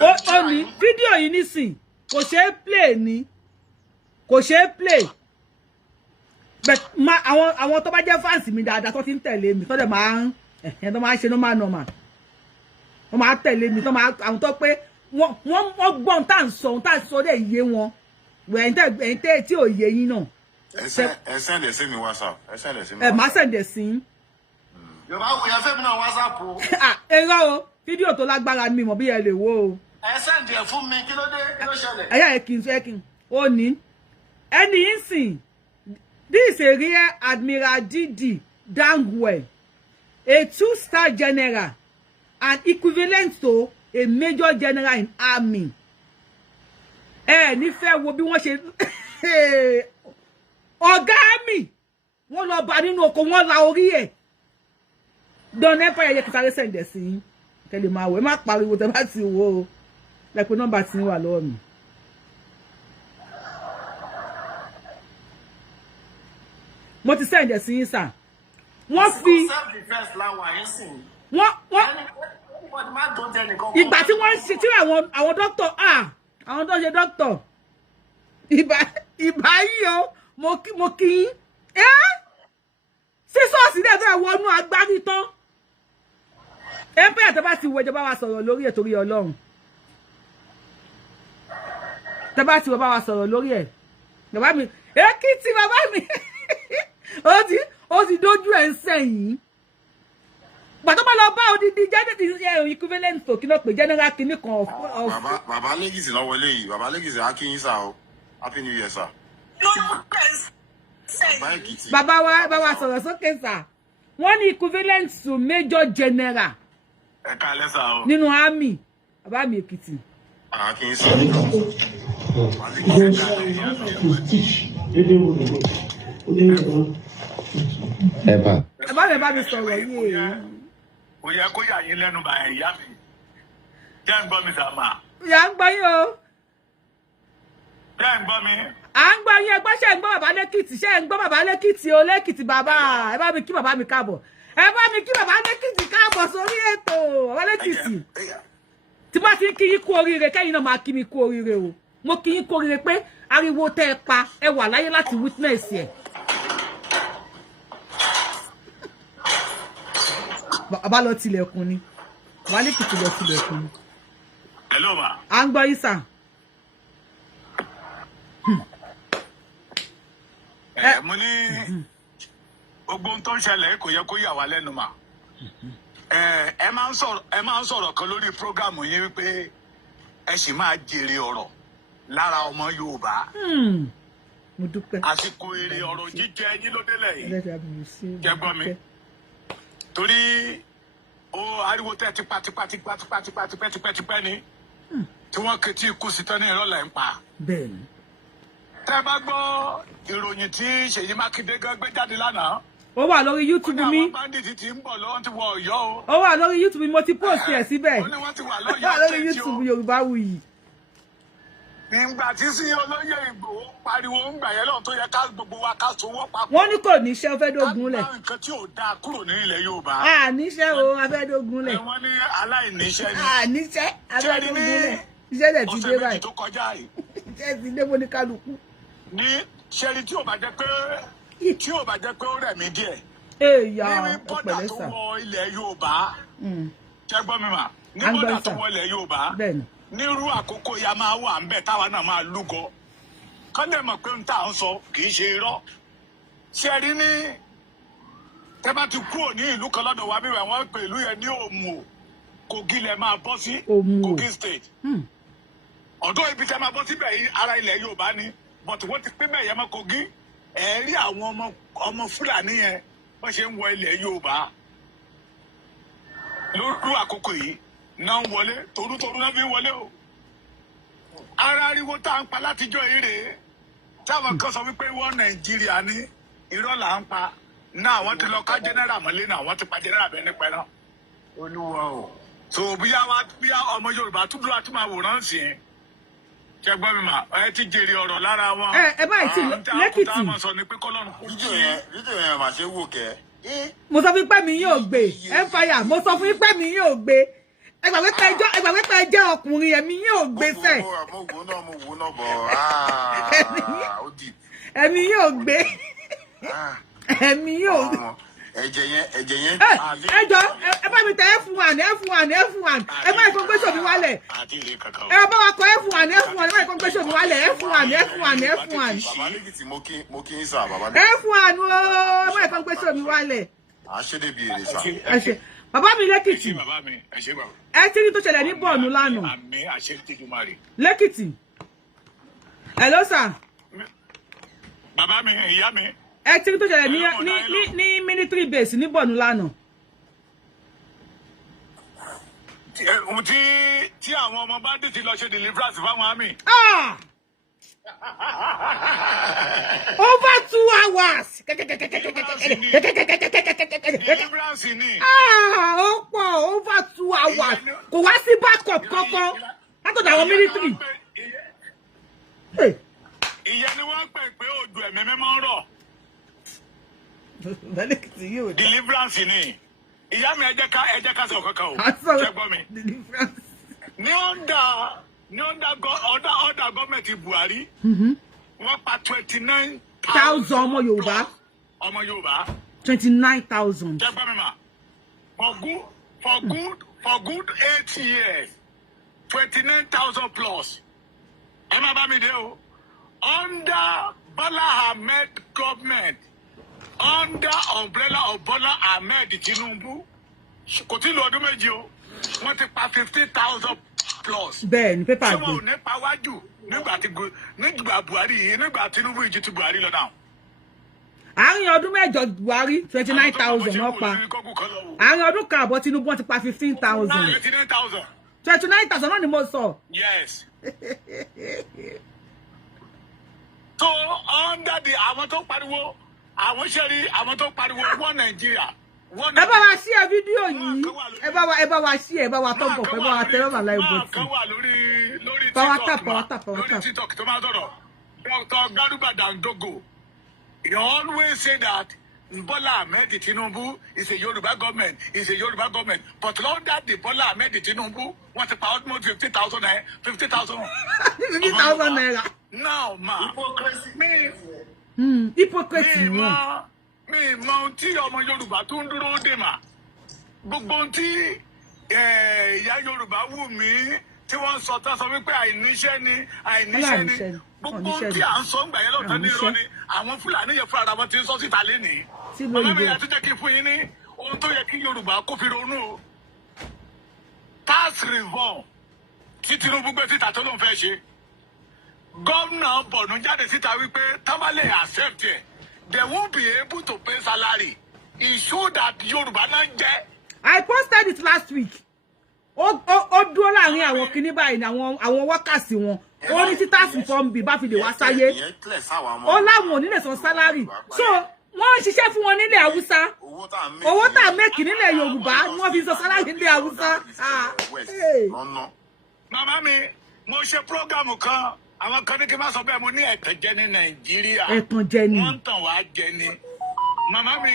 ó ní fídíò yìí nísìn kò ṣeé play ni kò ṣeé play but àwọn tó bá jẹ́ fans mi dáadáa tó ti ń tẹ̀lé mi tó dẹ̀ máa tó máa ṣe normal wọ́n máa tẹ̀lé mi tó máa àwọn tó pé wọ́n gbọ́n tá à ń sọ dẹ̀ yé wọn ẹ̀yin tẹ́ tí ò yé yín náà. ẹ send ẹ sí mi WhatsApp ẹ send ẹ sí mi. ẹ má send ẹ sí. Yorùbáwùyí ẹ fẹ́ mi náà WhatsApp o. ẹ̀rọ o fídíò tó lágbára mi mọ̀ bí ẹ lè wo o. ẹ send ẹ fún mi kí ló dé kí ló ṣẹlẹ̀. ẹ̀yà ẹ̀kìn ó ní ẹni yín sìn. This is a real Admiral Didi Dangwe, a 2-star general and equivalent to a major general in army. Ní fẹ́ wo bí wọ́n ṣe ọ̀gá army wọ́n lọ bá nínú oko wọ́n la orí ẹ̀. Don Empire yẹ kí sáré sẹ̀ǹdẹ̀ sí kẹ́lẹ̀ máa wò ẹ má pariwo tẹ́ bá ti wò ó lẹ́pẹ́ nọ́mbà tí ń wà lọ́wọ́ mi. Mo ti send ẹ sí yín sà. Wọ́n fi ìgbà tí wọ́n ṣe tí àwọn doctor àwọn tó ṣe doctor ìbá yìí o mo kí sísọ́ọ̀sì dẹ̀ fẹ́ wọnú agbárí tán. Empire tó bá ti wo ìjọba wa sọ̀rọ̀ lórí ẹ̀ torí Ọlọ́run. Tó bá ti wo bá wa sọ̀rọ̀ lórí ẹ̀. Bàbá mi Èkìtì bàbá mi ó ti dojú ẹ̀ ń sẹ́yìn. Gbàtọ́ bá lọ bá odidi jẹ́ equivalent to kí ló pè general kìíní kan. Bàbá Lẹ́gìsì lọ́wọ́ eléyìí bàbá Lẹ́gìsì akínyìn sá o happy new year sá. Bàbá wa sọ̀rọ̀ sókè sá. Wọ́n ní equivalent to major general. Ẹ kálẹ́ sá o. Nínú army bàbá mi Èkìtì. Akínyìn sá. Bá mi sọ̀rọ̀ yìí. Ó yẹ kó yà yín lẹ́nu bá ìyá mi. Jẹ́ ń gbọ́ mi sàmà. Ìyá ń gbọ́ yín o. Jẹ́ ń gbọ́ mi. À ń gbọ́ yín ẹgbẹ́ ṣe ń gbọ́ bàbá Lẹ́kìtì ṣe ń gbọ́ bàbá Lẹ́kìtì o Lẹ́kìtì bàbá ẹ bá mi kí bàbá mi káàbọ̀. Ẹ bá mi kí bàbá Lẹ́kìtì káàbọ̀ sórí ètò bàbá Lẹ́kìtì. Tí bá ti ń kí yín kú oríire kẹ́yìn náà máa kí mi kú oríire o. Mo kí yín kú oríire pé ariwo tẹ́ ẹ pa ẹ wà láyé láti witness ẹ̀. Bàbá lọ tilẹ̀kùn ni. Bàbá Lẹ́kìtì lọ tilẹ̀kùn ni. Hello ma. À ń gbọ́ yín sà. Mo ní gbogbo ohun tó ń ṣẹlẹ̀ kò yẹ kó yà wá lẹ́nu mà. Ẹ máa ń sọ̀rọ̀ kan lórí prógámù yín wípé ẹ sì máa jèrè ọ̀rọ̀ lára ọmọ Yorùbá. Mo dúpẹ́. Àsìkò èrè ọ̀rọ̀ jíjẹ yín ló délẹ̀ yìí. Jẹ́ gbọ́ mi. Torí ariwo tẹ́ tipẹ́ ni tí wọ́n ketí ikú sí tán ní ìrọ̀lẹ́ ń pa. Bẹ́ẹ̀ni. Tẹ́ bá gbọ́ ìròyìn tí Ṣèyí Mákindé gbé jáde lánàá. Ó wà lórí YouTube mi. Àwọn bandit ti ń bọ̀ lọ́wọ́ ti wọ Ọ̀yọ́ o. Ó wà lórí YouTube mi mo ti post ẹ̀ síbẹ̀. Ó ní wọ́n ti wà Ó wà lórí YouTube Yorùbáwùyí. Nígbà tí sí olóyè Ìgbòho pariwo ń gbà yẹn lọ́wọ́ tó yẹ ká gbogbo wa ká sowọ́ papọ̀. Wọ́n ní kò níṣẹ́ ó fẹ́ dógun lẹ̀. Ká gbá nǹkan tí ò dáa kúrò ní ilẹ̀ Yorùbá. Níṣẹ́ o a fẹ́ dógun lẹ̀. Wọ́n ní aláìníṣẹ́ ni. Níṣẹ́ a fẹ́ dógun lẹ̀. Iṣẹ́ dẹ̀ ti dé báyìí. Ọ̀sẹ̀ méjì tó kọjá yìí. Iṣẹ́ ti dé bó ní kálukú. Ní ṣẹ́rí tí ò bá jẹ́ pé ó rẹ̀ mí díẹ̀. Èèyà ní bọ́dà tó wọ ilẹ̀ Yorùbá. Ṣé gbọ́ mi mà? Ní bọ́dà tó wọ ilẹ̀ Yorùbá. Nírú àkókò ya máa wà ń bẹ̀ táwa náà máa lúgọ. Kán lè mọ̀ pé ń tà ń sọ kì í ṣe irọ́. Ṣé rí ní tẹ́ bá ti kúrò ní ìlú kan lọ́dọ̀ wa bíbẹ̀ wọ́n pè ìlú yẹn ní Òmùò. Kogi lẹ̀ máa bọ́ sí Kogi state. Ọ̀dọ́ ibi tẹ́ máa bọ́ síbẹ̀ yìí ara ilẹ̀ Yorùbá ni. But wọ́n ti pín bẹ́ẹ̀ yẹn mọ́ Kogi. Rí àwọn ọmọ Fúlàní yẹn wọ́n ṣe ń wọ ilẹ̀ Yorùbá. Lórí àkókò yìí náà ń wọlé torútorú náà fi ń wọlé o. Ara ariwo tá à ń pa látijọ́ yìí rèé. Táwọn kan sọ wípé wọ́n Nàìjíríà ní irọ́ là ń pa. Náà wọ́n ti lọ ká jẹ́nẹ́rà mọ́lé náà wọ́n ti pa jẹ́nẹ́rà bẹ́ẹ̀ nípa náà. Olúwa o. So bíyá ọmọ Yorùbá túbú láti máa wòran sí i. Ṣé gbọ́ mi mà ẹ ti jèrè ọ̀rọ̀ lára wọn. Ẹ báyìí tí Lẹ́kìtì. Táwọn sọ ni pé kọ́lọ́run kò jí. Fídíò yẹn mà ṣe wò kẹ́. Mo sọ fún pé mi yóò gbé Empire mo sọ fún pé mi yóò gbé gbàgbé pé ẹjọ́ ọkùnrin ẹ̀mí yín ò gbèsè. Mo wò náà bọ̀ ó dì. Ẹ̀mí yín ò gbé. Ẹ̀mí yín ò gbé. Ẹ̀jẹ̀ yẹn. Ẹjọ́ ẹ bá mi tẹ F1. Ẹ má ìkó gbé sòmí wálẹ̀. Ẹ bá wa kọ F1. Ẹ má ìkó gbé sòmí wálẹ̀. F1. Bàbá Lẹ́kìtì mo kí ń sà bàbá. F1 o, ẹ má ìkó gbé sòmí wálẹ̀. Àṣẹ́dé bíi èrè sà. Bàbá mi Lẹ́kìtì. Bàbá mi ẹ ṣé bàbá. Ẹ ti rí tó ṣẹlẹ̀ ní Bọ̀ọ̀nù lánàá. Àmì àṣẹ́tìjúmọ́rì. Lẹ́kìtì. Hello sir. Bàbá mi ìyá mi. Ẹ ti rí tó ṣẹlẹ̀ ní military base ní Bọ̀ọ̀nù lánàá. Tí àwọn ọmọ bá dé ti lọ ṣe deliverance fáwọn àmì. Over 2 hours. Deliverance ni. Ó pọ̀ over 2 hours. Kò wá sí backup kankan. Látọ̀dọ̀ àwọn military. Ìyẹn ni wọ́n pè pé odò ẹ̀mí mímọ́ ń rọ̀. Deliverance ni. Ìyá mi ẹ jẹ́ ká sọ kankan o. Ṣé gbọ́ mi? Ní ọ̀dà gọ́ọ̀mẹ̀ntì Buhari. Wọ́n pa 29,000 ọmọ Yorùbá. 29,000. Ṣé gbọ́ mi mà? For good 8 years. 29,000 plus. Ẹ má bá mi dé o. Under Bola Ahmed government, under umbrella of Bola Ahmed Tinubu, kò tí ì lọ ọdún méjì o, wọ́n ti pa 50,000 plus. Bẹ́ẹ̀ ni pépà gbé. Ṣé wọn ò ní pa wájú nígbà Buhari yìí nígbà Tinubu yìí ti Buhari lọ náà? Àárín ọdún mẹ́jọ Buhari 29,000 wọ́n pa. Àárín ọdún kan àbọ̀ Tinubu wọ́n ti pa 15,000. 29,000. 29,000 náà ni mo sọ. Yes. So under the àwọn tó pariwo wọ́n Nàìjíríà. Ẹ bá wa ṣí ẹ fídíò yìí. Ẹ bá wa ṣí ẹ bá wa tọ́ bọ̀ ẹ bá wa tẹ ẹ bá láì bọ̀ sí. Lórí TikTok tó máa sọ̀rọ̀. Dr. Garuba Dandogo. He always say that Bola Ahmed Tinubu is a Yoruba government. But under the Bola Ahmed Tinubu, wọ́n ti pa almost 50,000 naira. 50,000 naira. Now, ma. Hypocrite ni wọ́n. Mi mọ ohun tí ọmọ Yorùbá tó ń dúró dè mà. Gbogbo ohun tí ìyá Yorùbá wù mí tí wọ́n sọ wípé àìníṣẹ́ ni. Gbogbo ohun tí à ń sọ ń gbà yẹn lọ́tọ̀ ní irọ́ ni. Àwọn Fúlàní yẹn fúnra wọn ti ń sọ síta lénìí. Màmá mi yà tó jẹ́ kí n fún yín ní ohun tó yẹ kí Yorùbá kó fi ronú o. Tax reform tí Tinubu gbé síta tó ló ń fẹ́ ṣe. Gómìnà Borno jáde síta wípé tábàlẹ̀ accept ẹ̀, they won't be able to pay salary. It show that Yorùbá náà ń jẹ́. I posted it last week. Ó dúró láàrin àwọn kinní báyìí ní àwọn workers wọn. Ó ní tí tax reform bí bá fi lè wá sáyé. Ó láwọn ò ní lè san salary. So wọ́n ń ṣiṣẹ́ fún wọn nílẹ̀ Haúsá. Owó tá a make nílẹ̀ Yorùbá ni wọ́n fi san salary nílẹ̀ Haúsá. Màmá mi, mo ṣe program kan. Àwọn kan ní kí n má sọ bẹ́ẹ̀ mo ní ẹ̀tàn jẹ ní Nàìjíríà. Ẹ̀tàn jẹ ni. Wọ́n ń tàn wá jẹ ni. Màmá mi,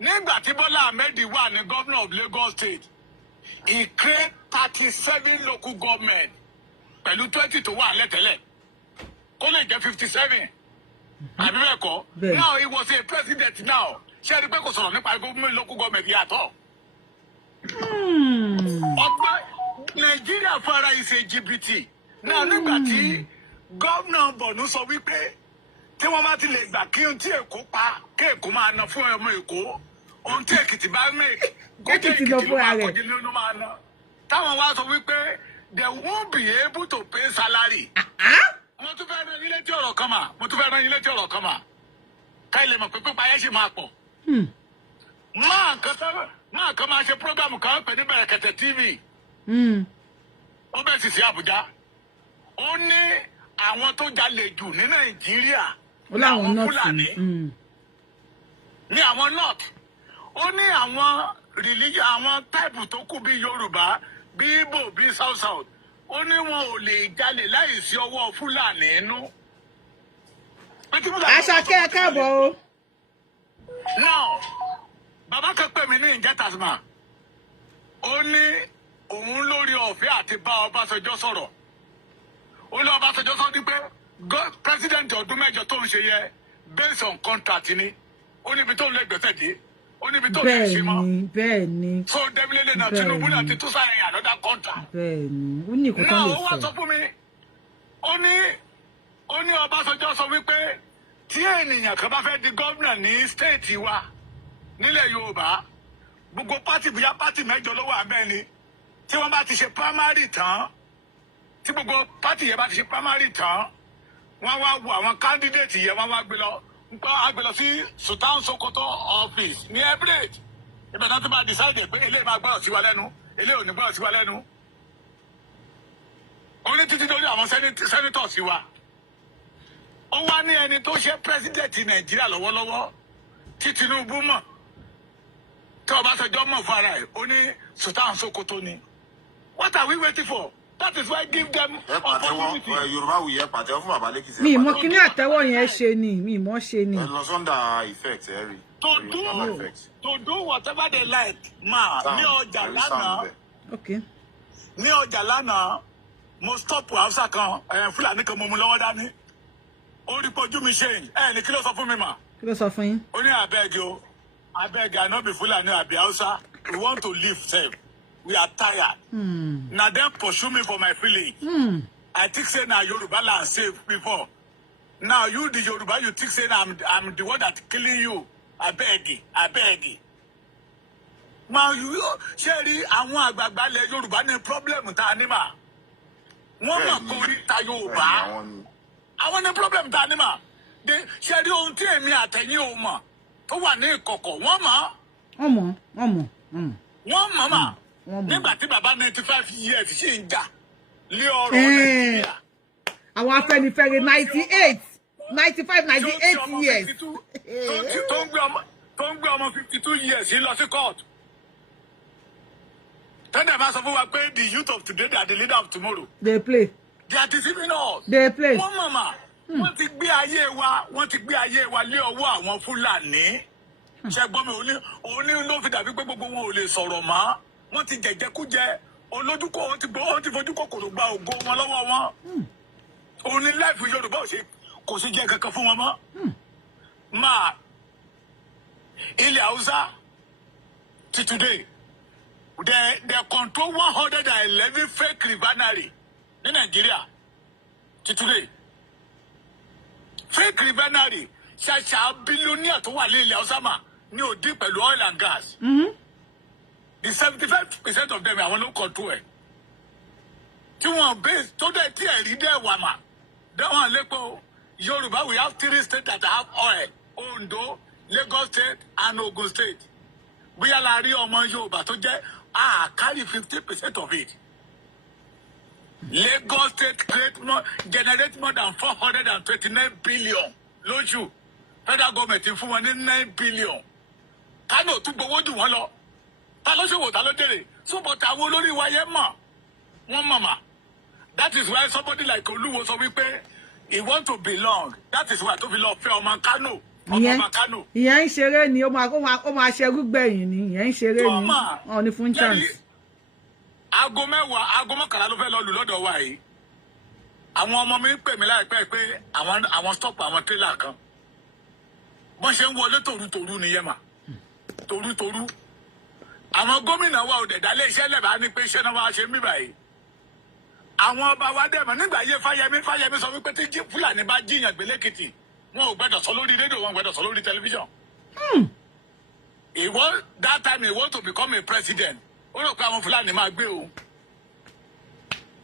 nígbà tí Bola Ahmed wà ní governor of Lagos State, he create 37 local government pẹ̀lú 20 tó wà lẹ́tẹ̀lẹ̀. Kó lè jẹ́ 57. Àbí bẹ́ẹ̀ kọ́? Now he was a president now. Ṣé ẹni pé kò sọ̀rọ̀ nípa government local government yàtọ̀? Ọgbẹ́ Nàìjíríà fara ìṣe jìbìtì. Náà nígbà tí gómìnà Borno sọ wípé tí wọ́n bá ti lè gbà kí ohun tí Èkó pa kí Èkó máa ná fún ọmọ Èkó ohun tí Èkìtì bá make kó tí Èkìtì ló máa kọjú ló máa ná táwọn wá sọ wípé they won't be able to pay salary. Mo tún fẹ́ rán yín létí ọ̀rọ̀ kan mà ká ilé mọ̀ pé pípa ayé ṣì máa pọ̀. Máa kan máa ṣe program kan pè ní Bẹ̀rẹ̀kẹ̀tẹ̀ TV. Ó bẹ̀ sì sí Àbújá. Ó ní àwọn tó jalè jù ní Nàìjíríà láwọn Fúlàní ní àwọn north. Ó ní àwọn religion àwọn táìpù tó kù bí Yorùbá bí Igbo bí South. Ó ní wọn ò lè jalè láì sí ọwọ́ Fúlàní inú. Àṣàkẹ́ káàbọ̀ o. Now bàbá kan pè mí ní ìjẹtàsímà. Ó ní òun lórí ọ̀fẹ́ àti bá Ọbásanjọ́ sọ̀rọ̀. Ó lọ Ọbásanjọ́ sọ ní pé president ọdún mẹ́jọ tó ń ṣe yẹ based on contract ni. Ó níbi tó ń lè gbèsè dé. Ó níbi tó lè ṣe mọ́. Bẹ́ẹ̀ ni. So definitely náà Tinubu náà ti tún sign another contract. Bẹ́ẹ̀ ni. Ó ní nǹkan tó lè sọ. Náà ó wá sọ fún mi. Ó ní Ọbásanjọ́ sọ wípé tí ènìyàn kan bá fẹ́ di gómìnà ní state wa nílẹ̀ Yorùbá gbogbo pátì bóyá pátì mẹ́jọ ló wà bẹ́ẹ̀ ni tí wọ́n bá ti ṣe primary tán tí gbogbo pátì yẹn bá ti ṣe primary tán wọ́n wá wo àwọn candidate yẹn wọ́n wá gbé lọ sí Sultan Sokoto office ní Emirates ibẹ̀ náà ti máa decide pé eléyìí máa gbọ́dọ̀ sí wa lẹ́nu eléyìí ò ní gbọ́dọ̀ sí wa lẹ́nu ó ní títí lórí àwọn senators sí wa. Ó wá ní ẹni tó ṣe president Nàìjíríà lọ́wọ́lọ́wọ́ tí Tinubu mọ̀ tí Ọbásanjọ́ mọ̀ fún ara ẹ̀ ó ní Sultan Sokoto ni. What are we waiting for? That is why give them opportunity. Yorùbáwùyí ẹ pàtẹ́wọ́ fún bàbá Lẹ́kìtì. Mi mọ̀ kíní àtẹ́wọ́ yẹn ṣe ni mi mọ̀ ṣe ni. Ẹ lọ sọ́ndà effect ẹ rí. To do whatever they like ma ní ọjà lánàá. Okay. Ní ọjà lánàá mo stop Hausa kan Fúlàní kan mo mú lọ́wọ́ dání. Ó rí pọ̀jú mi ṣe ní kí ló sọ fún mi mà. Kí ló sọ fún yín? Ó ní abeg I no be Fulani abi Hausa we want to live safe we are tired. Na dem pursue me for my village. I think say na Yoruba land safe before. Now you the Yoruba you think say I'm the one that killing you. Abeg. Ma you ṣe rí àwọn àgbààgbà ilẹ̀ Yorùbá ní problem ta ni mà. Wọ́n mọ̀ kó rí ta Yorùbá. Àwọn ní problem ta ni mà. Ṣe rí ohun tí èmi àtẹ̀yìn ò mọ̀ tó wà ní ìkọ̀kọ̀ wọ́n mọ̀. Wọ́n mọ̀ mà. Nígbà tí bàbá 95 years ṣì ń jà lé ọ̀rọ̀ Nàìjíríà. Àwọn Afẹ́nifẹ́re 95 98 years. Tó ń gbé ọmọ 52 years lọ sí court. Tẹ́lẹ̀ bá sọ fún wa pé the youth of today they are the leader of tomorrow. They play. They are deceiving us. They play. Wọ́n mọ̀mọ́ wọ́n ti gbé ayé wa lé ọwọ́ àwọn Fúlàní. Ṣẹ́gbọ́n mi òní ló fi dàbí pé gbogbo wọn ò lè sọ̀rọ̀ mọ́. Wọ́n ti jẹ̀jẹ̀kújẹ olójúkọ̀ wọ́n ti fojú kòkòrò gba ògo wọn lọ́wọ́ wọn. Òní láìfù Yorùbá kò sí jẹ́ kankan fún wọn mọ́. Máa ilẹ̀ Hausa ti today they control 111 fake refinery ní Nàìjíríà ti today. Fake refinery ṣàṣà billionaire tó wà ní ilẹ̀ Hausa mà ní òdì pẹ̀lú oil and gas. The 75% of them àwọn ló control ẹ̀. Tí wọ́n base tó dẹ̀ tí ẹ̀rí dẹ̀ wà mà dẹ́wọ̀n lẹ́pọ̀ Yoruba we have 3 states that have oil. Ondo, Lagos State and Ogun State. Bóyá la rí ọmọ Yorùbá tó jẹ́ carry 50% of it. Lagos State generate more than 429 billion lóṣù. Federal government fún wọn ní 9 billion. Kánò tún gbowó jù wọ́n lọ. Ta ló ṣòwò ta ló jèrè. Sọ́bọ̀ táwọn olórí wa yẹn mọ̀. Wọ́n mọ̀ mà. That is why somebody like Olúwo sọ wípé he want to belong. That is why tó fi lọ fẹ́ ọmọ Kánò. Ìyẹn ń ṣeré ni ó máa ṣerú gbẹ̀yìn ni ìyẹn ń ṣeré ni ọ̀ ní fún chance. Aago 11 ló fẹ́ lọ lù lọ́dọ̀ wa yìí. Àwọn ọmọ mi ń pè mí láìpẹ́ pé àwọn stop àwọn trailer kan. Bọ́n ṣe ń wọlé tòrútòrú nìyẹn mà. Tòrútòrú. Àwọn gómìnà wa ò dẹ̀dá lé iṣẹ́ lẹ́bàá ní pé iṣẹ́ náà wá ṣe mí báyìí. Àwọn ọba wa dẹ̀ mọ̀ nígbà yé Fáyẹmí sọ wípé tí Fúlàní bá jíyàn gbé lẹ́kìtì wọn ò gbẹ́dọ̀ sọ lórí rédíò wọn ò gbẹ́dọ̀ sọ lórí tẹlifíṣàn. That time he want to become a president. Ó rò pé àwọn Fúlàní máa gbé o.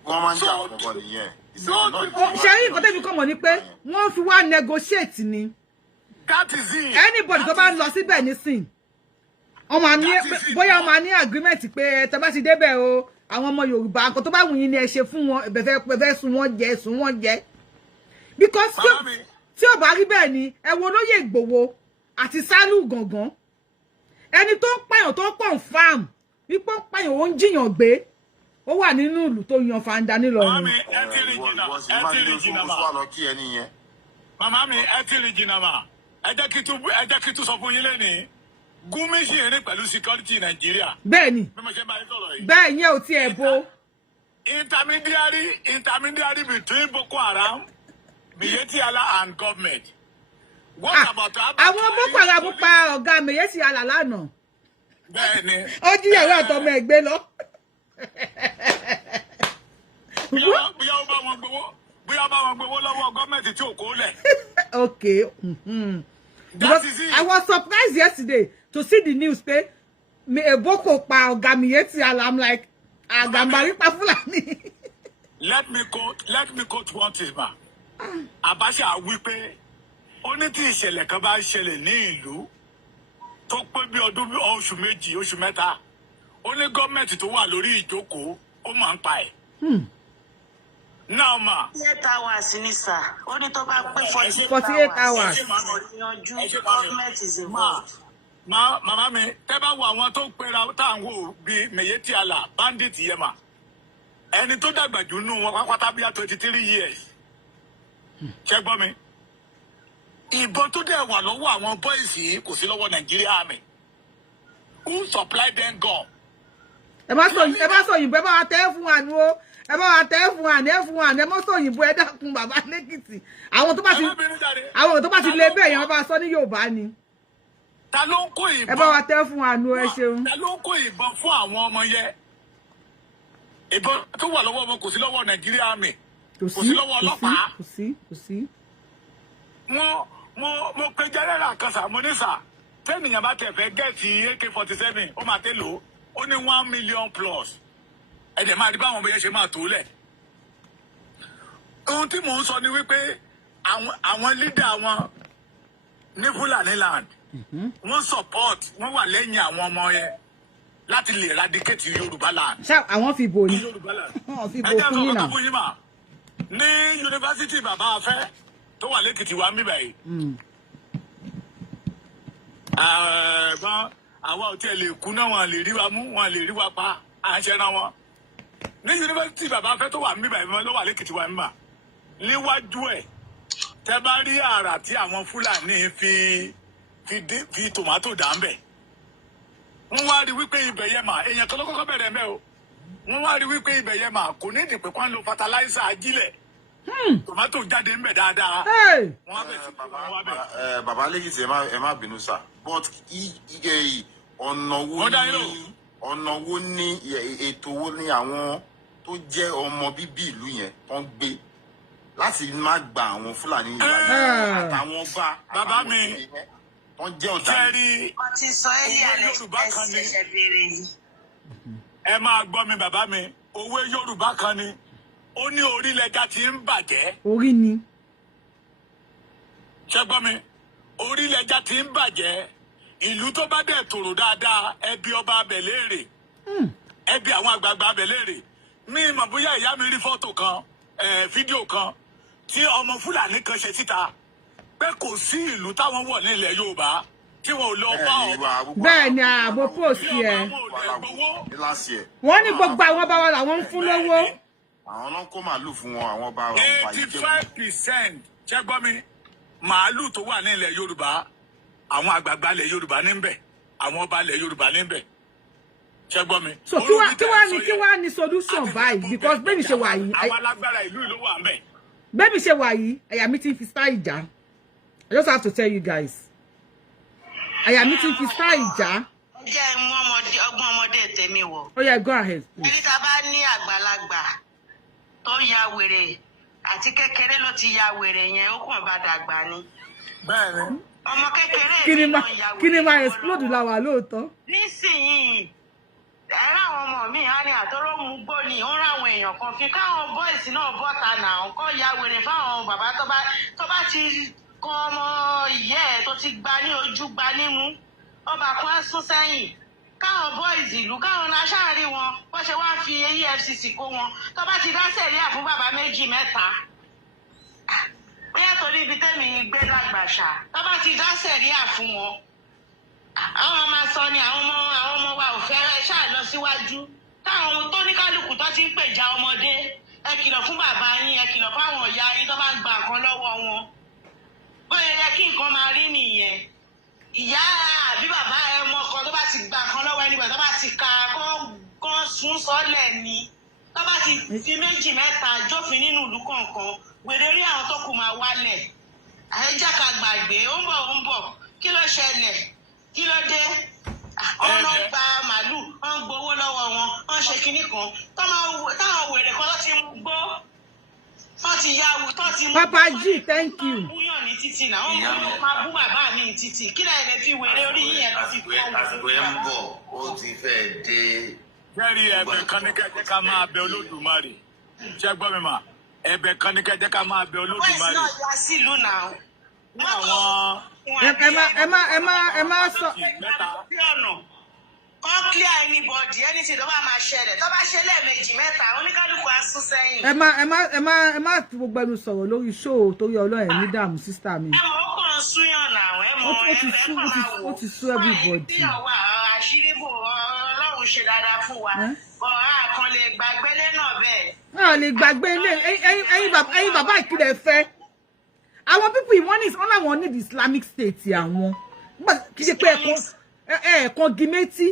Wọ́n máa ń jà ọ̀pọ̀ nìyẹn. Ṣé rí nǹkan tẹ́mi kọ́ mọ̀ ni pé wọ́n fi wá negotiate ni. That is it. Anybody tó bá lọ síbẹ̀ nísìn bóyá wọ́n máa ní agreement pé tẹ́ bá ti débẹ̀ o àwọn ọmọ Yorùbá nǹkan tó bá wù yín ni ẹ ṣe fún wọn ẹ̀bẹ̀fẹ́ sun wọ́n jẹ. Because tí ò bá rí bẹ́ẹ̀ ni ẹ wo Olóyè Ìgbòho àti Sálù gangan ẹni tó ń pààyàn tó confirm wípé ó ń pààyàn ó ń jiyàn gbé ó wà nínú ìlú tó yan fanda nílọrin. Màmá mi ẹ ti rí jìnnà mà. Ẹ jẹ́ kí tún sọ fún yín lẹ́nìí Gumi ṣì ń rìn pẹ̀lú security Nàìjíríà. Bẹ́ẹ̀ni. Bẹ́ẹ̀ yẹn ò tiẹ̀ bo. Intermediary between Boko Haram, Miyetti Allah and government. What about àwọn Boko Haram pa ọ̀gá Miyetti Allah lánàá. Bẹ́ẹ̀ni. Ó jíyàwó àtọmọ ẹgbẹ́ lọ. Bóyá ó bá wọn gbowó lọ́wọ́ gọ́ọ̀mẹ̀ntì tí ò kó lẹ̀. Okay. Because I was surprised yesterday to see the news pé Boko pa ọ̀gá Miyetti Allah. I'm like, Agambari pa Fulani. Let me quote one thing, ma. Abacha wí pé ó ní tí ìṣẹ̀lẹ̀ kan bá ṣẹlẹ̀ ní ìlú tó pé bí ọdún oṣù méjì oṣù mẹ́ta ó ní gọ́ọ̀mẹ̀ntì tó wà lórí ìjókòó ó máa ń pa ẹ̀. Now ma. 48 hours ni sir. Ó ní tó bá pé 48 hours. Government is involved. Màmá mi, tẹ́ bá wo àwọn tó ń pera tá à ń wò bíi Miyetti Allah, bandit yẹn mà. Ẹni tó dàgbà jù nù wọn pápátá bíi 23 years. Ṣé gbọ́ mi? Ìbọn tó dẹ̀ wà lọ́wọ́ àwọn boys yìí kò sí lọ́wọ́ Nigeria Army. Who supplied them gun? Ẹ bá sọ òyìnbó, ẹ bá wa tẹ́ fún wa nu o. Ẹ bá wa tẹ́ fún wa, ẹ mọ́ sọ òyìnbó, ẹ dákun bàbá lẹ́kìtì. Àwọn tó bá ti lé bẹ́ẹ̀ yẹn wọ́n bá sọ ní Yorùbá ni. Ta ló ń kó ìbọn? Ẹ bá wa tẹ́ fún wa nu ẹ ṣeun. Ta ló ń kó ìbọn fún àwọn ọmọ yẹn? Ìbọn tó wà lọ́wọ́ wọn kò sí lọ́wọ́ Nigeria Army. Kò sí lọ́wọ́ ọlọ́pàá. Kò sí. Mo pe general kan sà, mo ní sà, tẹ́nìyàn bá tẹ̀ fẹ́ gẹ̀ẹ́tì AK-47, ó máa tẹ́ lò ó ní 1 million plus. Ẹ̀dẹ̀ máa rí báwọn ọmọ yẹn ṣe máa tó lẹ̀. Ohun tí mò ń sọ ni wípé àwọn leader wọn ní Fulani land. Wọ́n support, wọ́n wà lẹ́yìn àwọn ọmọ yẹn láti lè eradicate Yoruba land. Ṣá àwọn fi bò ní. Wọ́n fi bò fún yín náà. Ní yunifásitì bàbá afẹ́ tó wà lẹ́kìtì wa ń bíbẹ̀ yìí. Àwa ò tiẹ̀ lè kú náà, wọn lè rí wa mú, wọn lè rí wa pa, à ń ṣẹ́ra wọn. Ní yunifásitì bàbá afẹ́ tó wà ń bíbẹ̀ yìí ló wà lẹ́kìtì wa ń bà. Níwájú ẹ̀ tẹ́ bá rí àrà tí àwọn Fúlàní fi tòmátò dà ń bẹ̀. Wọ́n wá rí wípé ibẹ̀ yẹn mà èèyàn kan ló kọ́kọ́ bẹ̀rẹ̀ mẹ́ o. Wọ́n wá rí wípé ibẹ̀ yẹn mà kò ní ìdìpé kó ń lo fertilizer ajílẹ̀. Tòmátò jáde ń bẹ̀ dáadáa. Bàbá lẹ́kìtì ẹ má bínú sá. But ọ̀nà wo ni ètò wo ni àwọn tó jẹ́ ọmọ bíbí ìlú yẹn tó ń gbé láti má gba àwọn Fúlàní àtàwọn ọba bàbá mi wọ́n jẹ́ ọ̀daràn. Wọ́n ti sọ Yorùbá kan ní. Ẹ máa gbọ́ mi bàbá mi, òwe Yorùbá kan ni ó ní orílẹ̀-èdè tí ń bàjẹ́. Orí ni. Ṣé gbọ́ mi? Orílẹ̀-èdè tí ń bàjẹ́. Ìlú tó bá dẹ̀ tòrò dáadáa ẹbí ọba abẹ̀ léèrè. Ẹbí àwọn àgbààgbà abẹ̀ léèrè. Mi mọ̀ bóyá ìyá mi rí fọ́tò kan, fídíò kan tí ọmọ Fúlàní kan ṣe síta pé kò sí ìlú táwọn wọ̀ nílẹ̀ Yorùbá tí wọn ò lọ bá ọba. Bẹ́ẹ̀ ni ààbò post ẹ̀. Wọ́n ní gbogbo àwọn ọba wa làwọn ń fún lówó. Àwọn náà kó màálù fún wọn, àwọn ọba wa. 85% ṣé gbọ́ mi, màálù tó wà nílẹ̀ Yorùbá, àwọn àgbààgbà ilẹ̀ Yorùbá níbẹ̀, àwọn ọba ilẹ̀ Yorùbá níbẹ̀. Ṣé gbọ́ mi? So kí wá ní solution báyìí because bẹ́ẹ̀ mi ṣe wà yìí. Àwọn alágbára ìlú ló wà ńbẹ̀. Bẹ́ẹ̀ mi ṣe wà yìí, àyà mi ti ń fi style ìjà. I just have to tell you guys. Àyà mi ti ń fi style ìjà. Jẹ́ ọgbọ́n ọmọdé tèmi wò. Oh yeah, go ahead. Ẹni tá bá ní àgbàlagbà tó ya wèrè àti kékeré ló ti ya wèrè yẹn ó kàn bá dàgbà ni. Bẹ́ẹ̀ni. Ọmọ kékeré kí ni máa explode láwa lóòótọ́. Nísìnyìí ẹ̀rọ àwọn ọmọ mi á ní àtọ́rọ́ mú gbó ni ó ráwọn èèyàn kan fi káwọn bọ́ìsì náà bọ́ta náà kọ́ ya wèrè fáwọn bàbá tó bá ti kan ọmọ ìyá ẹ̀ tó ti gba ní ojú gba nímú ọba kan á sún sẹ́yìn káwọn bọ́ìsì ìlú káwọn aṣáárí wọn wọ́n ṣe wá fi EFCC kó wọn tó bá ti dá sẹ̀ríà fún bàbá méjì mẹ́ta bóyá torí ibi tẹ́mi gbé dàgbà ṣá tó bá ti dá sẹ̀ríà fún wọn àwọn ọmọ sọ ni àwọn ọmọ wa ò fẹ́ ṣáà lọ síwájú táwọn tó ní kálukú tó ti ń pèjà ọmọdé ẹ kìlọ̀ fún bàbá yín ẹ kìlọ̀ fáwọn ìyá yín tó bá ń gba nǹkan lọ́wọ́ wọn bóyá yẹ kí nǹkan máa rí nìyẹn ìyá àbí bàbá ẹ mọ kan tó bá ti gbà kan lọ́wọ́ ẹni tó bá ti ka kọ́ sún sọ́lẹ̀ ni tó bá ti fi méjì mẹ́ta jófin nínú ìlú kọ̀ọ̀kan wèrè rí àwọn tó kù máa wálẹ̀ àyẹ̀já ká gbàgbé ó ń bọ̀ kí ló ṣẹlẹ̀ kí ló dé ọ̀nà gba màálù wọ́n gbowó lọ́wọ́ wọn wọ́n ṣe kinní kan táwọn wèrè kan tó ti mú gbó tó ti yáwó tó ti mú. Papa G, thank you. búyàn ní títì náà wọ́n máa bú bàbá mi ní títì kí lẹ́yìn lè fi wèrè orí yíyẹn tó ti kọ́ àsìkò ẹ̀ ń bọ̀ ó ti fẹ́ dé. Jẹ́rìí ẹ̀bẹ̀ kan ní kẹ́kẹ́ ká máa bẹ Olódùmarè. Ṣé gbọ́ mi mà? Ẹ̀bẹ̀ kan ní kẹ́kẹ́ ká máa bẹ Olódùmarè. wẹ́ẹ̀sì náà yá sílùú náà. Ní àwọn ẹ má sọ. Kọ́ clear anybody anything tó bá máa ṣẹlẹ̀ tó bá ṣẹlẹ̀ méjì mẹ́ta oníkálukú á sún sẹ́yìn. ẹ má ti gbogbo ẹnu sọ̀rọ̀ lórí show torí Ọlọ́run ní dààmú sísítà mi. ẹ mọ̀ ó kàn ń súyàn náà ẹ mọ̀ ó ti sú everybody. àṣírí bò Ọlọ́run ṣe dáadáa fún wa kan lè gbàgbé lé náà bẹ́ẹ̀. náà lè gbàgbé ilé ẹ̀yin bàbá ìkìlẹ̀ fẹ́ àwọn pípì wọ́n ní ọ̀nà àwọn ní Islamic State àwọn kì í ṣe pé ẹ̀ẹ̀kan gímétí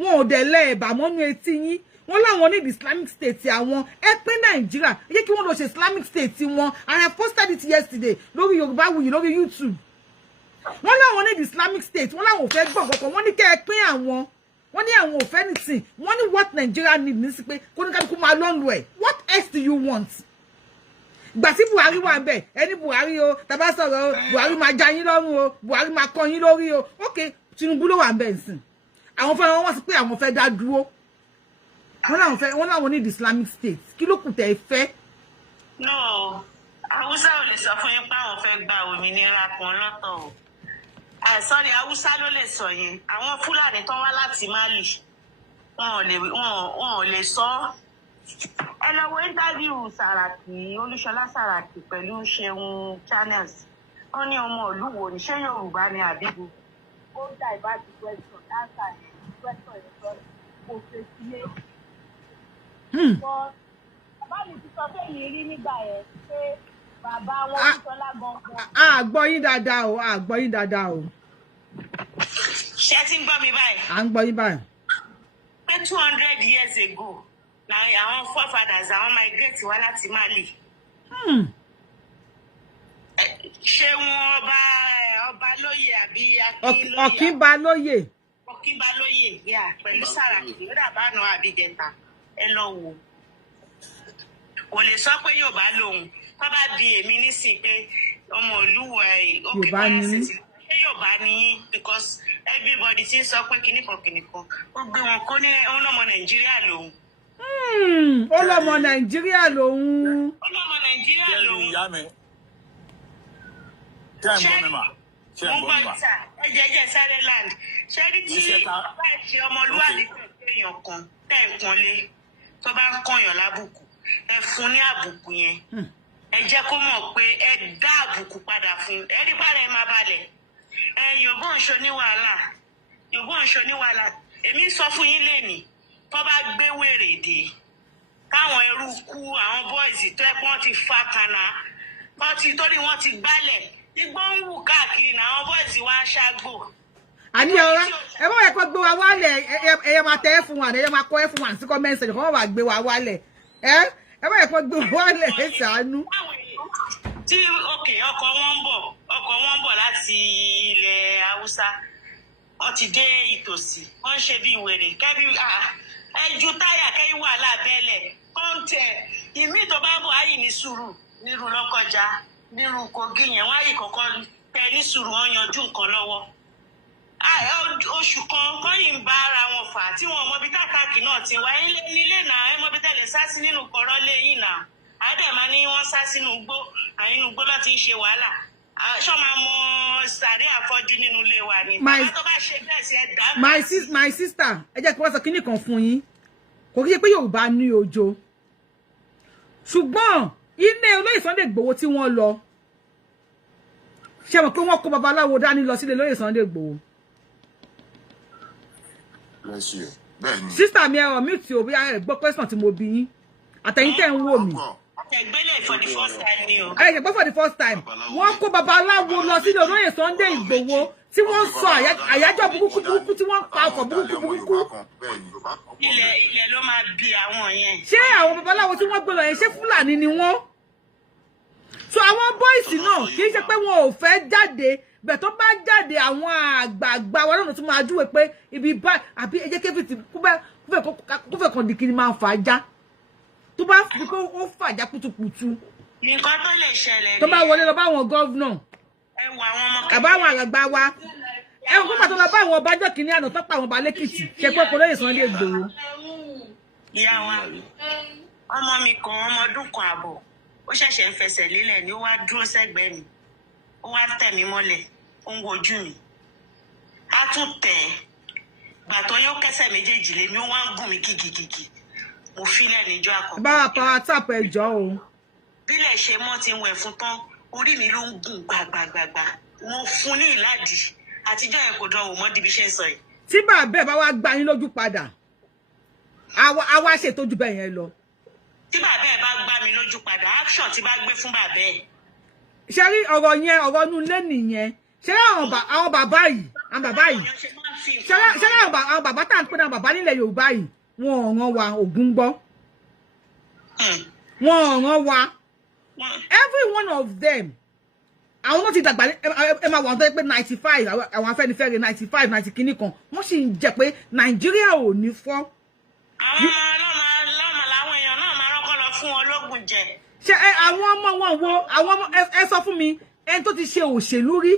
wọn ò dẹ̀ lẹ́ ẹ̀bà mọ́nú etí yín wọ́n láwọn ní Islamic State àwọn ẹ pín Nàìjíríà ẹ jẹ́ kí wọ́n lọ ṣe Islamic State wọn I have posted it yesterday lórí Yorùbáwùyí lórí YouTube wọ́n láwọn ní Islamic State wọ́n láwọn ò fẹ́ gbọ́ kankan wọ́n ní kẹ́ ẹ pín àwọn wọ́n ní àwọn ò fẹ́ nìsín wọ́n ní what Nigeria need ní sí pé kó ní kálukú máa lọ́nù ẹ̀ what else do you want? Ìgbà tí Buhari wà ń bẹ̀ ẹni Buhari o tàbá sọ̀rọ̀ o Buhari máa já yín lọ́rùn o Buhari máa kọ yín lórí o ok Tinubu ló wà ń bẹ̀ nsìn àwọn fẹ́ wọ́n sì pé àwọn fẹ́ dá dúró wọ́n láwọn ní Islamic State kí ló kù tẹ́ ẹ fẹ́. no Haúsá ò lè sọ fún yín pé àwọn fẹ́ gba òmìnira kan lọ́tọ̀ o sorry Haúsá ló lè sọ yẹn àwọn Fúlàní tó wá láti Mali wọn ò lè sọ ẹ lọ wo interview Sàràkí Olúṣọlá Sàràkí pẹ̀lú Ṣeun Channels wọ́n ní ọmọ ìlú wo ní ṣé Yorùbá ni àbíbu ó dá ìbájú question answer question yẹn kò fèsì lé. bàbá mi ti sọ pé mi rí nígbà yẹn pé bàbá wọn Olúṣọlá gangan. gbọ́ yín dáadáa o gbọ́ yín dáadáa o. ṣé tí ń gbọ́ mi báyìí. à ń gbọ́ yín báyìí. pé 200 years ago na àwọn forefathers àwọn migrate wá láti Mali. ṣé wọn ọba lóye àbí Ọ̀kínba lóye. Ọ̀kínba lóye yà pẹ̀lú Sàràkí lórí àbánu àbíjẹta ẹ lọ wò. kò lè sọ pé Yorùbá lòun tó bá di èmi nísìn pé ọmọ ìlú Yorùbá ni mí. ṣé Yorùbá ni yín because everybody ti ń sọ pé kìnnìkan ó gbé wọn kó ní ọlọ́mọ Nàìjíríà lòun. ó lọ́mọ Nàìjíríà lòun. ọlọ́mọ Nàìjíríà lòun. ìyá mi ṣé ń gbọ́ mi mà ṣé ń gbọ́ mi mà. ẹjẹ sáré land ṣé rí tí bá ṣe ọmọlúwàbí pẹ̀lú èèyàn kan tẹ̀ ń pọ́nlé tó bá ń kọ̀yàn lábùkù ẹ fún ní àbùkù yẹn ẹ jẹ́ kó mọ̀ pé ẹ dá àbùkù padà fún ẹ rí bára ẹ máa balẹ̀ Yorùbá ń ṣo ní wàhálà Yorùbá ń ṣo ní wàhálà èmi sọ fún yín lẹ́nìí tó bá gbé wèrè dé káwọn ẹrú kú àwọn bọ́ìsì tó ẹ pọ́n ti fa kànáà torí wọ́n ti gbálẹ̀ igbó ń wù káàkiri náà àwọn bọ́ìsì wá ń ṣàgbò. àní ọ̀rá ẹ bá wẹ̀ kó gbé wa wálẹ̀ ẹ̀yẹ máa tẹ́ fún wa ẹ̀yẹ máa kọ́ ẹ fún wa sí kọ́mẹ́ǹsì ẹ̀yẹ kọ́ wà gbé wa wálẹ̀ ẹ bá wẹ̀ kó gbé wa wálẹ̀ ẹ ṣàánú. tí òkè ọkọ̀ wọn ń bọ̀ láti ilẹ̀ Haúsá wọ́n ti dé ìtòsí wọ́n ń ṣe bí wèrè kẹ́bí ẹjú táyà kẹ́yìn wà lábẹ́lẹ̀ kọ́ńtẹ̀ ìmí tó bá bọ̀ ayì ní sùúrù nírú Lọ́kọ́jà nírú Kogi yẹn wọ́n ayì kọ̀ọ̀kan pẹ̀ ní sùúrù wọn yanjú nǹkan lọ́wọ́ oṣù kan kọ́yìn ń bá ara wọn fà tí wọn mọbi tákàkì náà ti wá nílé náà ẹ mọbi tẹ́lẹ̀ sá sí nínú kọ̀rọ̀ lẹ́yìn náà àdèmá ni wọ́n sá sínú igbó àyínú igbó láti ń ṣe wàhálà ṣọ́ máa mọ sàrí àfọ́jú nínú ilé wa ni bàbá tó bá ṣe bẹ́ẹ̀ sí ẹ dá my sister ẹ jẹ́ kí wọ́n sọ kíní kan fún yín kò kí ṣe pé Yorùbá ní ojo ṣùgbọ́n ilé olóyè Sunday Igboho tí wọ́n lọ ṣe mọ̀ pé wọ́n kó babaláwo dání lọ sílé olóyè Sunday Igboho. Sister mi mi ò tí o bí ẹ gbọ́ question tí mo bí yín àtẹ̀yìn tẹ́ ń wò mí for the first time ni o. Ẹ ṣe for the first time. Wọ́n kó babaláwo lọ sí olóyè Sunday Igboho tí wọ́n sọ àyájọ́ burúkú tí wọ́n pa ọkọ̀ burúkú. Ilẹ̀ ló máa bí àwọn yẹn. Ṣé àwọn babaláwo tí wọ́n gbé lọ yẹn ṣé Fúlàní ni wọ́n? So àwọn boys náà kì í ṣe pé wọn ò fẹ́ jáde bẹ̀ tó bá jáde àwọn àgbààgbà wa lọ́nà tó máa júwe pé ibi bá àbí ẹ jẹ́ kéfì tí kúfẹ̀ kan dìkì ni máa fà á já tó bá fi pé ó fà já kùtùkùtù. Nǹkan tó lè ṣẹlẹ̀ ni. Tó bá wọlé lọ bá àwọn gọ́vnà. Ẹ wọ àwọn ọmọ àbá àwọn àgbààgbà wa. Ẹ wọ́n pàtó lọ bá àwọn ọbàjọ́ kìíní àná tó pa àwọn ọba lẹ́kìtì ṣe pé kò lóye Sunday Igboho. Ìyá wa ọmọ mi kan ọmọ ọdún kan àbọ̀ ó ṣẹ̀ṣẹ̀ ń fẹsẹ̀ lélẹ̀ ni ó wá dúró sẹ́gbẹ̀ẹ́ mi ó wá tẹ̀ mí mọ́lẹ̀ ó ń wojú mi á tún tẹ̀ ẹ́ gbàtọ́ yóò kẹsẹ̀ méjèèjì lé mi ó wá ń gùn mí gìgìgìgì mo filẹ̀ níjọ́ àkọ́kọ́. Bá a pa tap ẹjọ́ o. Bílẹ̀ ṣe mọ́ ti ń wẹ̀ fún tán orí mi ló ń gùn gbàgbàgbàgbà mo fún ní ìlàdì àtijọ́ yẹn kò dánwò mọ́ dibi ṣe ń sọ yìí. Tí bàbá ẹ̀ bá wá gbá yín lójú padà àwa ṣètọ́jú bẹ́ẹ̀ yẹn lọ. Tí bàbá ẹ̀ bá gbá mi lójú padà action tí bá gbé fún bàbá ẹ̀. Ṣé rí ọ̀rọ̀ yẹn ọ̀rọ̀ inú ilé nìyẹn ṣé àwọn bàbá yìí ṣé àwọn bàbá tá à ń pè náà bàbá nílẹ̀ Yorùbá yìí wọn ò ràn wá Ògún gbọ́ wọn ò ràn wá every one of them àwọn náà ti dàgbà ẹ máa wà wọn pé 95 àwọn Afẹ́nifẹ́re 95 90 kìíní kan wọ́n sì ń jẹ́ pé Nàìjíríà ò ní fọ́. Àwọn ọmọ làwọn èèyàn náà máa rọ́kọ́ lọ fún wọn lógún jẹ. Ṣé àwọn ọmọ wọn wo àwọn ọmọ ẹ sọ fún mi ẹni tó ti ṣe òṣèlú rí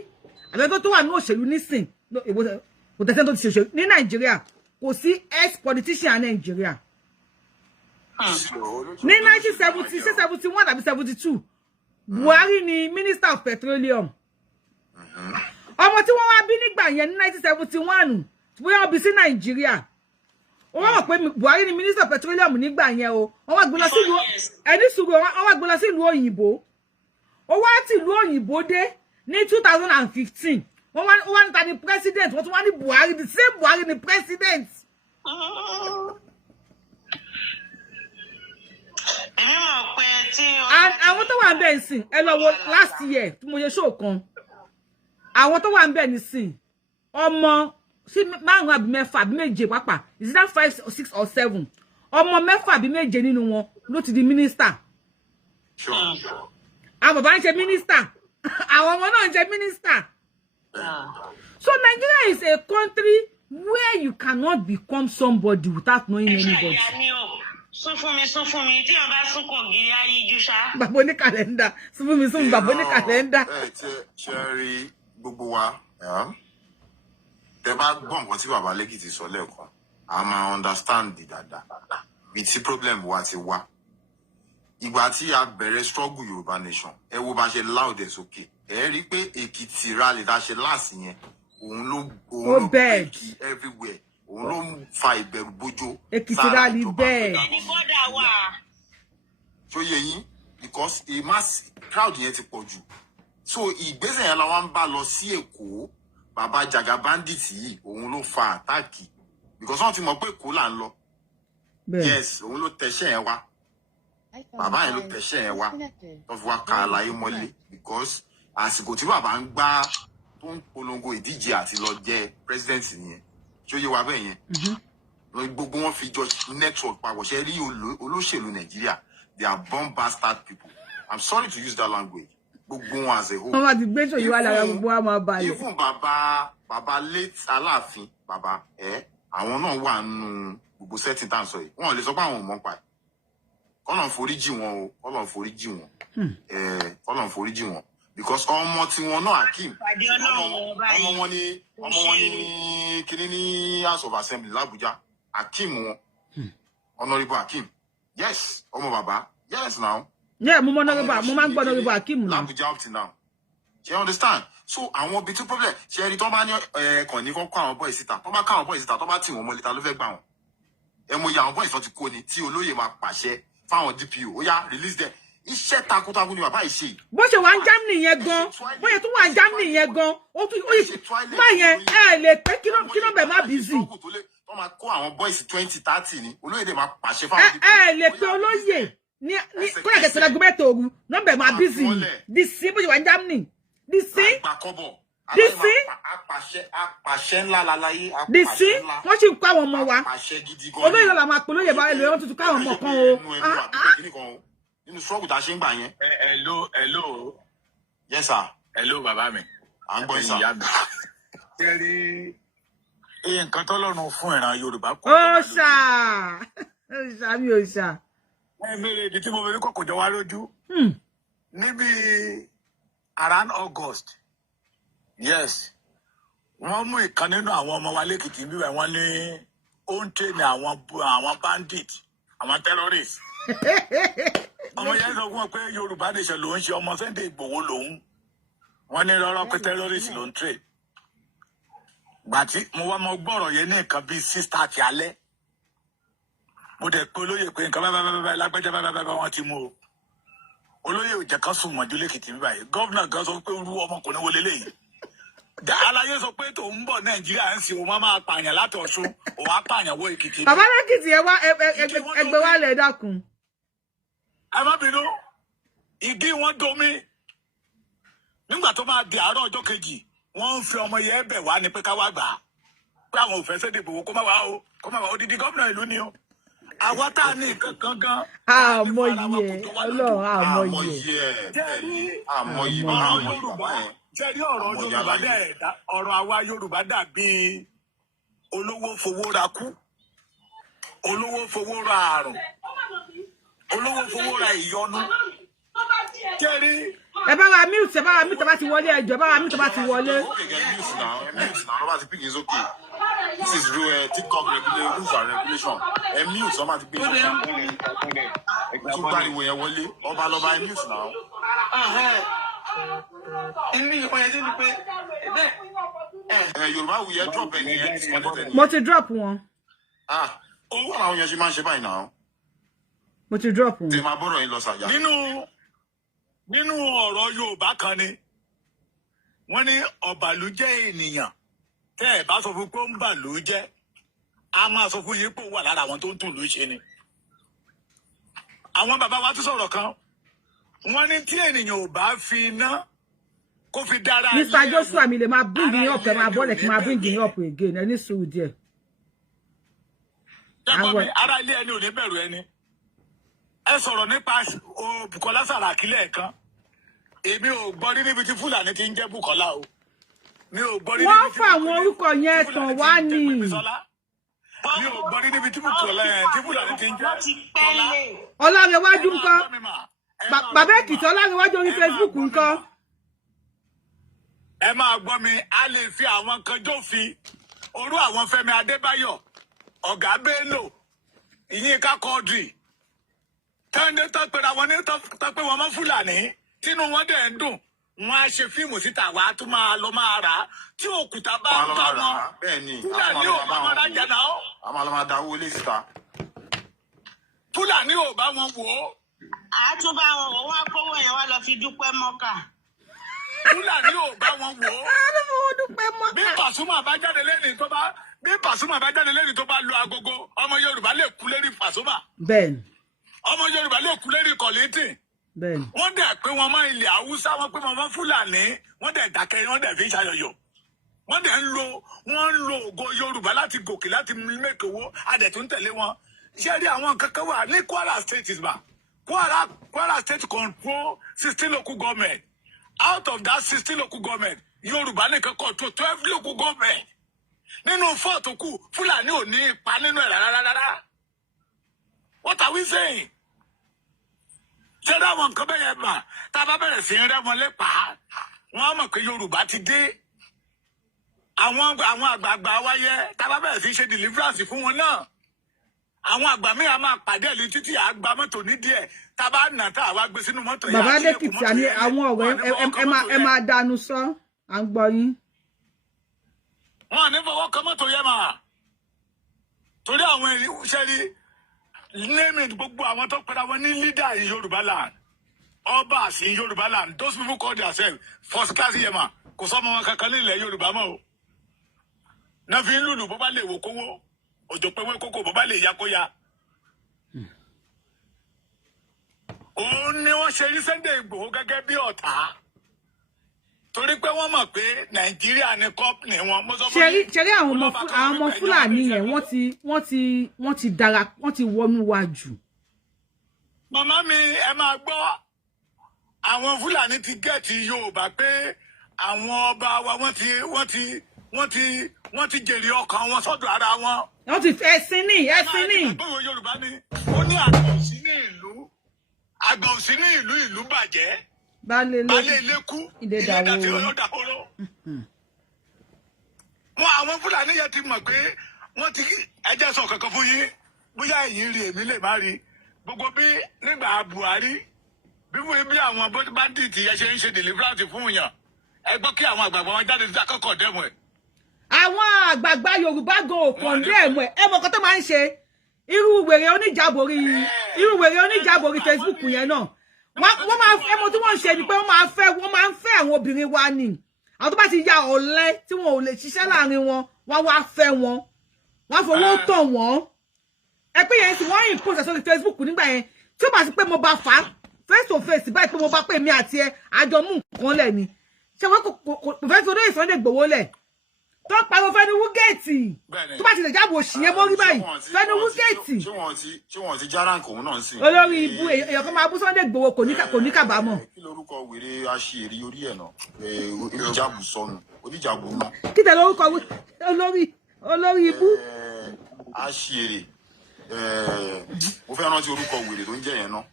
àbẹ tó wà ní òṣèlú nísìn kò tẹsán tó ti ṣe òṣèlú ní Nàìjíríà kò sí ex politician Nàìjíríà. Ní 1970 71 tàbí 72 Buhari ni Minister of Petroleum. Ọmọ tí wọ́n wá bí nígbà yẹn ní 1971 bóyá ó bí sí Nàìjíríà. Wọ́n mọ̀ pé Buhari ni Minister of Petroleum nígbà yẹn o. Wọ́n wá gbé lọ sí ìlú ẹni sùúrù wọ́n wá gbé lọ sí ìlú òyìnbó. Ó wá ti ìlú òyìnbó dé ní 2015. Wọ́n wá níta ni president, wọ́n tún wá ní Buhari, the same Buhari ni president. Èmi mọ̀ pé tí àwọn tó wà ń bẹ̀ nsìn ẹ lọ wo last year tí mo ṣe show kan. Àwọn tó wà ń bẹ̀ nísìn ọmọ sí márùn àbí mẹ́fà àbí méje pàápàá is that 5 or 6 or 7 ọmọ mẹ́fà àbí méje nínú wọn ló ti di minister. Àwọn bàbá ń ṣe minister àwọn ọmọ náà ń ṣe minister. So Nigeria is a country where you cannot become somebody without knowing anybody. Sún fún mi tí wọ́n bá sún kò gírí ayíjú ṣá. Bàbá oní kàlẹ́ndà sún fún mi sún bàbá oní kàlẹ́ndà. Ṣe rí gbogbo wa tẹ bá gbọ́ nǹkan tí bàbá lẹ́kìtì sọ lẹ́ẹ̀kan a máa understand dáadáa bí tí problem wa ti wá. Ìgbà tí a bẹ̀rẹ̀ struggle Yorùbá nation ẹ wo bá ṣe loud ẹ̀ sókè ẹ rí pé Èkìtì rally tá ṣe láàsì yẹn òun ló break everywhere òun ló ń fa ìbẹ̀rù bójó. Èkìtì rally bẹ́ẹ̀. Ẹni bọ́dà wà. Ṣó yẹ yín because a mass crowd yẹn ti pọ̀ jù so ìgbésẹ̀ yẹn la wá ń bá lọ sí Èkó bàbá Jàgà bandit yìí òun ló fa àtàkì because wọ́n ti mọ̀ pé Èkó là ń lọ. Yes òun ló tẹ̀ṣẹ̀ yẹn wá bàbá yẹn ló tẹ̀ṣẹ̀ yẹn wá tó fi wá ka àlàyé mọ́lé because àsìkò tí bàbá ń gbá tó ń polongo ìdíje àti lọ jẹ president yẹn ṣó yé wa bẹ́ẹ̀ yẹn gbogbo wọn fi jọ network papọ̀ ṣe rí olóṣèlú Nàìjíríà they are born bastard people I'm sorry to use that language gbogbo wọn as a whole. Wọ́n máa ti gbé ṣòyí wá lára gbogbo wa máa balẹ̀. Even bàbá late Aláàfin bàbá àwọn náà wà nínú gbogbo setting tá à ń sọ yìí wọn ò lè sọ pé àwọn ò mọ̀ pa ẹ̀ kọ́lọ̀ ń foríjì wọn o kọ́lọ̀ ń foríjì wọn kọ́lọ̀ ń foríjì wọn because ọmọ tí wọn náà Akeem ọmọ wọn ní kíní ní House of Assembly l'Abuja Akeem wọn Honorable Akeem yes ọmọ bàbá yes now. Yeah, mo máa ń gbọ́ Honorable Akeem now. l'Abuja up till now you understand so àwọn bíi tí problem ṣe rí tó bá ní kàn ní kó kó àwọn boys síta tó bá ká àwọn boys síta tó bá tì wọ́n mọ́lẹ̀ ta ló fẹ́ gbà wọ́n ẹ mọ̀ iye àwọn boys tó ti kó ni tí olóyè máa pàṣẹ fáwọn DPO ó yá release them iṣẹ́ takuntakun ni bàbá yìí ṣe. Bó ṣe wà ń Germany yẹn gan bó ṣe tún wà ń Germany yẹn gan ó yìí má yẹn ẹ lè pé kí ló bẹ̀ má busy. wọ́n máa kó àwọn boys 20-30 ni olóyè dẹ̀ máa pàṣẹ fáwọn DPO. ẹ lè pé olóyè Ni ko la ke se la gbe to ogun. No be ma busy. This thing bo wa Germany. This thing. This thing. Apàṣẹ ńlá lalaye, This thing. Wọ́n sì pa àwọn ọmọ wa. Olóyè la máa pe olóyè bá ele wọ́n tún ká àwọn ọmọ kan o. Nínú struggle ta ṣe ń gbà yẹn. Hello. Yes sir. Hello bàbá mi. À ń gbọ́ sir. Tẹ́rí nǹkan tọ́lọ́run fún ìran Yorùbá kò. Ó ṣá mi ò ṣá. Mẹ́rẹ̀ ìdí tí mo fi kọ́kọ́ jọ wá lójú. Níbi around August. Yes. Wọ́n mú ìkan nínú àwọn ọmọ wa lẹ́kìtì bí wọ́n ní ó ń tẹ̀ ní àwọn bandit, àwọn terrorists. Ọmọ yẹn sọ fún wọn pé Yorùbá nation ló ń ṣe ọmọ Sunday Igboho lòun. Wọ́n ní rárá pé terrorist ló ń trade. Gbàtí mo gbọ́rọ̀ yẹn ní nǹkan bíi 6:30 alẹ́. Mo dẹ̀ pé olóyè pé nǹkan báyìí lágbájá báyìí wọ́n ti mú o. Olóyè ò jẹ́ kan sùn mọ́jú lẹ́kìtì báyìí. Gọ́vnà gan sọ pé irú ọmọkùnrin wo leléyìí. Aláyé sọ pé tòun ń bọ̀ Nàìjíríà ń sìn òun máa pààyàn láti Ọ̀ṣun òun á pààyàn wọ Èkìtì. Bàbá lẹ́kìtì ẹ wá ẹgbẹ́ wa lẹ̀ dákun. Ẹ má bínú ìdí wọn domi nígbà tó máa di àárọ̀ ọjọ́ kejì wọ́n ń fi ọmọ yẹn bẹ̀ wá ní pé ká wá gbà á pé àwọn ò fẹ́ Sunday Igboho kó má wá odidi gómìnà ìlú ni o. Àwa tá a ní nǹkan gan. Àmọ̀yẹ Ọlọ́run àmọ̀yẹ. Àmọ̀yẹ ọ̀rọ̀ Yorùbá jẹ́rí ọ̀rọ̀ Yorùbá dẹ̀ ọ̀rọ̀ àwa Yorùbá dàbí olówó fowó ra kú, olówó fowó ra àrùn, olówó fowó ra ìyọnu. Jẹ́rí. Ẹ bá wa mute bá ti wọlé ẹjọ́ bá wa mute bá ti wọlé. Okay, get mute now. Nobody speak is okay. This is real TikTok rules and regulation. Mute somebody speak. Tún pariwo yẹn wọlé. Ọba lọba mute now. Yorùbáwùyí drop ẹni yẹn disconnected. Mo ti drop wọn. Owó àwọn yẹn ṣe máa ń ṣe báyìí náà. Mo ti drop wọn. Tèmi abọ́rọ̀ yín lọ sàjà. Nínú ọ̀rọ̀ Yorùbá kan ni wọ́n ní ọ̀bàlú jẹ́ ènìyàn tẹ́ ẹ̀ bá sọ fún pé ó ń bàlú jẹ́ a máa sọ fún yín pé ó wà lára àwọn tó ń tún lù ṣe ni. Àwọn bàbá wa tún sọ̀rọ̀ kan wọ́n ní tí ènìyàn ò bá fi iná kó fi dára. Mr. Joshua mi lè máa bring yín up ẹ máa bọ́lẹ̀ kí máa bring yín up again ẹni sùúrù díẹ̀. Ara ilé ẹni ò ní bẹ̀rù ẹni. Ẹ sọ̀rọ̀ nípa Bùkọ́lá Sàràkí lẹ́ẹ̀kan. Èmi ò gbọ́ rí níbi tí Fúlàní ti ń jẹ́ Bùkọ́lá o. Mi ò gbọ́ rí níbi tí wọ́n fà àwọn orúkọ yẹn tàn wá ní. Mi ò gbọ́ rí níbi tí Bùkọ́lá yẹn tí Fúlàní ti ń jẹ́ Bùkọ́lá. Ọlárẹ̀wájú ńkọ́? Bàbá Èkìtì Ọlárẹ̀wájú orí Facebook ńkọ́? Ẹ máa gbọ́ mi, a lè fi àwọn kan jófin. Orú àwọn Fẹ́mi Adébáyọ̀, Ọ̀gá Bello, Ìyínká Quadri. Tẹ́ndé tó pera wọn ní tó pé wọn mọ́ Fúlàní tínú wọn dẹ̀ ń dùn wọn á ṣe fíìmù síta wàá tún máa lọ máa rà á tí òkúta bá ń bá wọn Fúlàní ò bá wọn rájà náà. A máa lọ máa dáwó lé síta. Fúlàní ò bá wọn wò ó. Àtúbà wọn wò wá kówó yẹn wá lọ fi dúpẹ́ mọ́kà. Fúlàní ò bá wọn wò ó. Bí Pasuma bá jáde lẹ́ni tó bá lu agogo ọmọ Yorùbá lè kú lérí Pasuma. Bẹ́ẹ̀ni. Ọmọ Yorùbá lè kú lérí Kọ̀lẹ́tì. Bẹ́ẹ̀ni. Wọ́n dẹ̀ pé wọn mọ́ ilẹ̀ Haúsá wọ́n pé wọn mọ́ Fúlàní wọ́n dẹ̀ dákẹ́ wọ́n dẹ̀ fi ṣayọyọ̀. Wọ́n dẹ̀ ń lo ògo Yorùbá láti gòkè láti mẹ́kẹ̀ owó adẹ̀tún tẹ̀lé wọn. Ṣé rí àwọn kankan wà ní Kwara State ìsìnbà? Kwara State control 16 local government. Out of that 16 local government, Yorùbá nìkan control 12 local government. Nínú 4 tó kù, Fúlàní ò ní ipa nínú ẹ̀ rárá. What are we saying? Ṣé dáwọn nǹkan bẹ́ẹ̀ yẹn mà tá a bá bẹ̀rẹ̀ sí ń rẹ́ wọn lẹ́pàá wọ́n á mọ̀ pé Yorùbá ti dé. Àwọn àgbààgbà wáyé tá a bá bẹ̀rẹ̀ sí ṣe deliverance fún wọn náà. Àwọn àgbà míì á máa pàdé ẹ̀ ní títí àgbà mọ́tò nídìí ẹ̀ tá a bá nà tá a wá gbé sínú mọ́tò yẹn. Bàbá Lẹ́kìtì àní àwọn ọ̀rọ̀ ẹ máa dànù sọ à ń gbọ́ yín. Wọ́n à ní fọwọ́ kan mọ́tò yẹn mà. Torí àwọn iṣẹ́ rí name it gbogbo àwọn tó pera wọn ní leader in Yoruba land. Obas in Yoruba land. Those people call themselves first class yẹn mà. Kò sọ́mọ wọn kankan nílẹ̀ Yorùbá mọ́ o. Náà fi ń lùlù bó bá lè wò kówó. Òjò pé wé kókó bó bá lè ya kó ya. òun ni wọ́n ṣe rí Sunday Igboho gẹ́gẹ́ bí ọ̀tá torí pé wọ́n mọ̀ pé Nàìjíríà ni company wọn. ṣeré àwọn ọmọ Fúlàní yẹn wọ́n ti wọnú wa jù. Màmá mi ẹ máa gbọ́ àwọn Fúlàní ti gẹ̀ẹ́tì Yorùbá pé àwọn ọba wa wọ́n ti jèrè ọkàn wọn sọ́dọ̀ ara wọn. Wọ́n ti fẹ́ ẹ̀sìn ní. Báwo Yorùbá ni ó ní àgbà òsì ní ìlú ìlú bàjẹ́. Balẹ̀ ilé kú ilé dàtí ọlọ́dàhóró. Àwọn Fúlàní yẹn ti mọ̀ pé wọ́n ti ẹjẹ́ sọ kankan fún yín bóyá ẹ̀yin rí èmi lè má rí gbogbo bí nígbà Buhari bí àwọn bandit yẹn ṣe ń ṣe deliverance fún yàn ẹ gbọ́ kí àwọn àgbààgbà wọn jáde sí akọ́kọ̀ dẹ́mu ẹ̀. Àwọn àgbààgbà Yorùbá gan òkàn dẹ́mu ẹ̀ ẹ mọ̀ kọ́ tó máa ń ṣe irú wèrè oníjàborí Facebook yẹn náà wọ́n máa fẹ́ mo tí wọ́n ń ṣe ni pé wọ́n máa ń fẹ́ àwọn obìnrin wa ni àwọn tó bá ti ya ọ̀lẹ tí wọn ò lè ṣiṣẹ́ láàrin wọn wọ́n wá fẹ́ wọn wọ́n fowó tàn wọ́n ẹ pé yẹn sì wọ́n yìn post sórí Facebook nígbà yẹn tí ó bá sí pé mo bá fà á face to face báyìí pé mo bá pè mí àti ẹ àjọ mú nǹkan lẹ̀ ni ṣé wọ́n kò fẹ́ fi olóyè Sunday Igboho lẹ̀ tó pariwo fẹ́ni wúgẹ́ẹ̀tì tó bá ti lè jábọ̀ òṣìyẹ́ mọ́rí báyìí fẹ́ni wúgẹ́ẹ̀tì. ṣé wọ́n ti já ránkì òun náà sí. olórí ibú èèyàn kan máa bú Sunday Igboho kò ní kábàámọ̀. kí lorúkọ wèrè aṣèrè orí ẹ̀ náà oníjàbù sọnù oníjàbù náà. kí tẹ lórúkọ olórí ibú. aṣèrè mo fẹ́ rántí orúkọ wèrè tó ń jẹ́ yẹn náà.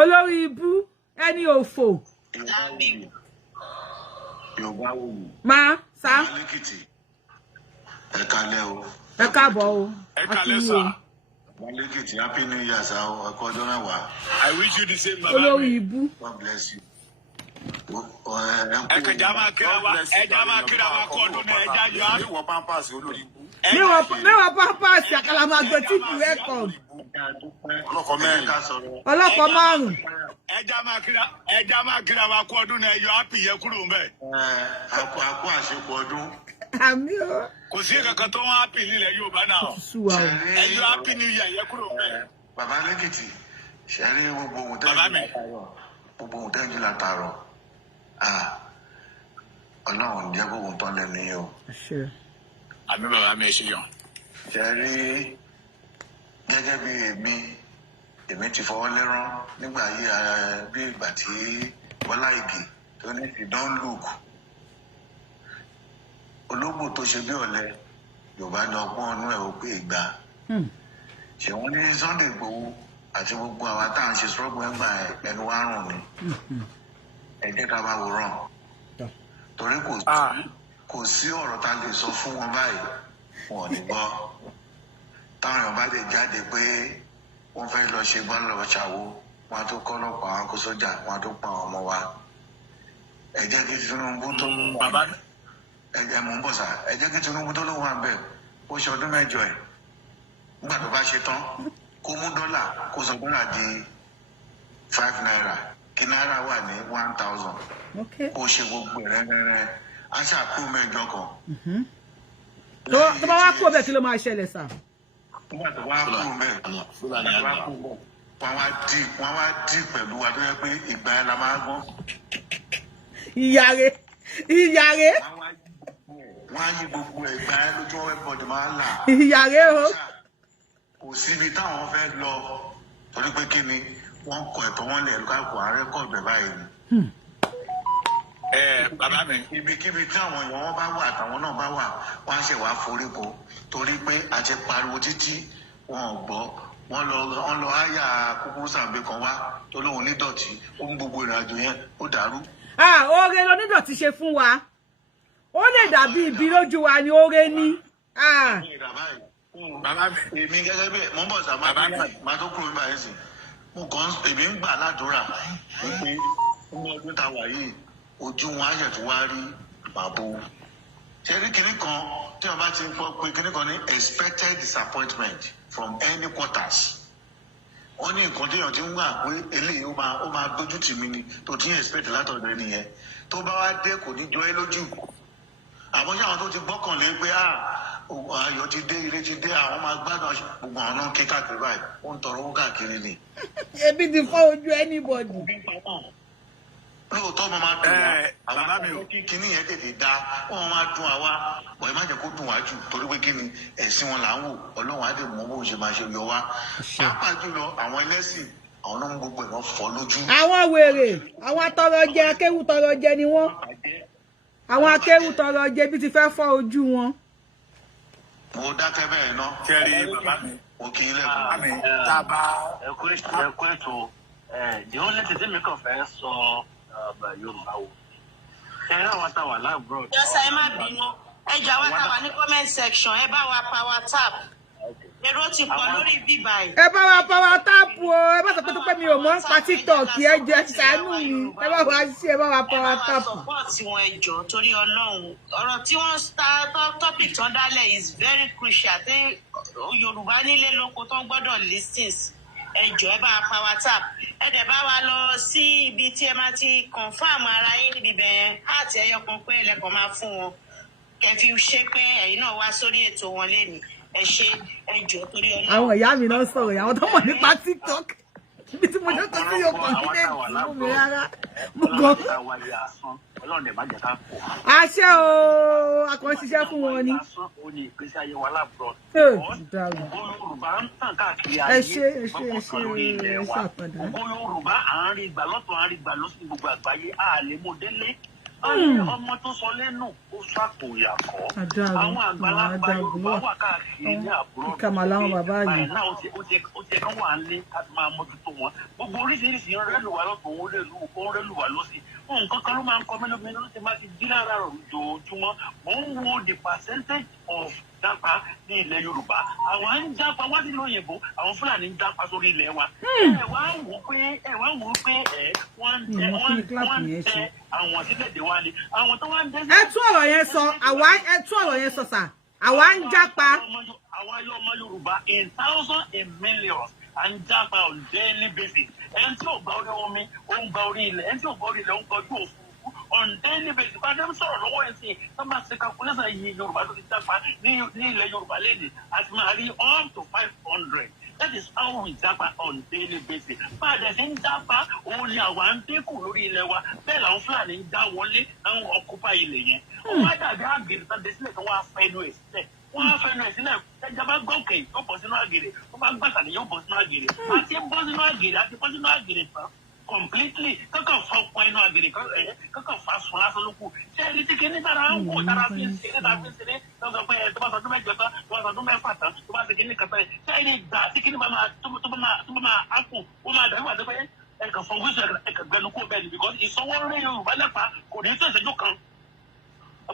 olórí ibú ẹni òfò. Yorubawoyi. Máa sá. Ẹ kálẹ́ o. Ẹ káàbọ̀ o. Ẹ kálẹ́ sá. Malekiti, happy new year sá o. Ẹ kú ọdún mẹ́wàá. I wish you the same baba. Olórí ibú. God bless you. Ẹ kẹjá máa kíra wa kọ́ ọdún náà ẹja yọ á. Níwọ̀ pampasì olórí ibú. Níwọ̀ pampasì àkàlà máa gbé tíìpù rẹ́kọ̀d. Ọlọ́kọ̀ mẹ́rin. Ọlọ́kọ̀ márùn-ún. Ẹja máa kíra wa kọ́ ọdún náà ẹyọ ápì yẹ kúrò ń bẹ̀. Àkó àṣepọ̀ ọdún. Àmì o. Kò sí kankan tó wọ́n ápì nílẹ̀ Yorùbá náà. Ẹyọ ápì ní ìyá yẹ kúrò ń bẹ̀. Bàbá Lẹ́kìtì, ṣe rí gbogbo ohun tẹ́jú látàárọ̀. Ọlọ́run jẹ́ gbogbo tán lẹ́nu yìí o. Àmì bàbá mi ṣe yàn. Ṣe rí gẹ́gẹ́ bí èmi ti fọwọ́ lẹ́rán nígbà yìí bí ìgbà tí Bọ́lá Ìgè tó ní ti don look ológbò tó ṣe bí ọ̀lẹ Yorùbá ní ọgbọ́n ọnú ẹ̀ ó pé ìgbà ṣé wọ́n ní Sunday Igboho àti gbogbo àwa tá à ń ṣe struggle ẹgbà ẹnu wa rùn ni ẹ jẹ́ ká bá wòran torí kò sí ọ̀rọ̀ tá a lè sọ fún wọn báyìí wọn ò ní gbọ́ táwọn èèyàn bá lè jáde pé wọ́n fẹ́ lọ ṣe gbọ́n lọ ṣàwo wọn tó kọ́ ọlọ́pàá wọn kó sójà wọn tó pa àwọn ọmọ wa ẹ jẹ́ kí Tinubu tó bàbá ẹ mọ̀ ń bọ̀ sá ẹ jẹ́ kí Tinubu tó ló wà ń bẹ̀ ó ṣe ọdún mẹ́jọ ẹ̀ nígbà tó bá ṣe tán kó mú dọ́là kó sọ dọ́là di 5 naira kí náírà wà ní 1,000 kó ṣe gbogbo rẹ́rẹ́rẹ́ á ṣàkó mẹ́jọ kan. tó bá wá kó bẹ́ẹ̀ kí ló máa ṣẹlẹ̀ sá. nígbà tó wá kó bẹ́ẹ̀ wọ́n wá dì pẹ̀lú wa tó yẹ pé ìgbà yẹn la máa gbọ́. ìyàrá. wọ́n á yí gbogbo ìgbà yẹn lójú ọwọ́ ẹ̀bọ̀dì máa ń là. ìyàrá o. kò síbi táwọn fẹ́ lọ torí pé kí ni wọ́n kọ ẹ̀tọ́ wọn lẹ̀ lókàkọ àrẹ́kọ̀ọ̀dù ẹ̀ báyìí ni. Bàbá mi. ibikíbi tí àwọn èèyàn wọn bá wà àtàwọn náà bá wà wọ́n á ṣe wàá forí ko torí pé a ti pariwo títí wọn ò gbọ́ wọ́n lọ áyà kúkúrú sàǹbẹ kan wá tó lóun nídọ̀tí ó ń gbogbo ìrìnàjò yẹn ó dàrú. oore lọ nídọ̀tí ṣe fún wa ó lè dàbí ibi lójú wa ni oore ní. bàbá mi èmi gẹ́gẹ́ bẹ́ẹ̀ mo ń bọ̀ sá máa tó kúrò nígbà yẹn sì èmi ń gbà ládùúrà wípé ní ọdún tá a wà yìí ojú wọn á yẹ̀ tó wá rí bàbá ṣe rí kinní kan tí wọn bá ti ń gbọ́ pé kinní kan ní expected disappointment from any quarters wọ́n ní nǹkan téèyàn ti ń wà pé eléyìí ó máa dójú tì mí ni tó ti ń expect látọ̀dọ̀ ẹnìyẹn tó bá wá dé kò ní jọ ẹ́ lójú àmọ́ ṣé àwọn tó ti gbọ́kànlé pé ayọ̀ ti dé ilé ti dé àwọn máa gbádùn gbogbo àwọn náà ké káàkiri báyìí ó ń tọrọ owó káàkiri ni. Ebi ti fọ́ ojú anybody. lóòótọ́ mo máa dùn wá àwọn àmì kíní yẹn tètè dá wọn máa dùn àwa wọ́n má jẹ́ kó dùn wá jù torí pé kíni ẹ̀sìn wọn là ń wò ọlọ́run á lè mọ bó ṣe máa ṣe yọ wá pàápàá jùlọ àwọn ẹlẹ́sìn àwọn náà ń gbogbo ẹ̀ wọ́n fọ́ lójú. àwọn wèrè àwọn atọrọ jẹ akéwù tọrọ jẹ ni wọ́n àwọn akéwù tọrọ jẹ bí ti fẹ́ fọ́ ojú wọn. mo dákẹ́ bẹ́ẹ̀ náà. kẹrí bàbá mi. mo kì í lẹ́kọ̀ọ́. àmì tábà. ẹ̀kọ́ ètò the only thing tí mi kàn fẹ́ sọ Yorùbá wo ẹ̀rọ àwọn táwa láàbùrọ̀. jọ́sà ẹ má bínú ẹjọ́ àwọn táwa ní comment section ẹ bá wa power tap èrò ti pọ̀ lórí bíbá yìí. ẹ bá wa power tap o ẹ bá sọ pé tó pé mi ò mọ̀ nípa TikTok ẹ jẹ́ ṣàánú mi ẹ bá wa ṣe ẹ bá wa power tap. ẹ bá wa support wọn ẹjọ́ torí Ọlọ́run ọ̀rọ̀ tí wọ́n topic tán dálẹ̀ is very crucial tí Yorùbá nílé lóko tó ń gbọ́dọ̀ listens ẹjọ́ ẹ bá wa power tap ẹ dẹ̀ bá wa lọ sí ibi tí ẹ máa ti confam ara yín níbi bẹ́ẹ̀ àti ẹyọkan pé ẹlẹ́kọ̀ọ́ máa fún wọn kẹfì ṣe pé ẹ̀yin náà wá sórí ètò wọn lénìí ẹ ṣe ẹjọ́ torí Ọlọ́run. àwọn ìyá mi náà sọ̀rọ̀ ìyàwó tó mọ̀ nípa TikTok ibi tí mo jẹ́ tó sí yóò confidence fún mi rárá mo gbọ́. àṣẹ o akọ̀ ṣiṣẹ́ fún wọn ni. ẹ ṣe àpàdé. Yorùbá à ń rí ìgbà lọ́tọ̀ à ń rí ìgbà lọ́sìn gbogbo àgbáyé àlèmọ́délé ọmọ tó sọ lẹ́nu ó ṣàpòyà kọ́ àwọn àgbàlagbà Yorùbá wà káàkiri ní àbúrò báyìí náà ó ti kán wà ń lé láti máa mójútó wọn gbogbo oríṣiríṣi ń rẹ́lù wá lọ́tọ̀ ó ń rẹ́lù wá lọ́sì nǹkan kan ló máa ń kọ́ mẹ́lẹ́mẹ́lẹ́ ló ti máa ti dí lára rẹ̀ lójoojúmọ́ mò ń wo the percentage of jápa ní ilẹ̀ Yorùbá àwọn ń jápa wá nílò òyìnbó àwọn Fúlàní ń jápa sórí ilẹ̀ wa ẹ wá wò pé wọ́n ń tẹ àwọn sílẹ̀-èdè wa ni àwọn tó wá ń dẹ́sẹ̀. ẹ tún ọ̀rọ̀ yẹn sọ ẹ tún ọ̀rọ̀ yẹn sọ sà àwa ń jápa. àwa yóò mọ Yorùbá in thousands in millions à ń jápa on daily basis ẹni tí ò gba orí omi ó ń gba orí ilẹ̀ ẹni tí ò gba orí ilẹ̀ ó ń gba ojú òfurufú on daily basis bá dẹ́m sọ̀rọ̀ lọ́wọ́ ẹ̀ sí tó máa ṣe calculation yìí Yorùbá tó ti jápa ní ilẹ̀ Yorùbá léde àti máa rí up to 500. That is how we japa on daily basis. Bá a dẹ̀ ṣe ń japa òun ni àwa ń dínkù lórí ilẹ̀ wa bẹ́ẹ̀ làwọn Fúlàní ń dá wọlé àwọn ọkùpá ilẹ̀ yẹn. Wọ́n á dàbí àgèrè tán dé sílẹ̀ kí wọ́n á fẹnu ẹ̀ sílẹ̀. Wọ́n á fẹnu ẹ̀ sílẹ̀ ẹja bá gòkè yóò bọ̀ sínú àgèrè wọ́n bá gbàsàlẹ̀ yóò bọ̀ sínú àgèrè. Àti bọ́ sínú àgèrè àti bọ́ sínú àgèrè tán completely kankan fa ọkọ inú àgèrè kankan fa sùn lásán ló kù ṣé ẹni tí kìíní tára ń wò tára fi ń ṣeré tó sọ pé tó bá sọdún mẹ́jọ tán tó bá sọdún mẹ́fà tán tó bá ṣe kìíní kan tán ṣé ẹni gbà tí kìíní bá máa ákùn ó máa dàbí wà tó pé ẹ̀kan fọ wíṣọ ẹ̀kan gbẹnu kó bẹ́ẹ̀ ni because ìsọwọ́ rẹ̀ Yorùbá lẹ́pàá kò ní í tó ìṣẹ́jú kan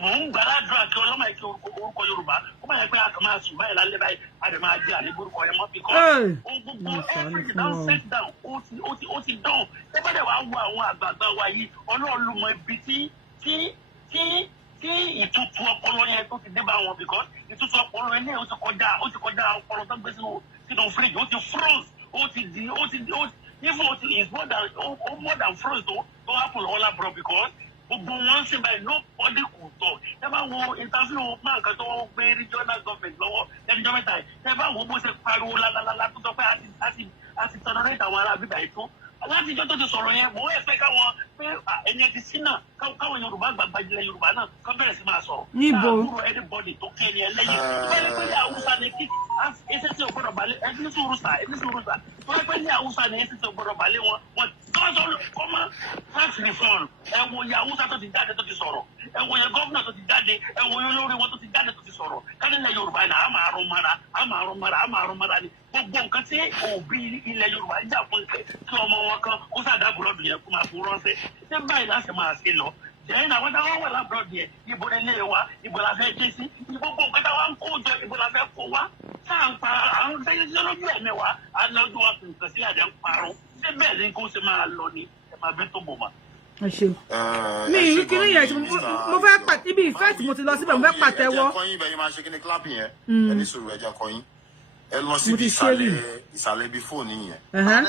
mò ń gbàládùn àti ọlọ́mọ ìkí orúkọ Yorùbá ó máa yẹ pé a kàn máa sùn báyìí lálẹ́ báyìí a lè máa jẹ àlébù orúkọ yẹn mọ́ because ohun gbogbo everything down set down ó ti dán ẹ bá dẹ̀ wá wo àwọn àgbààgbà wa yìí Ọlọ́run ló mọ ibi tí ìtutù ọpọlọ yẹn tó ti dé bá wọn because ìtutù ọpọlọ yẹn ó ti kọjá ọpọlọ tó gbé sínú fridge ó ti froze ó ti even is more than froze tó happen lọ́wọ́ lábúrò because gbogbo wọn ṣe báyìí nobody kò tọ ẹ bá wo interview máa kan tó gbé regional government lọ́wọ́ ẹnìjọ́ mẹ́ta yìí ẹ bá wo bó ṣe pariwo lálálálá tó sọ pé a ti tolerate àwọn ará bíbá yìí tó látijọ́ tó ti sọ̀rọ̀ yẹn mò ń ẹ̀fẹ́ káwọn pé ẹni ẹ ti sí náà káwọn Yorùbá gbàgbà ilẹ̀ Yorùbá náà kọ́ bẹ̀rẹ̀ sí máa sọ̀rọ̀ káàkúrò anybody tó kẹ́ ni ẹlẹ́yìn bẹ́ẹ̀ pé ní Haúsá ni kí ẹsẹ̀ tí o gbọ́dọ̀ balẹ̀ ẹni sùúrù sà bẹ́ẹ̀ pé ní Haúsá ni ẹsẹ̀ tí o gbọ́dọ̀ balẹ̀ wọn kọ́mọ tax reform ẹ wo iye Haúsá tó ti jáde tó ti sọ̀rọ̀ ẹ wo iye gómìnà tó ti jáde ẹ wo iye olórí wọn tó ti jáde tó ti sọ̀rọ̀ kánilẹ̀ Yorùbá náà a máa rún mara ni gbogbo nǹkan tí òbí ilẹ̀ Yorùbá ń jà fún kí ọmọ wọn kan kó sàdá búrọ́dù yẹn kó máa fún ránṣẹ́ ṣé báyìí láti máa ṣe lọ jẹ́yìn àwọn táwọn wà lábúrọ́dù yẹn ibo ilé wa ibo la fẹ́ dé sí gbogbo nǹkan táwọn ń kó jọ ibo la fẹ́ kó wá sáà ń pa àwọn sẹ́yìn sí lójú ẹ̀mí wa alọ́jú wa fi nǹkan sí àdé ń parun ṣé bẹ́ẹ̀ ni kó ṣe máa lọ ni ẹ máa bí tó bò mà. ẹ ṣeun mi ìrí kiri yẹn mo fẹ́ pàtẹ́ ibi ìfẹ́ tí mo ti lọ síbẹ̀ mo fẹ́ pàtẹ́wọ́. ẹ jẹ́ kọ́yìn bẹ́ẹ̀ ni máa ṣe kí ni clap yẹn ẹ ní sùúrù ẹ jẹ́ kọ́yìn ẹ lọ síbi ìsàlẹ̀ bí fóònù yẹn.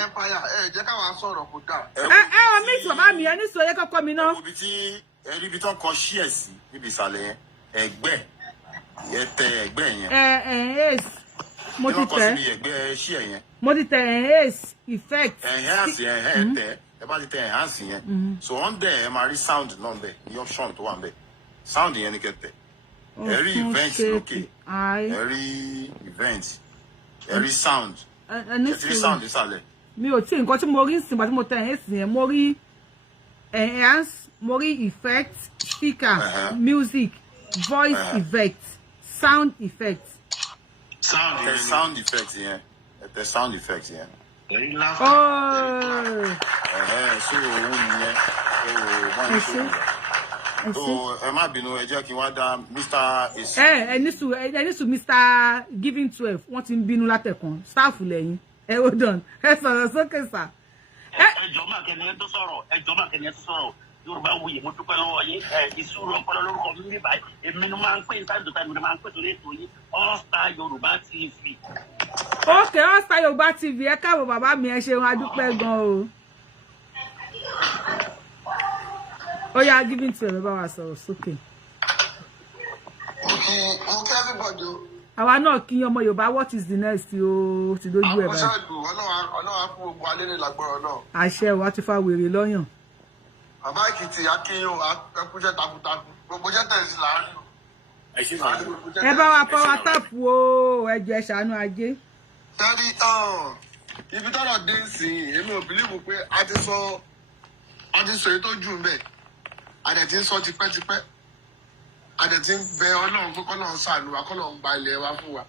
Empire ẹ jẹ́ káwa sọ̀rọ̀ kó dà. ẹ ọ mi tí bàbá mi ẹ ní sọ yẹ kọ́kọ́ mi náà. ibi tí ẹrí ibi tó ń kọ ṣíẹ̀ sí níbi ìsàlẹ̀ yẹn ẹgbẹ́ Yẹ tẹ ẹgbẹ́ yẹn. Enhance. Mo ti tẹ. Ẹgbẹ́ ṣí ẹ̀yẹn. Mo ti tẹ enhance effect. Enhance yẹn tẹ. Ẹ bá ti tẹ enhance yẹn. So on there ẹ máa rí sound náà bẹ̀ ní option tó wà bẹ̀. Sound yẹn ni kẹ́ tẹ̀. Ẹ rí event lókè. Ẹ rí event. Ẹ rí sound. Ẹ rí sound nísàlẹ̀. Mi ò tí nǹkan tí mo rí sìn bá tí mo tẹ enhance yẹn mo rí enhance, mo rí effect, speaker, music, voice effect, sound effect. Sound effect yẹn. The sound effect yẹn. Oh. So òun nìyẹn. So ẹ má bínú ẹ jẹ́ kí wá dá Mr. Esi. Ẹ ní sùn Mr. Giving 12 wọ́n ti ń bínú látẹ̀kan staff lẹ́yìn. Hold on. Ẹ sọ̀rọ̀ sókè sà. Ẹjọ́ máa kẹ́ni ẹ tó sọ̀rọ̀. Yorùbáwùyí mo dúpẹ́ lọ́wọ́ yín. Ìṣúró ọpọlọ lórúkọ mi ní báyìí. Èmi ni máa ń pè ní táìmù tó táìmù ni máa ń pè sórí ètò yìí. All Star Yorùbá TV. Okay, All Star Yorùbá TV. Ẹ káàbọ̀ bàbá mi, ẹ ṣeun adúpẹ́ gan o. Ó yá Giving 12 bá wa sọ̀rọ̀ sókè. Okay, everybody. Àwa náà kí ọmọ Yorùbá, what is the next o ti dojú ẹ̀ báyìí. Ọlọ́run fún gbogbo alẹ́ ní lágbára náà. Àṣẹ wa ti fa wèrè lọ́yàn. Bàbá Èkìtì akínyìn ẹkúṣẹ́ takuntakun. Gbogbo jẹ́ tẹ̀sí láàárín. Ẹ bá wa power tap o, ẹ jẹ́ ṣàánú ajé. Tẹ́lí ibi tọ́rọ̀ dé sí èmi ò bìlíìfù pé a ti sọ èyí tó jù ń bẹ̀. A dẹ̀ ti ń sọ tipẹ́tipẹ́. A dẹ̀ ti ń bẹ Ọlọ́run pé k'Ọlọ́run ṣàánú wa, k'Ọlọ́run gba ilẹ̀ wa fún wa.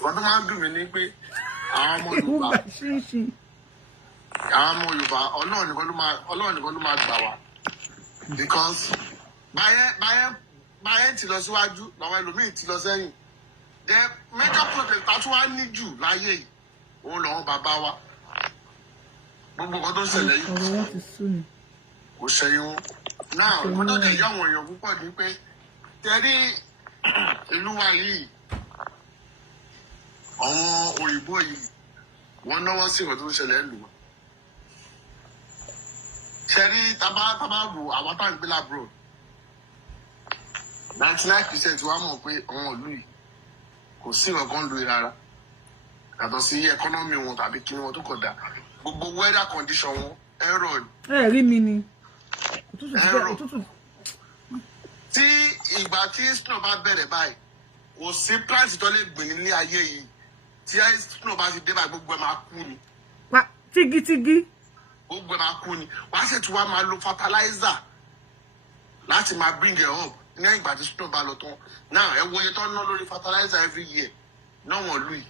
Bọ̀ tó máa ń dùn mí ní pé àwọn ọmọ Yorùbá Ọlọ́run nìkan ló máa gbà wá. Because báyẹn ti lọ síwájú làwọn ẹlòmíì ti lọ sẹ́yìn. The major project tá tún wá ní jù láyé yìí òun lọ́wọ́ bàbá wa. Gbogbo nǹkan tó ṣẹlẹ̀ yìí kò ṣẹyìn wọn. Now nǹkan tó dẹ̀ yá àwọn èèyàn púpọ̀ ní pé tẹ̀rí ìlú wa yìí àwọn òyìnbó yìí wọ́n náwó sí nǹkan tó ṣẹlẹ̀ lù wọ́n. Tẹ̀rí tábà wò àwọn tá à ń gbé lábúrò 99% wa mọ̀ pé àwọn ìlú yìí kò sí nǹkan lu rárá yàtọ̀ sí ẹkọ́nọ́mì wọn tàbí kí wọn tó kọ̀ dá gbogbo weather condition wọn ẹ̀rọ ni. Ẹ rí mi ni òtútù. Tí ìgbà tí snow bá bẹ̀rẹ̀ báyìí kò sí plant tó lè gbìn nílé ayé yìí tí snow bá ti dé báyìí gbogbo ẹ̀ máa kú ni. Tígítígí. Gbogbo ẹ̀ máa kú ni wàá ṣe tí wàá máa lo fertilizer láti máa bring it up ní ìgbà tí snow bá lọ tán. Now ẹ wo iye tó ń ná lórí fertilizer every year náà wọ́n lù yìí.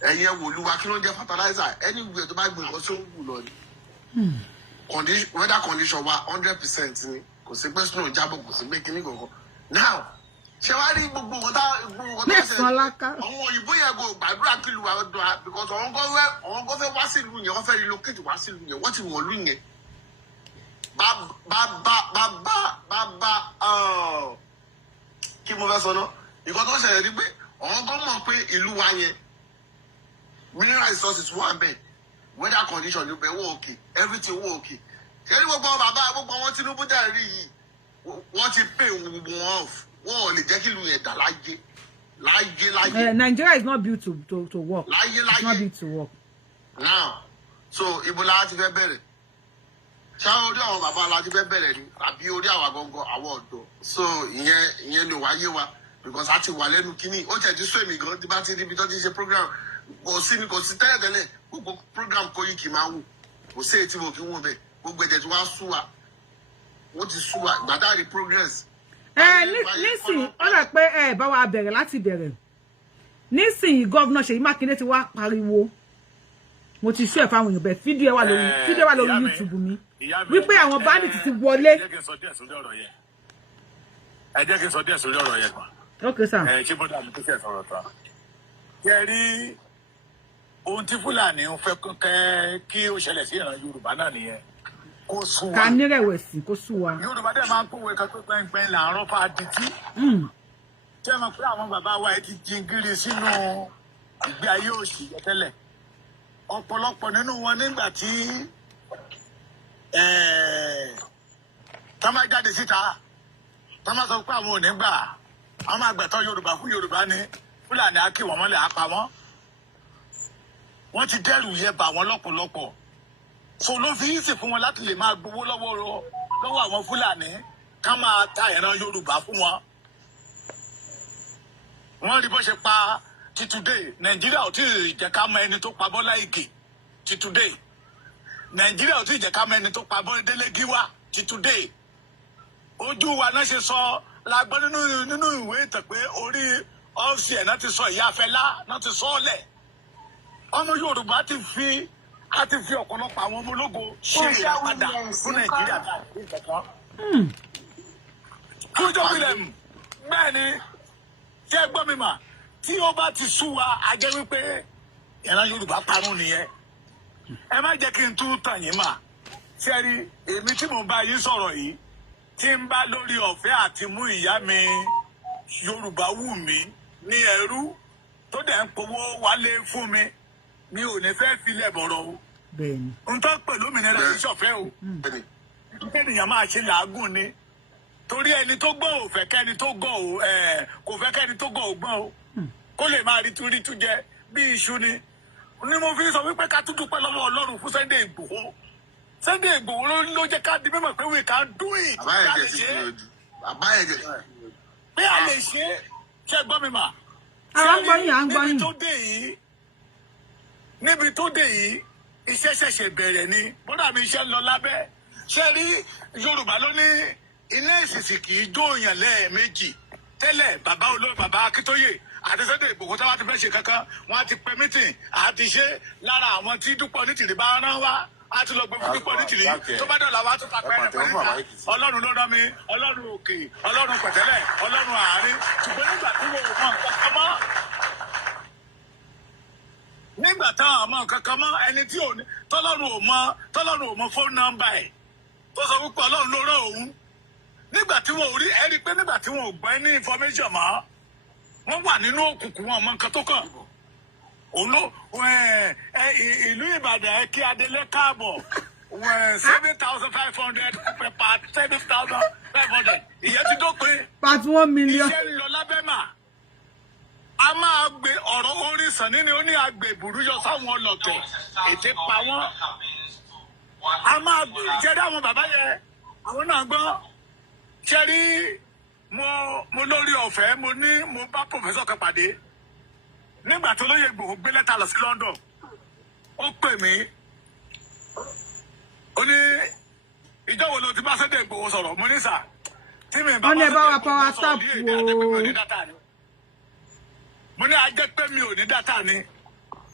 Ẹ̀yin ẹ wò lúwa kí ló ń jẹ́ fertilizer anywhere tó bá gbìn nǹkan tí ó ń wù lọ ni. Weather condition wa 100% ni kò sí pé snow jábọ̀ kò sí pé kíní kankan. Now ṣé wàá rí gbogbo nǹkan tá ṣe àwọn òyìnbó yẹn kò gbàdúrà kí lu àwọn dùn á because àwọn kan fẹ́ wá sí ìlú yẹn wọ́n fẹ́ relocate wá sí ìlú yẹn wọ́n ti wọ̀n lú yẹn. Bàbá kí mo fẹ́ sọ náà nǹkan tó ṣẹlẹ̀ rí pé àwọn kan mọ̀ pé ìlú wa yẹn mineral resources wà bẹ́ẹ̀ weather condition ló bẹ̀ wọ́n òkè everything wọ́n òkè ṣé ní gbogbo àwọn Tinubu dẹ̀ rí yìí wọ́n ti pay gbogbo wọn off wọn ò lè jẹ́ kí ìlú yẹn dà láyé. Nigeria is not built to work. Láyé. It's not built to work. Now so ibo la ti fẹ́ bẹ̀rẹ̀ ṣá orí àwọn bàbá la ti fẹ́ bẹ̀rẹ̀ ni àbí orí àwa gangan àwọn ọ̀dọ́ so ìyẹn ló wáyé wa because a ti wà lẹ́nu kínní ó tẹ̀ ti sọ èmi gan tí bá ti ríbi tó ti ṣe program kò sí tẹ́lẹ̀tẹ́lẹ̀ gbogbo program Koiki máa wò kò sí èyí tí mo kí wọ́n bẹ̀ gbogbo ẹ̀jẹ̀ tí wọ́n á sú wa wọ́n ti sú wa gbàdáàrí progress. Nísìnyí ó rẹ̀ pé ẹ bá wa bẹ̀rẹ̀ láti bẹ̀rẹ̀ nísìnyí gọ́vnà Ṣèyí Mákindé ti wá pariwo mo ti ṣe fáwọn èèyàn bẹ́ẹ̀ fídíò wà lórí YouTube mi wípé àwọn bandits ti wọlé. ẹ jẹ́ kí n sọ díẹ̀ sórí ọ̀rọ̀ yẹn kan. Okay sir. Ṣé bọ́dà mi tó ṣe sọ̀rọ̀ tán. Kẹ́ rí ohun tí Fúlàní ń fẹ́ kí ó ṣẹlẹ̀ sí ìran Yorùbá náà nìyẹn. Kó sú wa. Ká nírẹ̀wẹ̀sì kó sú wa. Yorùbá dẹ̀ máa ń kówó ẹ̀ka tó pẹ́ńpẹ́ń làárọ̀ fà dìtí. Ṣé ẹ mọ̀ pé àwọn bàbá wa ti jingiri sínú ìgbé ayé òṣì tẹ́lẹ̀? Ọ̀pọ̀lọpọ̀ nínú wọn nígbà tí tá máa jáde síta máa sọ pé àwọn ò ní gbà àwọn máa gbẹ̀tọ́ Yorùbá fún Yorùbá ni Fúlàní á kí wọ́n mọ́lẹ̀ á pa wọ́n. Wọ́n ti dẹ́rù yẹ bà wọ́n lọ́pọ̀lọpọ̀. So ló fi yín sì fún wọn láti lè máa gbowó lọ́wọ́ àwọn Fúlàní ká máa ta ìran Yorùbá fún wọn. Wọ́n rí bó ṣe pa ti today. Nàìjíríà ò tí ì jẹ́ ká mọ ẹni tó pa Bọ́lá Ìgè ti today. Nàìjíríà ò tí ì jẹ́ ká mọ ẹni tó pa Délé Gíwá ti today. Ojú wa náà ṣe sọ la gbọ́ nínú ìwé ìtàn pé orí ọ́ọ̀sì ẹ̀ náà ti sọ Ìyá Fẹlá náà ti sọ ọ́ lẹ̀. Ọmọ Yorùbá ti fi ọ̀pọ̀lọpọ̀ àwọn ọmọ ológo ṣe ìràpadà fún Nàìjíríà káàkiri kankan. Kújọ́ William bẹ́ẹ̀ ni ṣé gbọ́ mi mà tí ó bá ti sú wa a jẹ́ wípé ìran Yorùbá parun nìyẹn. Ẹ má jẹ́ kí n tún tàn yín mà. Ṣé rí èmi tí mò ń bá yín sọ̀rọ̀ yìí tí ń bá lórí ọ̀fẹ́ àti mú ìyá mi Yorùbáwùmí ní ẹrú tó dẹ̀ ń powó wálé fún mi mi ò ní fẹ́ filẹ̀ bọ̀rọ̀ o. N tó pè lómìnira yìí ṣọ̀fẹ́ o. Ènìyàn máa ṣe làágùn ni. Torí ẹni tó gbọ́ ò fẹ́ kẹ́ni tó gọ̀ ò kò fẹ́ kẹ́ni tó gọ̀ ò gbọ́n o. Kó lè máa rí tú jẹ bí iṣu ni. Ni mo fi sọ wípé ká tún dúpẹ́ lọ́wọ́ Ọlọ́run fún Sunday Igboho. Sunday Igboho ló jẹ́ ká di mímọ̀ pé we can do it. Bí a lè ṣe ṣe gbọ́ mi mà. Níbi tó dé yìí iṣẹ́ ṣẹ̀ṣẹ̀ bẹ̀rẹ̀ ni bọ́dà mi iṣẹ́ ń lọ lábẹ́. Ṣé rí Yorùbá ló ní ilé ìsìsì kì í jó èèyàn lẹ́ẹ̀mejì. Tẹ́lẹ̀ bàbá Akíntóyè àti Sunday Igboho tí wọ́n ti fẹ́ ṣe kankan wọ́n á ti pẹ́ mítìn àti ṣe lára àwọn tí Dúpọ̀ Onítìrí bá rán wá á ti lọ gbé fún Dúpọ̀ Onítìrí tó bá dọ̀là wá tún tapẹ́ rẹ̀ pẹ̀lú ìta Ọlọ́run ló rán mi Ọlọ́run òkè Ọlọ́run pẹ̀tẹ́lẹ̀ Ọlọ́run àárín ṣùgbọ́n nígbà tí wọ́n mọ̀ kankan mọ́ nígbà táwọn àmọ́ kankan mọ́ ẹni tí tọ́lọ́run ò mọ fóònù nọ́mbà ẹ̀ tó sọ wípé Ọlọ́run ló rán òun nígbà tí wọ́n ò rí ẹ rí i pé nígbà tí wọ́n ò gbọ́ ní information mọ́ wọ́n wà nínú òkùnkùn wọn mọ nǹkan tó kàn ìlú Ìbàdàn ẹ kí Adélé káàbọ̀ 7,500 per 7,500 ìyẹn ti dópin part 1 million iṣẹ́ ń lọ lábẹ́ mà a máa gbé ọ̀rọ̀ orin sàn nínú ó ní àgbè burúyọ sáwọn ọlọ́tẹ̀ ètè pa wọ́n a máa gbé jẹ́rí àwọn bàbá yẹn àwọn náà gbọ́ jẹ́rí mo lórí ọ̀fẹ́ mo bá pòfẹ́sọ̀ kan pàdé nígbà tó lóye Ìgbòho gbé lẹ́tà lọ sí London ó pè mí ó ní ìjọ wo ló ti bá Sunday Ìgbòho sọ̀rọ̀ mo ní sà tí mi bá Sunday Ìgbòho sọ̀rọ̀ bí èdè àjẹpẹ́ mi ò ní dátà ni mo ní àjẹpẹ́ mi ò ní dátà ni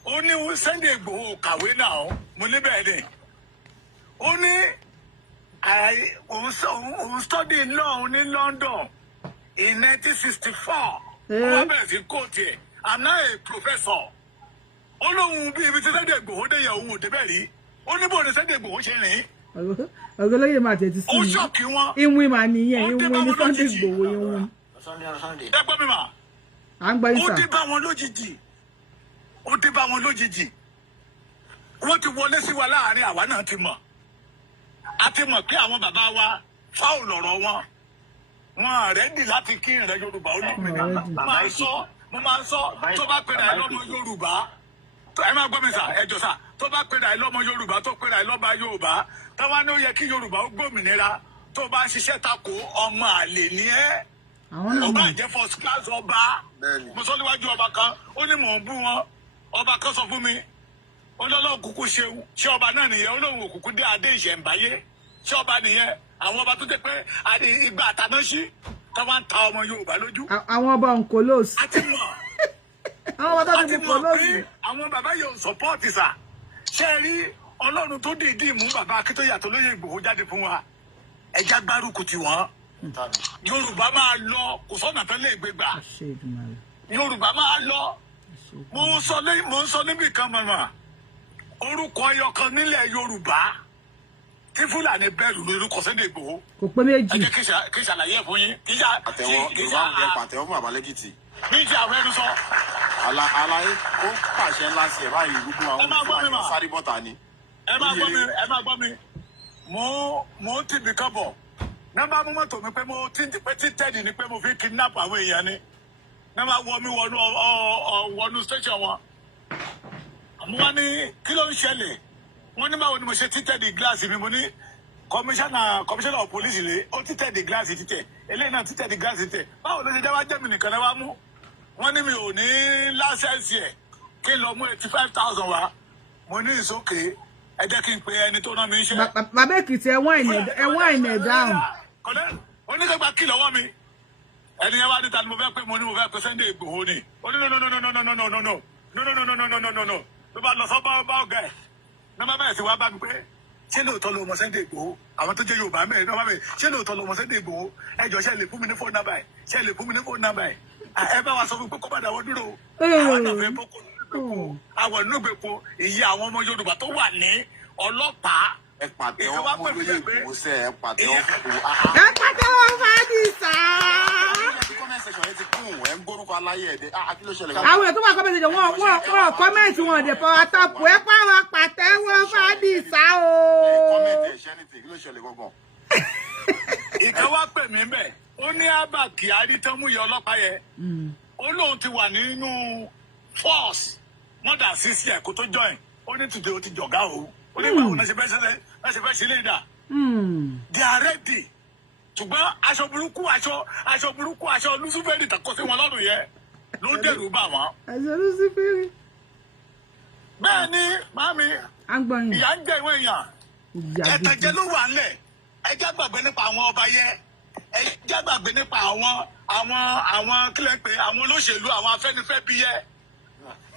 ó ní Sunday Ìgbòho kàwé náà mo ní bẹ́ẹ̀ ni ó ní òun study law ní London in 1964 wọ́n bẹ̀rẹ̀ sí kóòtù ẹ̀ I'm now a professor ó lóun bí ibi tí Sunday Ìgbòho dé yẹ òun ò débẹ̀ rí ó ní bó ni Sunday Ìgbòho ṣe rìn. ọgọlọyè máa tẹ̀ ti sí ó ṣọ́ọ̀kì wọn. ìwìn mà nìyẹn ìwìn ní Sunday Ìgbòho ìwìn. ẹ gbọ́ mi mà. à ń gbọ́ yín sà. ó dé bá wọn lójijì wọ́n ti wọlé sí wa láàrin àwa náà ti mọ̀ a ti mọ̀ pé àwọn bàbá wa fáwọn lọ̀rọ̀ wọn rẹ́dì láti kí ìrìn Yorùbá olómìnira mo máa ń sọ tó bá pèrè àìlọ́mọ Yorùbá ẹ máa gbọ́ mi sà ẹjọ́ sà tó bá pèrè àìlọ́mọ Yorùbá tó pèrè àìlọ́ba Yorùbá táwa ní ó yẹ kí Yorùbá ó gbòmìnira tó bá ń ṣiṣẹ́ tako ọmọ àlè ní ẹ́ ọba ìjẹ́ first class ọba mo sọ níwájú ọba kan ó ní mò ń bú wọn ọba kan sọ fún mi olólùwò kúkú ṣeun ṣé ọba náà nìyẹn olóhùn òkùnkùn dé adé ìṣẹ̀ǹbáyé ṣé ọba nìyẹn àwọn ọba tó jẹ́ pé ìgbà àtànáṣí táwọn ń ta ọmọ Yorùbá lójú. àwọn ọba òǹkólóòsì. a ti mọ̀ àwọn ọba tó ti kólóòsì. àwọn bàbá yóò sọpọ́ọ̀tì sà ṣé ẹ rí Ọlọ́run tó dìídì mú bàbá Akíntóyè àtolóyè Ìgbòho jáde fún wa ẹja gbárùkù tì wọ́n Yorùbá máa lọ kò sọ́nà tó lè gbé gbà Yorùbá máa lọ mo ń sọ níbì kan mọ̀mọ́ orúkọ ẹyọkan nílẹ̀ Yorùbá tí Fúlàní bẹ̀rù lórúkọ Sunday Ìgbòho kò pé méjì. ẹ jẹ́ kí n ṣàlàyé ẹ̀ fún yín kí n ṣe pàtẹ́wọ́ fún àbálẹ́kìtì. kí n ṣe àwọn ẹnu sọ. àlàyé ó pàṣẹ ńlá sí ẹ̀ báyìí gbogbo àwọn sáré bọ́ta ni. ẹ máa gbọ́ mi mo ń tìbí kan bọ̀ Number moment to me pé mo títẹ̀dì ni pé mo fi kidnap àwọn èèyàn ni. Number wọ mi wọnú station wọn. Mo wá ní kí ló ń ṣẹlẹ̀? Wọ́n ní báwo ni mo ṣe títẹ̀dì gíláàsì mi mo ní commissioner of police le ó títẹ̀dì gíláàsì títẹ̀. Eléyìí náà títẹ̀dì gíláàsì títẹ̀. Báwo ló ṣe jẹ́ wá jẹ́ mi nìkan náà wá mú? Wọ́n ní mi ò ní láṣẹ́ǹsì ẹ̀ kí n lọ mú 85,000 wá. Mo ní ìsókè ẹ jẹ́ kí n pe ẹni tó rán mi iṣẹ́. Bàbá Èkìtì ẹ̀wọ̀n ìnẹ̀ dáhùn. Onígbàgbà kí lọ́wọ́ mi. Ẹni yẹn wá níta ni mo fẹ́ pé mo fẹ́ pe Sunday Igboho ni. Ó ní no. Ló bá lọ sọ bá ọ̀gá ẹ̀. Ní bá bẹ̀rẹ̀ sí wá bá mi pé ṣé lóòótọ́ ló mọ Sunday Igboho? Àwọn tó jẹ́ Yorùbá mẹ́rin náà bá bẹ̀rẹ̀ ṣé lóòótọ́ ló mọ Sunday Igboho? Ẹ jọ̀ọ́ ṣé lè fún mi ní fóònù nàmbà ẹ̀? Ṣé lè fún mi ní fóònù nàmbà ẹ̀? Ẹ bá wa sọ fún pé kó padà wọ́n dúró. Àwọn náà fẹ́ bókò àwọn ìnúgbèpo ìyá àwọn ọmọ Yorùbá tó wà ní ọlọ́pàá. Ẹ pàtẹ́wọ́ fún olóyè Ìgbòho sẹ́ ẹ pàtẹ́wọ́ fún Fadisa. comment section ẹ ti kún ẹ ń gbórúkọ aláyé ẹ̀dẹ́ kí ló ṣẹlẹ̀. Àwọn ètò wà comment section wọ́n comment wọn dẹ̀ fọ́ àtàpù ẹ pàwọ́ pàtẹ́wọ́ Fadisa o. Comment ẹ̀ ṣẹ́ ní tè kí ló ṣẹlẹ̀ gbọ̀ngàn. Ìkan wá pè mí bẹ́ẹ̀ ó ní Abba Kyari tán mú iye ọlọ́pàá yẹn ó lóun ti wà nínú force more than 6 years kó tó join ó ní tùdé ó ti jọ̀gá o ó ní báwo náà ṣe fẹ́ ṣe lè dà. They are ready ṣùgbọ́n aṣọ burúkú aṣọ lùsùfẹ́rì tàkọ́ sí wọn lọ́rùn yẹn ló ń dẹ̀rù bà wọ́n. Aṣọ lùsùfẹ́rì. Bẹ́ẹ̀ ni màmí ìyá ń jẹ ìwé èèyàn ẹ̀tẹ̀jẹ̀ ló wà ńlẹ̀ ẹ jẹ́ gbàgbé nípa àwọn ọba yẹn ẹ jẹ́ gbàgbé nípa àwọn kílẹ̀ pé àwọn olóṣèlú àwọn afẹ́nifẹ́ bí yẹ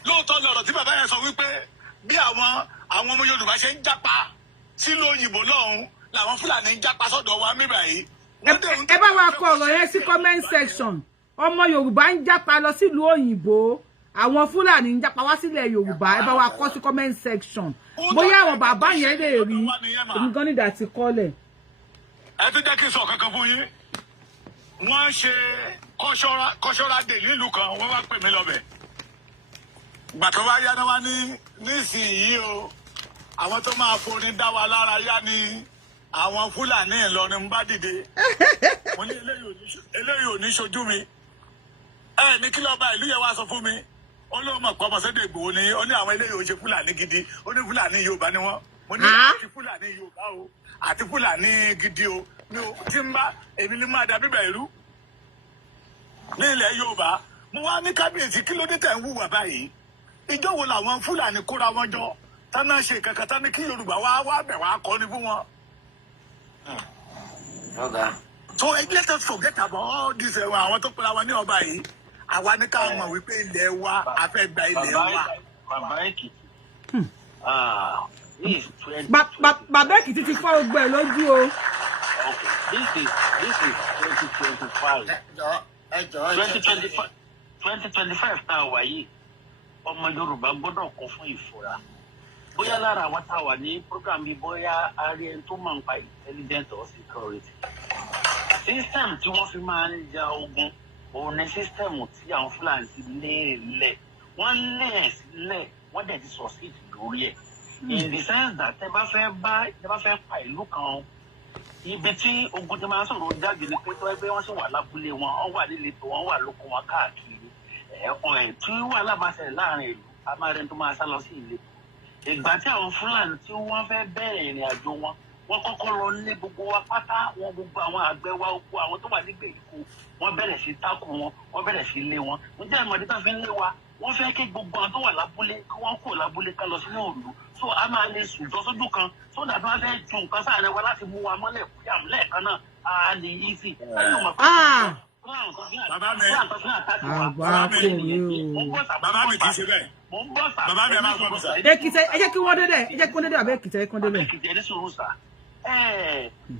lóòótọ́ lọ̀rọ̀ tí bàbá yẹn sọ wípé bí àwọn ọmọ Yorùbá ṣe ń jápa sílùú òyìnbó lọ́hùn làwọn Fúlàní ń jápa sọ́dọ̀ wa mí báyìí. Ẹ bá wa kọ ọ̀rọ̀ yẹn sí comment section. Ọmọ Yorùbá ń jápa lọ sílùú òyìnbó, àwọn Fúlàní ń jápa wá sílẹ̀ Yorùbá. Ẹ bá wa kọ sí comment section. Bóyá àwọn bàbá yẹn lè rí èmi gan nígbà tí kọ́lẹ̀. Ẹ tún jẹ́ kí n sọ kankan fún yín. Wọ́n ṣe kọ́ṣọ́ra dè nílùú kan wọ́n wá pè mí lọ́bẹ̀. Gbàtọ́ wá yá náà wá nísìnyí o àwọn tó máa forin dá wa lára yá ni àwọn Fúlàní Ìlọrin bá dìde. Mo ní eléyìí ò ní ṣojú mi. Ẹ ní kí lọ́ba ìlú yẹn wá sọ fún mi. Ó lóun mọ̀ pé ọmọ Sunday Igboho ni ó ní àwọn eléyìí ò ṣe Fúlàní gidi ó ní Fúlàní Yorùbá ni wọ́n. Mo ní àti Fúlàní Yorùbá o àti Fúlàní gidi o mi ò tí ń bá èmi ní máa dàbí bẹ̀rù ní ilẹ̀ Yorùbá. Mo wá ní kábíyèsí kí ló dé tẹ̀ ń hùwà báyìí. Ìjọ́ wo làwọn Fúlàní kóra wọn jọ tánà ṣe kankan tán ní kí Yorùbá wá bẹ̀ wá kọ́ ni fún wọn. So let us forget about all this àwọn tó pera wọn ní ọba yìí àwa ní ká mọ̀ wípé ilẹ̀ wa a fẹ́ gba ilẹ̀ wa. Bàbá Èkìtì ti fọ́ gbogbo ẹ̀ lójú o. This is 2025. 2025 tá a wà yìí ọmọ Yorùbá gbọ́dọ̀ kún fún ìfura. Bóyá lára àwọn tá a wà ní program bíi bóyá a rí ẹni tó máa ń pa intelligence or security. System tí wọ́n fi máa ń ja ogun òun ni system tí àwọn Fúlàní ti lé wọ́n lé sílẹ̀ wọ́n dẹ̀ ti succeed lórí ẹ̀. In the sense that tẹ́ bá fẹ́ pa ìlú kan ibi tí ogun ti máa ń sọ̀rọ̀ jáde ni pé tó ẹgbẹ́ wọn sì wà lábúlé wọn wọ́n wà nílé tó wọ́n wà lóko wọn káàkiri tí wàhálà bá ṣẹlẹ̀ láàrin ìlú a máa rẹni tó máa sá lọ sí ìletò. Ìgbà tí àwọn Fúlàní tí wọ́n fẹ́ bẹ̀rẹ̀ ìrìn àjò wọn wọ́n kọ́kọ́ lọ lé gbogbo wa pátá wọn gbogbo àwọn àgbẹ̀ wa gbogbo àwọn tó wà nígbèríko wọ́n bẹ̀rẹ̀ sí tákù wọn wọ́n bẹ̀rẹ̀ sí lé wọn. Wọ́n jẹ́ ìmọ̀dé tó fi ń lé wa wọ́n fẹ́ kí gbogbo àwọn tó wà lábúlé kí wọ́n kó lábúlé ká lọ sínú òòlù so a máa lè sùn jọ sójú kan so dàbí wọ́n fẹ́ ju nǹkan sáàrẹ̀ wa láti mú wa mọ́lẹ̀ kúyàm lẹ́ẹ̀kan náà a lè yí sí. Bàbá mi kì í ṣe bẹ́ẹ̀. Bàbá mi ẹ máa gbọ́ mi sà. Èkìtì ẹ jẹ́ kí wọ́n délẹ̀ ẹ jẹ́ kí wọ́n délẹ̀ àbẹ́ Èkìtì ẹ kí wọ́n délẹ̀. Èkìtì ẹni sọ̀rọ̀ sà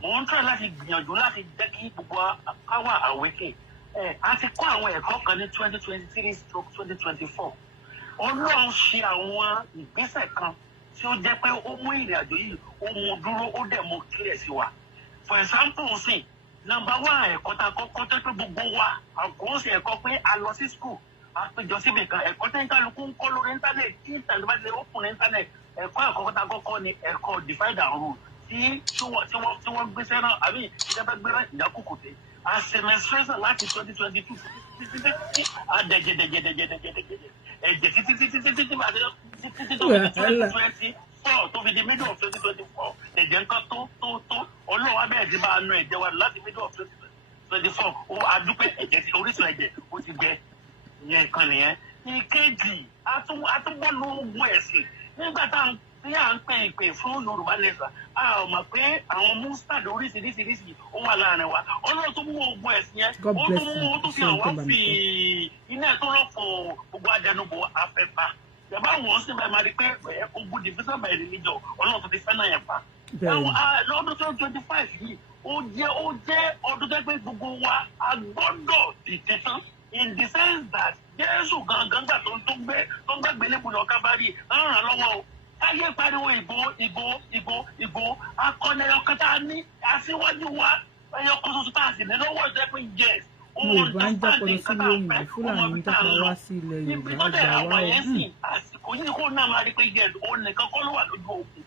mò ń tọ́ láti gbìyànjú láti jẹ́ kí gbogbo káwà àwékè a ti kọ́ àwọn ẹ̀kọ́ kan ní 2023/2024 Ọlọ́run ṣe àwọn ìgbésẹ̀ kan tí ó jẹ́ pé ó mú ìrìn àjò yìí ó mú dúró ó dẹ̀ mú clear sí wa. For example sí number 1 ẹ̀kọ́ ta kọ́kọ́ tó pé gbogbo wa àkóhùn sí ẹ̀kọ́ pé a lọ sí school a péjọ síbi kan ẹ̀kọ́ tẹ́ ń kálukú ń kọ́ lórí íńtánẹ̀tì tí ìtàn bá ti ó fún ní íńtánẹ̀tì ẹ̀kọ́ ta kọ́kọ́ ni ẹ̀kọ́ divide and rule tí wọ́n gbé sẹ́nà àbí ìjọba gbéra ìdákùkùté àṣemẹsẹ́sẹ̀ láti 2022 títí àdẹ̀gẹ̀dẹ̀gẹ̀dẹ̀gẹ̀dẹ̀gẹ̀dẹ̀ ẹ̀jẹ̀ títí tó fi 2024 tó fi di middle of 2024 ẹ̀jẹ̀ nǹkan tó ọlọ́wọ́ abẹ́ẹ̀ ti bá a nu ẹ̀jẹ̀ wa láti middle of 2024 ó adúpẹ́ ẹ̀jẹ̀ ti orísun ẹ̀jẹ̀ ó ti gbẹ ìyẹn kan nìyẹn. ìkejì àtúbọ̀lù ogun ẹ̀sìn nígbà tá à ń pè ìpè fún Yorùbá nation a ò mọ̀ pé àwọn mustard oríṣiríṣiríṣi ó wà láàrin wa ọlọ́run tó mú ogun ẹ̀sìn yẹn ó tó fi àwọn fi iná ẹ̀ tó rọ́pò gbogbo àjẹnubọ̀ afẹ́fà yàrá wọn sì máa rí pé ogun division by religion ọlọ́run tó ti fẹ́ náà yẹn pa. lọ́dún 2025 yìí ó jẹ́ ọdún tẹ́gbẹ́ gbogbo wa a gbọ́dọ̀ dìde tán in the sense that Jésù gangan gbà tó ń gbàgbé lébùn lọ kábàárì ràn lọ́wọ́ o káyé pariwo ìgbò akọni ẹyọkan tá a ní aṣíwájú wa ẹyọkan ṣoṣo tá a sì ní lọ́wọ́ ìjẹ́pẹ́ yes Yorùbá ń jápọ̀lọ́ sí lóyìnbó Fúlàní ń jápọ̀ wá sí ilẹ̀ Yorùbá gbà wá o. àsìkò yìí kó náà máa rí pé yes òun nìkan kọ́ ló wà lójú ogun.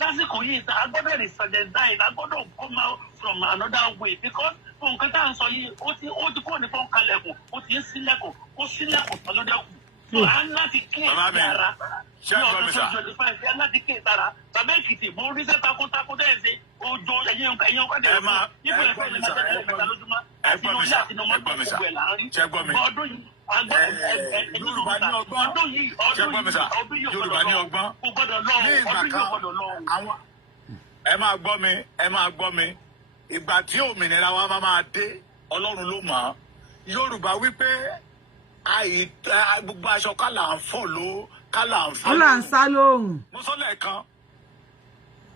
lásìkò yìí a gbọ́dọ̀ re-strategize a gbọ́dọ̀ come out from another way because nǹkan tá à ń sọ yìí ó ti kúrò ní fún kalẹ̀kùn ó ti ń sílẹ̀kùn ó sílẹ̀kùn tọ́lọ́dẹ́kùn. so a ń láti kíyè sára ní ọdún 2025 a ń láti kíyè sára bàbá Èkìtì mo rí sẹ́ takuntakun tẹ́ ẹ̀ ṣe ojo ẹ̀yìn ọkọ̀ dẹ̀ fún níbo ẹ̀fẹ́ ní ìgbàlódé mẹ́ta lójúmọ́ àti ní oṣù àti ní ọmọ gbogbo ẹ̀ láàrin ọdún yìí Yorùbá ní ọgbọ́n Yorùbá ní ọgbọ́n ní ìgbà kan àwọn ẹ máa gbọ́ mi ìgbà tí òmìnira wa máa dé Ọlọ́run ló mọ̀ Yorùbá wípé gbogbo aṣọ kálà ń fọ̀ ló kálà ń fọ̀ ó là ń sá lóhùn. mo sọ lẹ́ẹ̀kan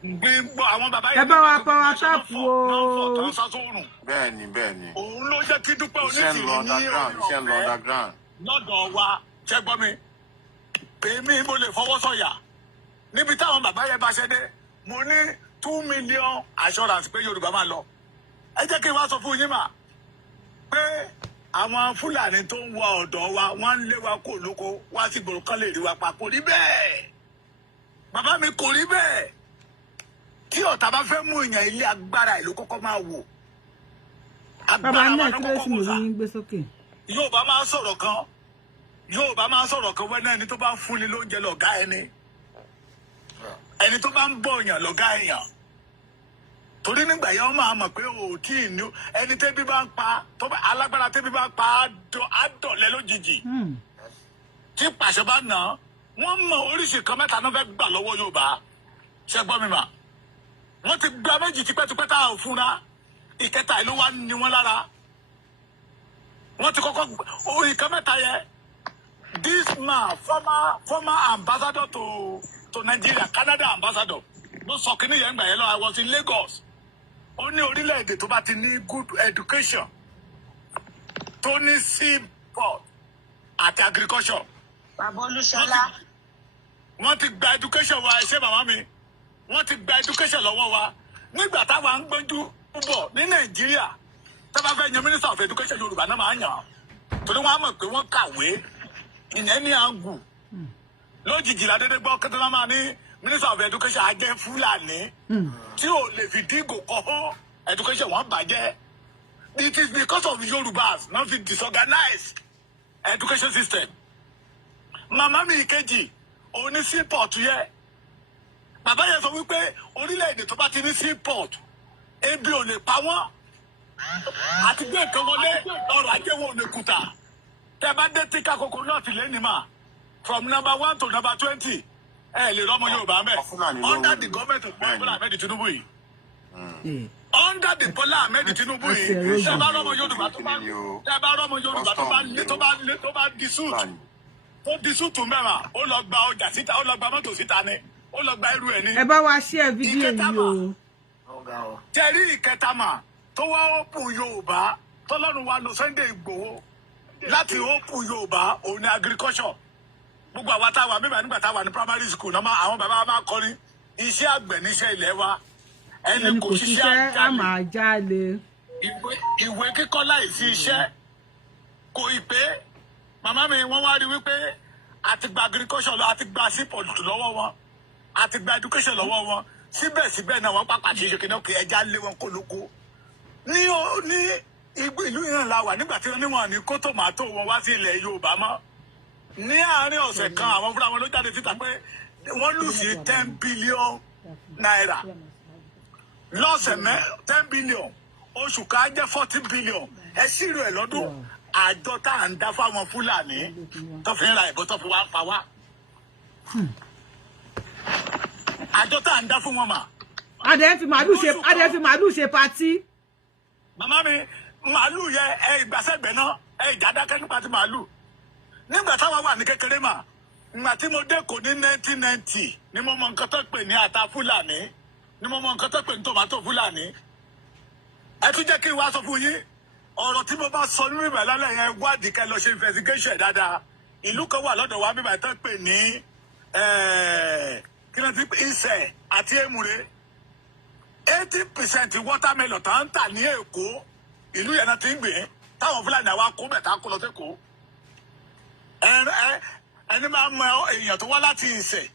gbogbo àwọn bàbá ẹ bá wa pa wa táàpù o. bẹ́ẹ̀ni òun ló jẹ́ kí Dúpẹ́ Onítìrí ní underground lọ́dọ̀ wa ṣẹ́ gbọ́ mi èmi mo lè fọwọ́ sọ̀yà níbi táwọn bàbá yẹn bá ṣẹ́ dé mo ní 2 million assurance pé Yorùbá máa lọ ẹ jẹ́ kí n wá sọ fún yín mà pé àwọn Fúlàní tó ń wọ ọ̀dọ̀ wa wọ́n ń lé wa kó lóko wá sí gbòòrò kan lè rí wa pa kò rí bẹ́ẹ̀ bàbá mi kò rí bẹ́ẹ̀ tí ọ̀tá bá fẹ́ mú èèyàn ilé agbára ìlú kọ́kọ́ máa wò bàbá náà kí ló sì mú yín gbé sókè. Yorùbá máa ń sọ̀rọ̀ kan wẹ́n náà ẹni tó bá ń fúnni lóúnjẹ lọ̀gá ẹni tó bá ń bọ̀ èèyàn lọ̀gá èèyàn torí nígbà yẹn wọ́n máa mọ̀ pé ò tí ì ní ẹni tẹ́bí bá ń pa alágbára tẹ́bí bá ń pa á dọ̀lẹ́ lójijì tí pàṣẹ bá nà wọ́n mọ oríṣi kan mẹ́ta náà fẹ́ gbà lọ́wọ́ Yorùbá ṣẹ́gbọ́n mi mà wọ́n ti gba méjì tipẹ́tipẹ́ tá a ò fúnra ìkẹta ìlú wa ni wọ́n lára wọ́n ti kọ́kọ́ orí kan mẹ́ta yẹ this man former ambassador to Nigeria Canada ambassador ló sọ kí ni yẹn gbà yẹn lọ I was in Lagos ó ní orílẹ̀-èdè tó bá ti ní good education tó ní seaport àti agriculture. Bàbá Olúṣọlá. wọ́n ti gba education wa ẹ ṣé màmá mi wọ́n ti gba education lọ́wọ́ wa nígbà táwa ń gbẹ́jú púpọ̀ ní Nàìjíríà tá bá fẹ́ yan minister of education Yorùbá náà máa yàn torí wọ́n á mọ̀ pé wọ́n kàwé ìyẹn ní àgù lójijì ládédé gbọ́ kí wọ́n máa ní minister of education á jẹ́ Fúlàní tí ò lè fi dígò kọ́ education wọ́n bàjẹ́ it is because of Yorùbás not fit disorganize education system. Màmá mi ìkejì òun ní seaport yẹ bàbá yẹn sọ wípé orílẹ̀-èdè tó bá ti ní seaport ebi ò lè pa wọ́n àti gbé nǹkan wọlé ọrọ̀ ajé wọn ò lè kùtà tẹ́ bá dé tíkà koko náà ti lé ní mà from number 1 to number 20 ẹ lè rọ́mọ Yorùbá mẹ́ under the government of Bola Ahmed Tinubu yìí under the Bola Ahmed Tinubu yìí tẹ́ bá rọ́mọ Yorùbá tó bá di suit tó di súùtù mẹ́wàá ó lọ gba ọjà síta ó lọ gba mọ́tò síta ni ó lọ gba ẹrù ẹ̀ ní. ẹ bá wa share fídíò yìí o. tẹ̀rí ìkẹtàmà tó wá òpù Yorùbá tọ́lọ́run wa lọ Sunday Igboho láti òpù Yorùbá òun ni agriculture gbogbo àwa táwa bíbá nígbà táwa ní primary school náà àwọn bàbá wa máa kọrin iṣẹ́ àgbẹ̀ níṣẹ́ ilẹ̀ wa ẹni kò ṣiṣẹ́ á máa jalè. ìwé kíkọ́ láìsí iṣẹ́ kò ì pé màmá mi wọ́n wá rí wípé àti gba agriculture lọ àti gba seaport lọ́wọ́ wọn àti gba education lọ́wọ́ wọn síbẹ̀síbẹ̀ náà wọ́n pàpà ṣe ṣèkínà kí ẹja lé wọn kó lóko ní ìlú yẹn la wà nígbà tí wọ́n níwọ̀n ní kó tòmátò wọn wá sí ilẹ̀ Yorùbá mọ́ ní àárín ọ̀sẹ̀ kan àwọn fúnra wọn ló jáde síta pé wọ́n lù sí 10 billion naira lọ́sẹ̀ 10 billion oṣù ká jẹ́ 40 billion ẹ ṣírò ẹ̀ lọ́dún àjọ tá à ń dá fáwọn Fúlàní tó fi ń ra ìbọn tó fi wá pa wá àjọ tá à ń dá fún wọn mà. adé fi màálù ṣe patí. màmá mi màálù yẹ ẹ ìgbàsẹ̀gbẹ̀ náà ẹ ìjàdákẹ́ nípa ti màálù nígbà táwọn wà ní kékeré mà nígbà tí mo dẹ́kọ̀ ní 1990 ni mo mọ nǹkan tó pè ní ata Fúlàní ni mo mọ nǹkan tó pè ní tòmátò Fúlàní ẹ tún jẹ́ kí n wá sọ fún yín ọ̀rọ̀ tí mo bá sọ nínú ìbẹ̀ lálẹ́ yẹn wádìí kẹ́ lọ ṣe investigation dáadáa ìlú kan wà lọ́dọ̀ wa bíbá tó pè ní kí ló ti pè Ìṣẹ̀ àti Èmùrè 80% watermelon tá ń tà ní Èkó ìlú yẹn náà ti ń gbìn táwọn Fúlàní àwa kó bẹ̀ tá kó lọ sí Èkó ẹni máa mọ èèyàn tó wá láti Ìṣẹ̀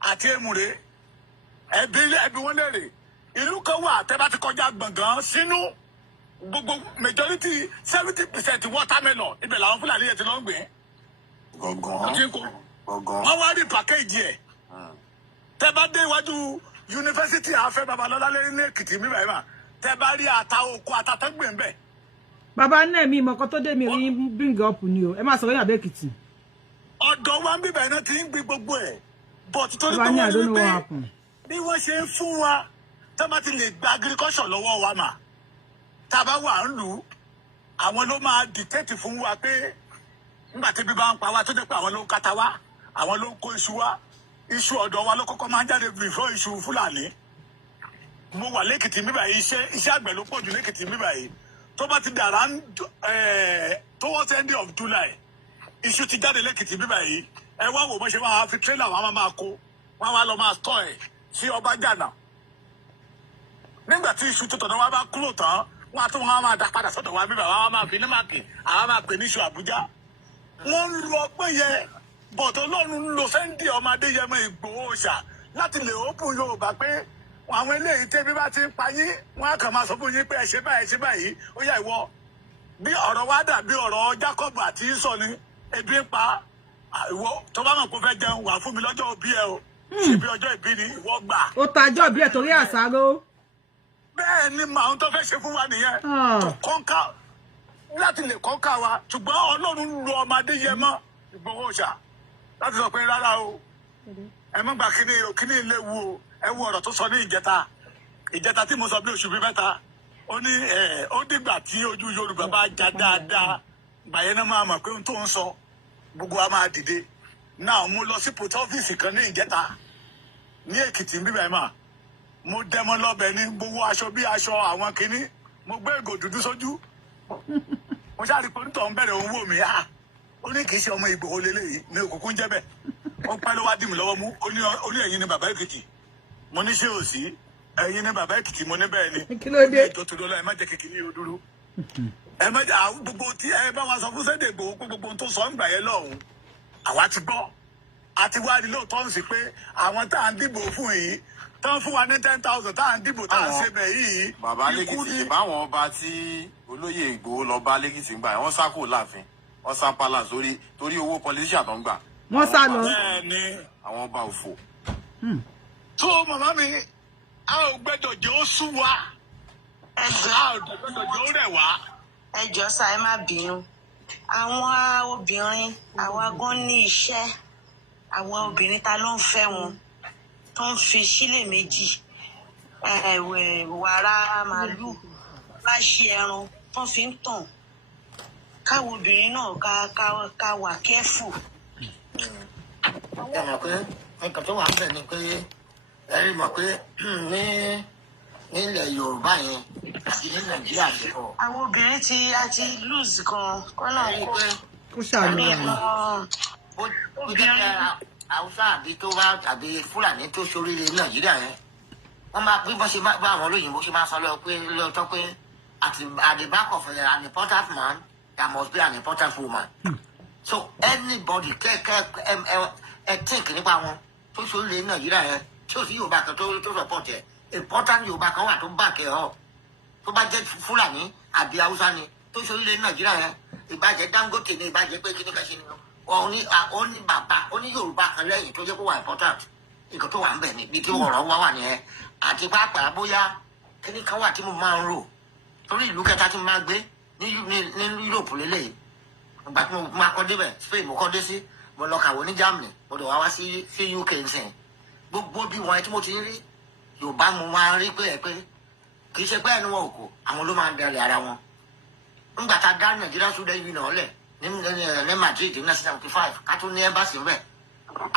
àti Èmùrè ẹbí wọn léèrè ìlú kan wà tẹ́ bá ti kọjá gbọ̀ngàn sínú gbogbo majority 70% watermelon ibẹ̀ làwọn Fúlàní yẹn ti lọ ń gbìn gọ̀gàn wọ́n wá rí pàkéjì ẹ̀ tẹ́ bá dé iwájú yunifásitì Afẹ́ Babalọ́lá ní Èkìtì mi báyìí mà tẹ́ bá rí ata oko ata tó gbìn bẹ́ẹ̀. bàbá náà mi ìmọ̀ kan tó dé mi rí bring up ni o ẹ má sọ̀rọ̀ yàbẹ́ Èkìtì. ọ̀dọ̀ wa ń bíbẹ̀ náà ti ń gbin gbogbo ẹ̀ but torí pé wọ́n rí pé bí wọ́n ṣe ń fún wa tẹ́ bá ti lè gba agriculture lọ́wọ́ wa mà tá a bá wà ń lù ú àwọn ló máa dictate fún wa pé nígbà tí bí bá ń pa wá tó jẹ́ pé àwọn ló ń kata wá àwọn ló ń kó iṣu wá iṣu ọ̀dọ̀ wa ló kọ́kọ́ máa ń jáde before iṣu Fúlàní mo wà lẹ́kìtì mi báyìí iṣẹ́ àgbẹ̀ ló pọ̀ jù lẹ́kìtì mi báyìí tó bá ti dàrá towards end of July iṣu ti jáde lẹ́kìtì mi báyìí ẹ wá wò bó ṣe máa fi trailer wọn máa kó wọn wá lọ máa tọ́ ẹ̀ sí Ọbàjànà nígbà tí iṣu tó tọ̀dọ̀ wa bá kúrò tán wọn á tún wọn máa dá padà sọ́dọ̀ wa bíbá wọn máa fi ní máàkì àwọn máa pè ní iṣu Àbújá wọn ń lo ọgbọ́n yẹn bọ̀dọ̀ Ọlọ́run ń lo Sunday ọmọ Adéyẹmọ Ìgbòho Òòṣà láti lè open Yorùbá pé àwọn eléyìí tẹ́bí bá ti ń pa yín wọn á kàn máa sọ fún yín pé ẹ ṣe báyìí ó yá ìwọ bí ọ̀rọ̀ wa dàbí ọ̀rọ̀ Jacob àti Ísọ̀ ni ebi ń pa ìwọ tó bá mọ̀ kó fẹ́ jẹun wà fún mi lọ́jọ́ òbí ẹ o ṣe bí ọjọ́ ìbí ni ìwọ gbà. ó tajọ́ bí ẹ̀ torí àṣàrò. bẹ́ẹ̀ ni màá tó fẹ́ ṣe fún wa nìyẹn tó kọ́ńkà láti lè kọ́ńkà wa ṣùgbọ́n Ọlọ́run lo ọmọ Adéyẹmọ Ìgbòho Òòṣà láti sọ pé rárá o ẹ mọ́ gbà kíní léwu o ẹ wo ọ̀rọ̀ tó sọ ní ìjẹta tí mo sọ bí oṣù bíi mẹ́ta ó ní ó dìgbà tí ojú Yorùbá bá já dáadáa gbàyẹn náà máa mọ̀ pé ohun tó ń sọ gbogbo wa máa dìde náà mo lọ sí post office kan ní ìjẹta ní Èkìtì bíbẹ̀ mà mo dẹmọ lọ́bẹ̀ ní gbogbo aṣọ bí aṣọ àwọn kinní mo gbé ìgò dúdú sójú mo ṣáàrí pé nítorí bẹ̀rẹ̀ òun wò mí ó ní kì í ṣe ọmọ Ìgbòho lélẹ́yìí ní òkùnkùn jẹ́ bẹ́ẹ̀ ó pẹ́ ló wá dì mí lọ́wọ́ mú ó ní ẹ̀yin ni bàbá Èkìtì mo ní ṣé ò sí ẹ̀yin ni bàbá Èkìtì mo ní bẹ́ẹ̀ ni kí ló dé ètò tó lọ́la ẹ má jẹ́ kékeré yóò dúró ẹ má jẹ́ gbogbo tí ẹ bá wa sọ fún Sunday Igboho pé gbogbo tó sọ ń gbà yẹn lọ́hùn àwa ti gbọ́ àti wá rí lóòótọ́ ń sì pé àwọn tá à ń dìbò fún yìí tán fún wa ní 10,000 tá à ń dìbò tá à ń ṣe bẹ̀ yìí. bàbá lẹ́kìtì báwọn ọba tí olóyè Ìgbòho lọ bá lẹ́kìtì ń gbà wọ́n sá kò láàfin wọ́n sá pálá torí owó politician tó ń gbà. wọ́n sá lọ. bẹ́ẹ̀ni àwọn ọba òfò. tó màmá mi a ò gbẹ́dọ̀ jẹ́ ó sú wa a ò gbẹ́dọ̀ jẹ́ ó rẹ̀ wá. ẹ jọ̀ọ́ sá ẹ má bínú àwọn obìnrin àwa gan ní iṣẹ́ àwọn obìnrin ta ló ń fẹ́ wọn tó ń fi sílè méjì wàrà màálù bá ṣe ẹran tó fi ń tàn káwọn obìnrin náà ká wà kẹ́fù. ẹ mọ̀ pé nǹkan tó wà ń bẹ̀ ni pé ẹ rí mọ̀ pé nílẹ̀ Yorùbá yẹn àti ní Nàìjíríà ṣe pọ̀. àwọn obìnrin a ti lose gan kọ́nà kó ṣàlùwà. ó jẹ́ pé Haúsá àbí tó bá tàbí Fúlàní tó ṣoríire Nàìjíríà yẹn wọ́n máa bí wọ́n ṣe bá àwọn olóyìnbó ṣe máa sọ lóòótọ́ pé at the back of an important man there must be an important woman. so anybody think nípa wọn tó ṣoríire Nàìjíríà yẹn tí ó sì Yorùbá kan tó support ẹ̀ important Yorùbá kan wà tó back ẹ̀ ọ́ tó bá jẹ́ Fúlàní àbí Haúsá ni tó ṣoríire Nàìjíríà yẹn ìbàjẹ́ Dangote ni ìbàjẹ́ pé kíní kan ṣe ni ó ní bàbá ó ní Yorùbá kan lẹ́yìn tó jẹ́ kó wà important nǹkan tó wà ń bẹ̀ ni bí tí ọ̀rọ̀ wà nìyẹn àti pàápàá bóyá kíní kan wà tí mo máa ń rò torí ìlú kẹta tí mo máa gbé ní Europe lélẹ́yìí ìgbà tí mo máa kọ́ débẹ̀ Spain mo kọ́ dé sí mo lọ kàwé ní Germany mo dẹ̀ wá sí UK nsìn gbogbo bí wọn tí mo ti rí Yorùbá mo máa rí pé kì í ṣe pé ẹnu wọn ò kó àwọn ló máa ń dalẹ̀ ara wọn nígbà tá a dá Nigeria Student Union lẹ̀ ní Madrid ní 1975 ká tó ní embassy rẹ̀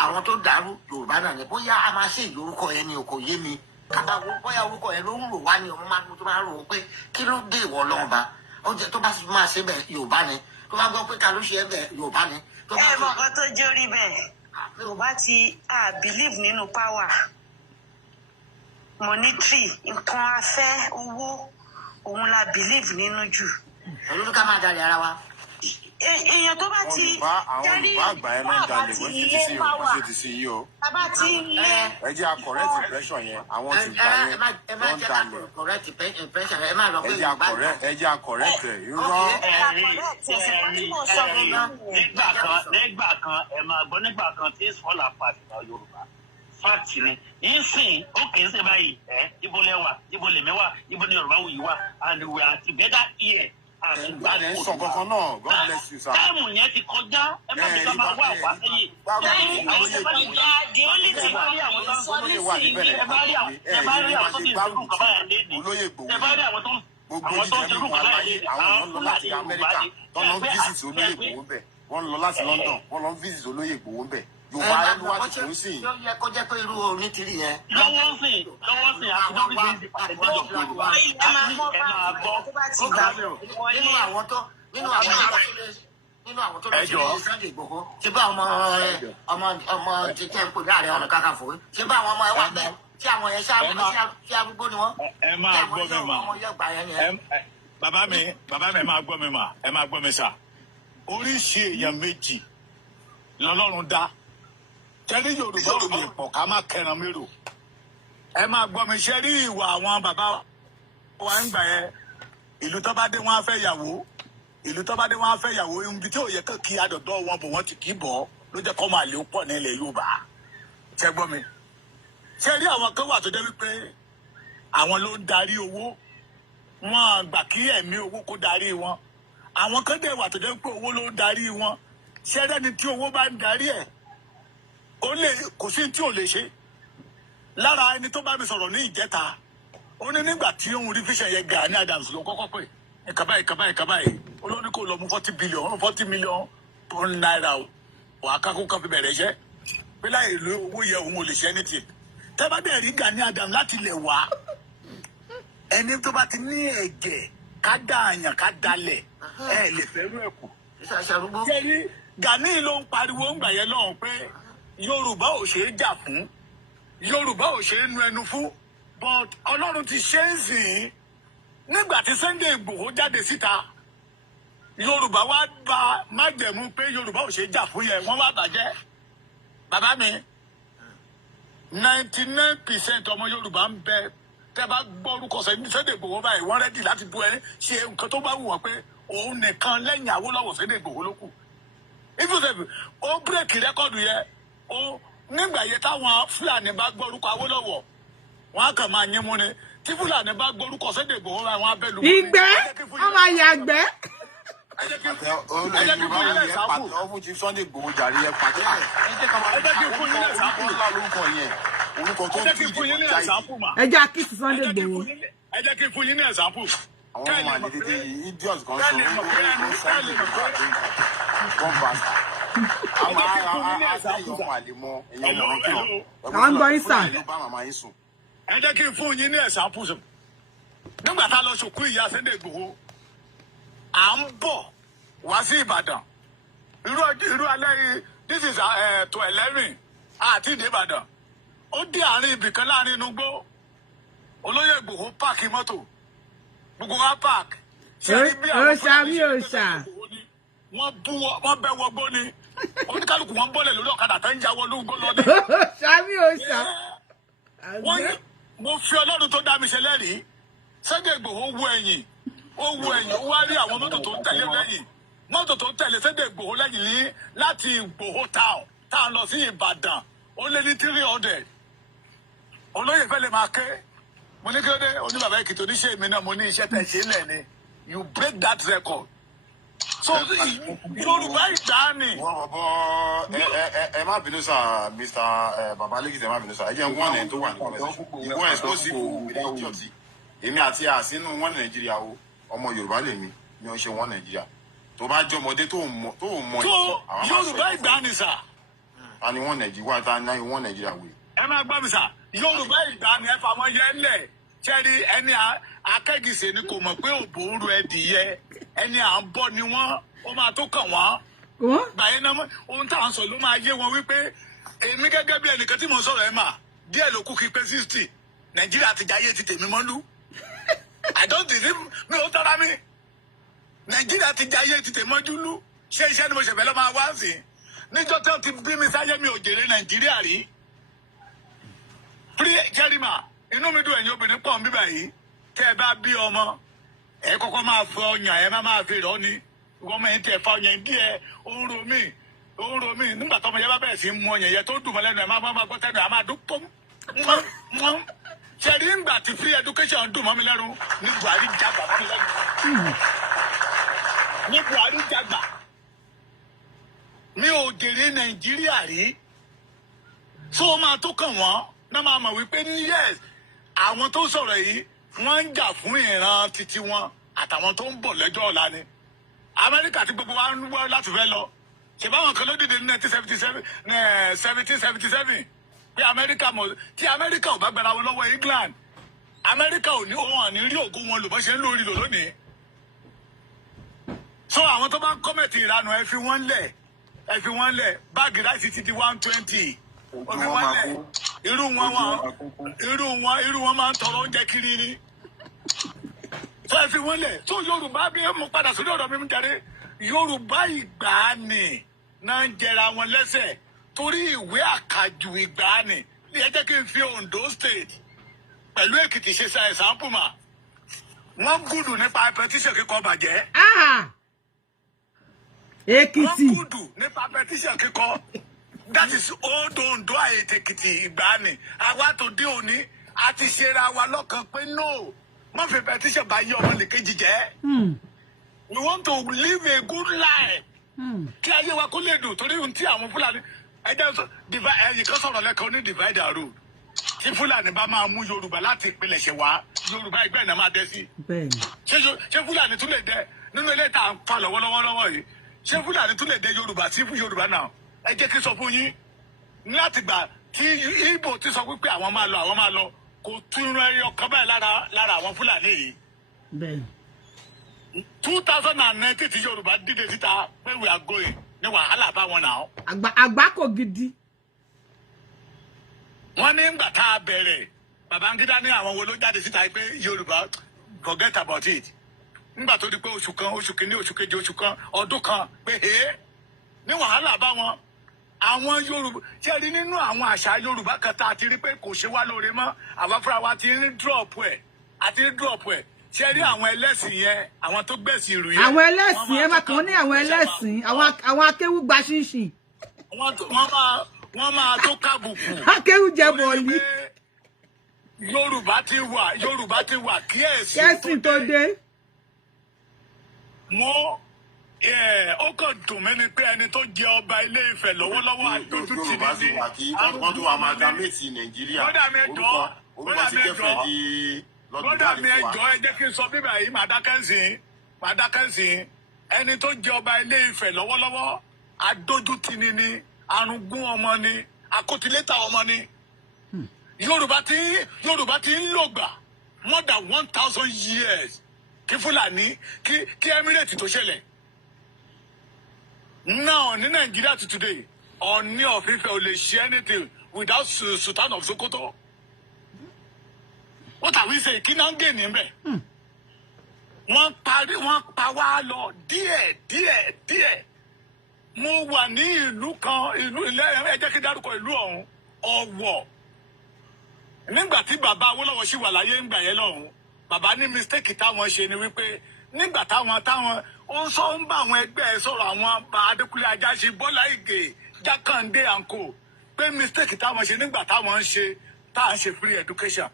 àwọn tó dàrú Yorùbá náà ni bóyá a máa ṣe ìyorúkọ yẹn ni kò yé mi kàtà bóyá orúkọ yẹn ló ń rò wá ni ọmọ máa tó máa rò ó pé kí ló dé ìwọ Ọlọ́run bá oúnjẹ tó bá máa ṣe bẹ́ẹ̀ Yorùbá ni tó bá gbọ́ pé ká ló ṣe é bẹ́ẹ̀ Yorùbá ni. ẹ mọ̀ kan tó jórí bẹ́ẹ̀ Yorùbá ti believe nínú power monetary nǹkan afẹ́ owó òun la believe nínú jù. olórí ká máa dalẹ̀ ara wa. èèyàn tó bá ti jẹ́rí àgbà ẹ̀ náà dalẹ̀ wọ́n ti sí yìí o wọ́n ti sí yìí o. bàbá ti lé. ẹ jẹ́ a correct impression yẹn àwọn ti gbà yẹn wọ́n dalẹ̀. ẹ má lọ pé ẹ jẹ́ a correct ẹ̀ irọ́. nígbà kan ẹ máa gbọ́ nígbà kan tí sọ́ọ̀lá pàṣẹ Yorùbá fact ni nsìn ó kì í ṣe báyìí ibo lẹ́wà ibo lèmẹ́wà ibo ni Yorùbáwùyí wà and we are together here. Gbàdé ń sọ kankan náà, God bless you sir. Táàmù yẹn ti kọjá, ẹ má fi ká máa wá wá sẹ́yìn. Àwọn tó bá ń já di ó lè ti sọ nísìnyí. Ẹ bá rí àwọn tó ti ìṣòro kaba yẹn léde. Ẹ bá rí àwọn tó ń ṣerú kaba yẹn léde. Àwọn lọ láti Amẹ́ríkà, wọ́n lọ visit olóyè Ìgbòho bẹ̀. Wọ́n lọ láti London, wọ́n lọ visit olóyè Ìgbòho bẹ̀. Yorùbá ẹni wá ti kún sí. yóò yẹ kó jẹ́ pé irú orin ti rí yẹn. lọ́wọ́ sìn àti lórí bíi àtẹ̀gbọ́dọ̀ Yorùbá ẹ máa gbọ́ tó bá ti gbà nínú àwọn tó lè ṣe Sunday Igboho ṣé bá ọmọ títẹ̀ ń pè ní Ààrẹ Ọ̀nà Kakanfò ṣé bá àwọn ọmọ ẹ wà bẹ́ẹ̀ tí àwọn yẹn ṣé arúgbó ni wọ́n. ẹ máa gbọ́ mi mà bàbá mi ẹ máa gbọ́ mi mà ẹ máa gbọ́ mi sà oríṣi èèyàn méjì lọ́lọ́run dá tẹ́lí Yorùbá ò lè pọ̀ ká má kẹran mérò ẹ máa gbọ́ mi ṣe rí ìwà àwọn bàbá wa ń gbà yẹn ìlú tó bá dé wọn á fẹ́ yàwó ìlú tó bá dé wọn á fẹ́ yàwó ibi tí ò yẹ kó kí adọ̀dọ̀ wọn bò wọ́n ti kì í bọ̀ ló jẹ́ kó máa lè pọ̀ ní ilẹ̀ Yorùbá ṣe gbọ́ mi ṣe rí àwọn kan wà tó jẹ́ wípé àwọn ló ń darí owó wọn gbà kí ẹ̀mí owó kó darí wọn àwọn kan dẹ̀ wà tó jẹ́ wípé owó ló ń darí wọn ṣe rẹ́ni tí owó bá ń darí ẹ̀ kò sí tí ò lè ṣe lára ẹni tó bá mi sọ̀rọ̀ ní ìjẹta ó ní nígbà tí òun rí fíṣẹ̀ yẹn Gani Adams ló kọ́kọ́ pè ìkàbáyé olórí kò lọ mú 40 million náírà wà kákó kan fi bẹ̀rẹ̀ iṣẹ́ pé láì lo owó yẹ òun ò lè ṣe ní tiẹ̀ tẹ́ bá dẹ̀ rí Gani Adams láti lè wá ẹni tó bá ti ní ẹ̀jẹ̀ ká dá àyàn ká dalẹ̀ ẹ̀ lè fẹ́rù ẹ̀ kù. ṣé Gani ló ń pariwo ń gbà yẹn lọ́hùn pé Yorùbá ò ṣeé jà fún Yorùbá ò ṣeé nu ẹnu fún but Ọlọ́run ti ṣe ń sìn nígbà tí Sunday Igboho jáde síta Yorùbá wá bá májẹ̀mú pé Yorùbá ò ṣeé jà fún yẹn wọ́n wá bàjẹ́ bàbá mi 99% ọmọ Yorùbá ń bẹ tẹ́ bá gbọ́ orúkọ Sunday Igboho báyìí wọ́n rẹ́dì láti bu ẹni ṣe nǹkan tó bá wù wọ́n pé òun nìkan lẹ́yìn Awólọ́wọ̀ Sunday Igboho ló kù ìfúnṣẹ́fì ó bírèkì rẹ́kọ̀dù yẹn ó nígbà yẹn táwọn Fúlàní bá gbórúkọ Awólọ́wọ̀ wọn á kàn máa yín mú ni tí Fúlàní bá gbórúkọ Sunday Igboho wọn á bẹ́ lu. ìgbẹ́ ọmọ àyàgbẹ́. ẹ jẹ́ kí fún ti Sunday Igboho jàre ẹ pàtẹ́ ẹ jẹ́ kí fún yín lẹ́sàpù lórúkọ yẹn orúkọ tó ń tú ìdìbò ẹ jẹ́ kí Sunday Igboho. ẹ jẹ́ kí fún yín lẹ́sàpù. àwọn ọmọ àdédé idiot kan sọ wọ́n bá àwọn ọmọ àlè mọ èèyàn mọ̀ ọ́n kí wọ́n. à ń gbọ́ yín sà. ẹ jẹ́ kí n fún yín ní ẹ̀sàpù sọ. nígbà tá a lọ sòkú ìyá Sunday Igboho à ń bọ̀ wá sí Ìbàdàn irú alẹ́ yìí this is 11 àti ìdè Ìbàdàn ó dé àárín ibìkan láàrin inú gbó olóyè Igboho páàkì mọ́tò gbogbo wa páàkì. òòṣà mi òòṣà wọ́n bẹ́ wọgbó ni oníkálukú wọn bọ́lẹ̀ lórí ọ̀kadà tó ń jáwọ́ lóńgbó lọ ní. Ṣáàmì ò ṣá. Mo fi Ọlọ́run tó dá mi ṣe lẹ́rìí Sunday Igboho wo ẹ̀yìn ó wá rí àwọn mọ́tò tó ń tẹ̀lé lẹ́yìn mọ́tò tó ń tẹ̀lé Sunday Igboho lẹ́yìn ní láti Igboho town tá a lọ sí Ìbàdàn ó lé ní 300 olóyè fẹ́ lè máa ké mo ní kí ló dé oníbàbá Èkìtì oníṣẹ́ mi náà mo ní iṣẹ́ tẹ̀ ṣe lẹ̀ ni you break that record. So Yorùbá ìdáni. Wọ́n bọ̀ ẹ má bínú sá Mr. Babalẹ́kìtì ẹ má bínú sá ẹ jẹ́ wọ́n ẹ̀ tó wà ní conversation ìwọ́n explosive ìdí ọtí èmi àti àsínú wọn Nàìjíríà o ọmọ Yorùbá lèmi ni ó ń ṣe wọn Nàìjíríà tó bá jẹ́ ọmọdé tó mọ ìtọ́ àwọn Yorùbá ìdáni sá. Ta ni wọn Nàìjíríà ta ni wọn Nàìjíríà wò. Ẹ máa gbọ́ mi sá Yorùbá ìdáni ẹ fà wọ́n yẹ ńlẹ̀ ṣẹ́ni ẹni akẹ́gìsẹ̀ ni kò mọ̀ pé òbò ń ro ẹdìyẹ ẹni à ń bọ́ ni wọ́n ó máa tó kàn wọ́n. Báyìí náà ohun tá à ń sọ ló máa yé wọn wípé èmi gẹ́gẹ́ bí ẹnìkan tí mo ń sọ̀rọ̀ ẹ̀ mà díẹ̀ ló kú kí pé 60 Nàìjíríà ti jayé ti tèmi mọ́lú. I don't think mi ò tọ́ra mi Nàìjíríà ti jayé ti tèmi mọ́jú lú ṣé iṣẹ́ ni mo ṣẹ̀fẹ̀ lọ́ máa wá sí níjọ́ tí wọ́n ti bí mi sáyé mi ò jèrè Nàìjíríà rí. Jẹ́rìmà inú mi dùn ẹ̀yin obìnrin pọ̀ ń bíbà yìí tẹ́ ẹ bá bí ọmọ ẹ kọ́kọ́ máa fọ ọyàn ẹ máa fi rọ́ ni ìwọ́n mọ̀ ẹ́ tẹ́ ẹ fa ọyàn díẹ̀ ó ń ro mí nígbà tó ọmọ yẹn bá bẹ̀rẹ̀ sí mú ọyàn yẹn tó dùn mọ́ lẹ́nu ẹ máa gbọ́ tẹ́nu ẹ máa dún pọ́n mọ́ ṣẹ̀rí ńgbà tí free education dùn mọ́ mi lẹ́nu ní Buhari jàgbà mọ́ mi lẹ́nu ní Buhari jàgbà mi ò jèrè Nàìjíríà rí tó máa tó kàn wọ́n náà máa mọ̀ wípé yes àwọn tó sọ̀rọ̀ yìí wọ́n ń jà fún ìran títí wọn àtàwọn tó ń bọ̀ lẹ́jọ́ ọ̀la ni Amẹ́ríkà tí gbogbo wa ń wọ́ láti fẹ́ lọ ṣèbáwọn kan ló dìde ní 1777 pé tí Amẹ́ríkà ò bá gbára wọn lọ́wọ́ England Amẹ́ríkà ò ní wọn ní rí ògùn wọn lò bọ́ ṣe ń lórí lò lónìí. So àwọn tó bá ń kọ́mẹ̀tì ìranù ẹ fi wọ́n lẹ̀ báàgì láìsí ti di 120 omi wọ́n lẹ̀ irú wọn máa ń tọrọ oúnjẹ kiri ni. So ẹ fi wọ́n lẹ̀ tó Yorùbá bí mo padà sórí ọ̀rọ̀ mi ń jẹrẹ Yorùbá ìgbàanì náà ń jẹra wọn lẹ́sẹ̀ torí ìwé àkàjù ìgbàanì ní ẹ jẹ́ kí n fi Ondo State pẹ̀lú Èkìtì ṣe sa ẹ̀sánpù mà wọ́n gùdù nípa petition kíkọ bàjẹ́. Èkìtì wọ́n gùdù nípa petition kíkọ that is old Ondo àyètè Èkìtì ìgbàanì àwa tó dé òní àti ṣera wa lọ́kàn pé no wọ́n fi petition bá yí ọmọ nìkejì jẹ́. We want to live a good life. Kí ayé wa kó lè dùn torí ohun tí àwọn Fúlàní ẹ̀yin kan sọ̀rọ̀ lẹ́kọ̀ọ́ ní divide and rule. Tí Fúlàní bá máa mú Yorùbá láti ìpilẹ̀ṣẹ̀ wá Yorùbá ẹgbẹ́ náà máa dẹ́ sí. Ṣé Fúlàní tún lè dẹ nínú ilé tá à ń fa lọ́wọ́lọ́wọ́ yìí ṣé Fúlàní tún lè dẹ Yorùbá sí fún Yorùbá náà ẹ jẹ́ kí n sọ fún yín láti gbà tí Ìgbò ti sọ wípé àwọn máa lọ kò tún ẹyọ kan báyìí lára àwọn Fúlàní yìí. 2019 tí Yorùbá dìde síta pé we are going ní wàhálà bá wọn náà. Àgbákò gidi. Wọ́n ní ìgbà tá a bẹ̀rẹ̀ Babangida ní àwọn wo ló jáde síta pé Yorùbá forget about it. Nígbà tó di pé oṣù kan oṣù kìíní oṣù kejì oṣù kan ọdún kan pé ní wàhálà bá wọn. Àwọn Yorùbá ṣe rí nínú àwọn àṣà Yorùbá kan tá a ti rí pé kò ṣe wá lóore mọ́ àwa fúnra wa ti ń drop ẹ̀ ṣe rí àwọn ẹlẹ́sìn yẹn àwọn tó gbẹ̀sìn ìrù yẹn. Àwọn ẹlẹ́sìn ẹ máa kàn ní àwọn ẹlẹ́sìn àwọn akéwú gba ṣinṣin. Wọ́n máa tó kábùkù. Akéwú jẹ bọ̀ọ̀lì. Yorùbá ti wà kí ẹ̀sìn tó dé. Ó kàn dùn mí ni pé ẹni tó jẹ ọba Ilé Ifẹ̀ lọ́wọ́lọ́wọ́ àdójú ti ní. Yorùbá sì wà kí wọ́n tó wà máa dá méjì Nàìjíríà orúkọ sí kẹfẹ́ di bọ́dà mi ẹjọ́ ẹ jẹ́ kí n sọ bíbá yìí màá dákẹ́ sí ẹni tó jẹ ọba Ilé Ifẹ̀ lọ́wọ́lọ́wọ́ adójútini ni arúgún ọmọ ni akótilétà ọmọ ni Yorùbá ti ń lògbà more than 1,000 years kí Fúlàní kí Emirate tó ṣẹlẹ̀ now ní Nàìjíríà to today Ọọ̀ni of Ifẹ̀ ò lè ṣe anything without Sultan of Sokoto. What are we saying? Kí náà ń gé ní bẹ̀? wọ́n pa wá lọ díẹ̀. Mo wà ní ìlú kan, ìlú ilé ẹ jẹ́ kí dárúkọ ìlú ọ̀hún, Ọ̀wọ̀. Nígbà tí bàbá Awólọ́wọ̀ ṣì wà láyé ńgbà yẹn lọ́hùn, bàbá ní mistake táwọn ṣe ni wípé nígbà táwọn ó sọ ń bá àwọn ẹgbẹ́ ẹ sọ̀rọ̀ àwọn Adékúnlé Ajáṣin, Bọ́lá Ìgè, Jákàndé àǹkò pé mistake táwọn ṣe nígbà táwọn ń ṣe tá à ń ṣe free education,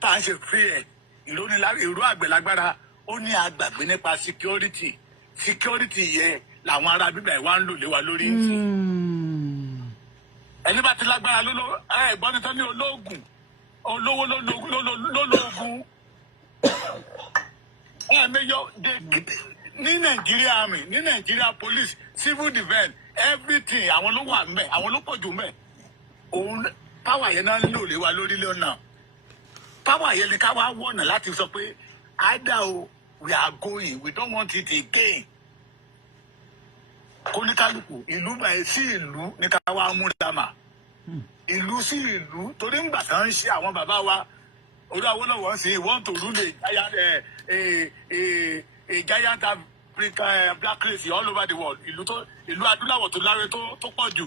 tá à ń ṣe free ìró àgbẹ̀lágbára, ó ní agbàgbé nípa security yẹ làwọn ará bíbẹ̀ wá ń lò lé wa lórí ìsìn. Ẹni bá ti lágbára ẹ̀gbọ́n nìkan ní ológun olówó lólógun ẹ̀mẹ́yọ ní Nàìjíríà army, ní Nàìjíríà police, civil defence, everything àwọn ló wà ńbẹ̀, àwọn ló pọ̀ jù ńbẹ̀. Òun power yẹn náà ń lò lé wa lórí lọ́nà. Power yẹn ni ká wá wọ̀nà láti sọ pé either we are going, we don't want it again. Kóníkálùkù ìlú báyìí sí ìlú ní ká wá mú dámà. Ìlú sí ìlú torí ń gbà tán ń ṣe àwọn bàbá wa orí Awólọ́wọ̀ sí want to rule a giant African black race all over the world. Ìlú adúláwọ̀ tó láre tó pọ̀ jù.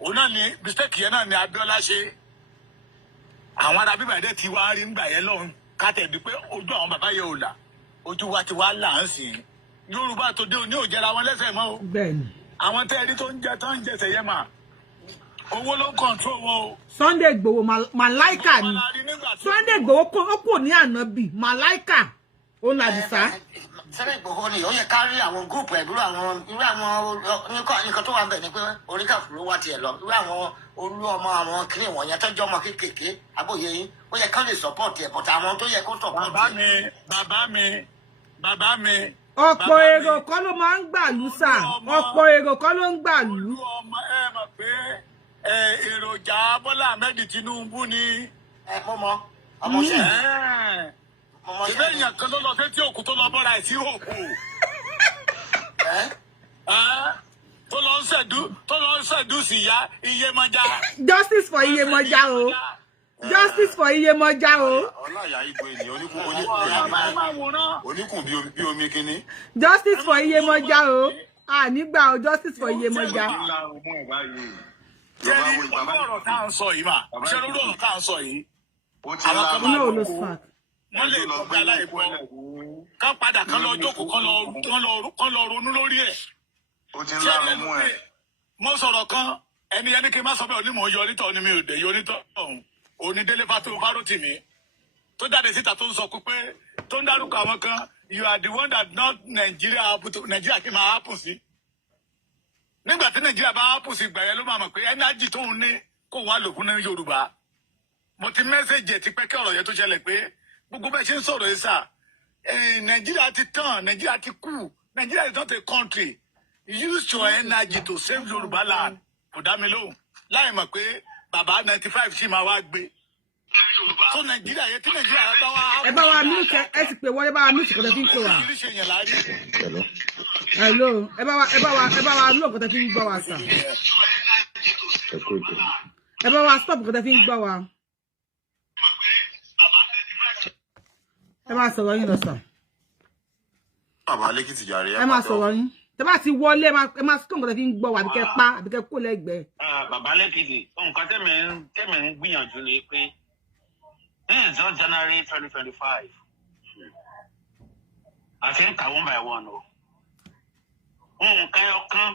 Òun náà ni mistake yẹn náà ni Abíọ́lá ṣe. Àwọn ará bíbá ẹ̀dẹ́ ti wá rí ńgbà yẹn lọ́hùn kátẹ̀dí pé ojú àwọn bàbá yẹn ò là. Ojú wa ti wá là ń sìn. Yorùbá tó dé òní ò jẹra wọn lẹ́sẹ̀ mọ́ o. Bẹ́ẹ̀ni. Àwọn tẹ́ẹ̀rí tó ń jẹsẹ̀ yẹn mà. Owó ló ń control wọn o. Sunday Igboho màláìkà ni. Sunday Igboho ó kò ní ànábì màláìkà ó Ládìsá. Sunday Igboho ni ó yẹ ká rí àwọn gúùpù ẹ̀ irú àwọn nǹkan tó wà ń bẹ̀ ni pé oríkàfù ló wá tiẹ̀ lọ irú àwọn olú ọmọ àwọn kiri wọ̀nyẹn tọ́jú ọmọ kéékèèké àbóyé yín ó yẹ ká lè support ẹ̀ bọ̀tà àwọn tó yẹ kó support ẹ̀. Bàbá mi. Ọ̀pọ̀ èrò kọ́ ló máa ń gbàlú sà. Ọ̀pọ̀ èrò kọ́ ló ń gbàlú. Ẹ mọ̀ pé èròjà Bọ́lá Ahmed Tinubu ni. Mo mọ ọmọọṣẹ́. Ìbẹ́ èèyàn kan ló lọ sí tí òkú tó lọ bọ́ra ẹ̀ sí òkú. Tó lọ ń ṣẹ̀dú sí ìyá Iyemọja. Justice for Iyemọja o. Justice for Iyemọja o. Ọláyà ìbò ènìyàn oníkùn bí omi kíní. Justice for Iyemọja o. Nígbà o justice for Iyemọja. Ṣé ní ọ̀rọ̀ tá à ń sọ yìí mà? Ṣé lórí ọ̀rọ̀ tá à ń sọ yìí? Àwọn kan máa lò ó. Wọ́n lè lọ gba aláìbọ̀ ẹ̀. Kán padà kán lọ jókòó kán lọ ronú lórí ẹ̀. Ó ti ń lára mú ẹ̀. Mo sọ̀rọ̀ kan ẹni kí n má sọ bẹ́ẹ̀ onímọ̀ yọ onítọ̀ ni mi ò dẹ̀ yọ onítọ̀ ọ̀hún. Onídélé Fárótìmí tó jáde síta tó ń sọ pé tó ń dárúkọ àwọn kan you are the one that not Nigeria kí máa happen sí. Nígbà tí Nàìjíríà bá happen sí ìgbà yẹn ló máa mọ̀ pé energy tó ń ní kó wá lò fún ní Yorùbá. Mo ti mẹ́sẹ̀jì ẹ̀ ti pẹ́ kí ọ̀rọ̀ yẹn tó ṣẹlẹ̀ pé gbogbo bẹ́ẹ̀ ṣe ń sọ̀rọ̀ yìí sà Nàìjíríà ti tàn Nàìjíríà ti kú Nàìjíríà is not a country. Use your energy to save Yorùbá land. Kò dá mi lóhùn láì mọ̀ pé bàbá 95 sì máa wá gbé. Tó Nàìjíríà yẹn tí Nàìjíríà yẹn bá wá. Ẹ bá wa mute ẹ ti pè wọlé bá wa mute kọ́tẹ́ fi ń pè wá. Hello. Ẹ bá wa lò kọ́tẹ́ fi ń gbọ́ wa sà. Ẹ bá wa stop kọ́tẹ́ fi ń gbọ́ wa. Ẹ máa sọ̀rọ̀ yín lọ sà. Bàbá Lẹ́kìtì jàre. Ẹ máa sọ̀rọ̀ yín. Tẹ́ bá ti wọlé ẹ máa stop kọ́tẹ́ fi ń gbọ́ wa àbíkẹ́ pa àbíkẹ́ kó lẹ́gbẹ̀ẹ́. Bàbá Lẹ́kìtì nǹkan tẹ́mi ń gbìyànjú ni pé this is just January 2025. I think one by one o. Nǹkan ọ̀kan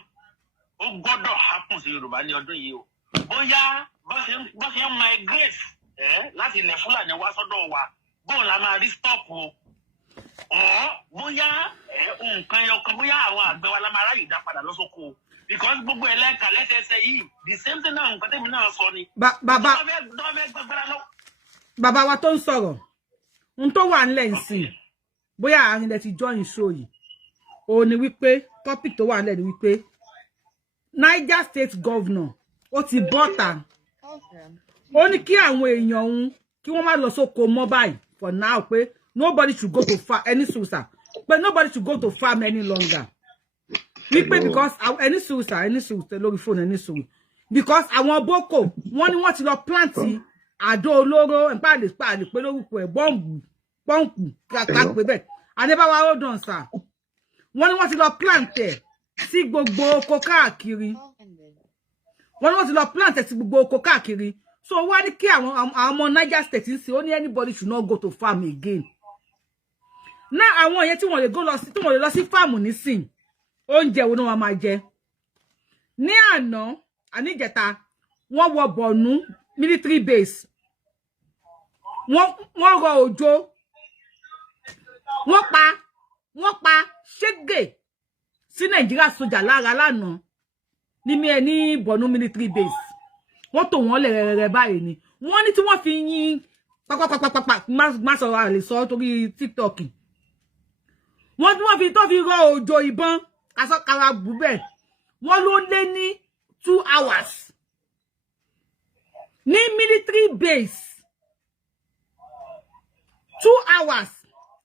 ó gbọ́dọ̀ happen sí Yorùbá ní ọdún yìí o. Bóyá bó ṣe ń migrate láti ilẹ̀ Fúlàní wá sọ́dọ̀ wa bóun la máa rí stop o. Bóyá nǹkan ọ̀kan bóyá àwọn àgbẹ̀ wa la máa ráyè dá padà lọ́sọ̀kò o. Because gbogbo ẹlẹ́ka lẹ́sẹẹsẹ yìí the same thing náà nǹkan tẹ́mi náà sọ ni. Bàbá wa tó ń sọ̀rọ̀ ohun tó wà nílẹ̀ ìsìn bóyá àárín ilẹ̀ ti join show yìí ó ní wípé topic tó wà nílẹ̀ ni wípé Niger State Governor ó ti bọ́ta ó ní kí àwọn èèyàn òun kí wọ́n má lọ sóko mọ́ báyìí for now pé nobody should go to farm any susa pé nobody should go to farm any longer wípé because any susa lórí phone any susa because àwọn boko wọ́n ní wọ́n ti lọ plant àdó olóró pàdé pé lórúkọ ẹ̀ bọ́ǹbù kàkà pé bẹ́ẹ̀ Adébáwá hold on sir. Wọ́n ní wọ́n ti lọ plant ẹ̀ sí gbogbo oko káàkiri. Wọ́n ní wọ́n ti lọ plant ẹ̀ sí gbogbo oko káàkiri. So wá ní kí àwọn ọmọ Niger State ń ṣe ó ní anybody should not go to farm again. Now àwọn yẹn tí wọ́n lè go lọ sí tí wọ́n lè lọ sí farm nísìn. Oúnjẹ wo ni wọ́n máa jẹ. Ní àná àníjẹta wọ́n wọ Borno military base. Wọ́n rọ òjò. Wọ́n pa ṣégè sí Nigeria sójà lára lánàá ní Borno military base. Wọ́n tò wọ́n lẹ̀rẹ̀rẹ̀ báyìí ni. Wọ́n ní tí wọ́n fi yín pàpàpàpàpà má sọ̀rọ̀ àlè sọ torí TikTok. Wọ́n tí wọ́n fi tó fi rọ òjò ìbọn asọ́kara búbẹ̀. Wọ́n ló lé ní 2 hours. Ní military base. 2 hours.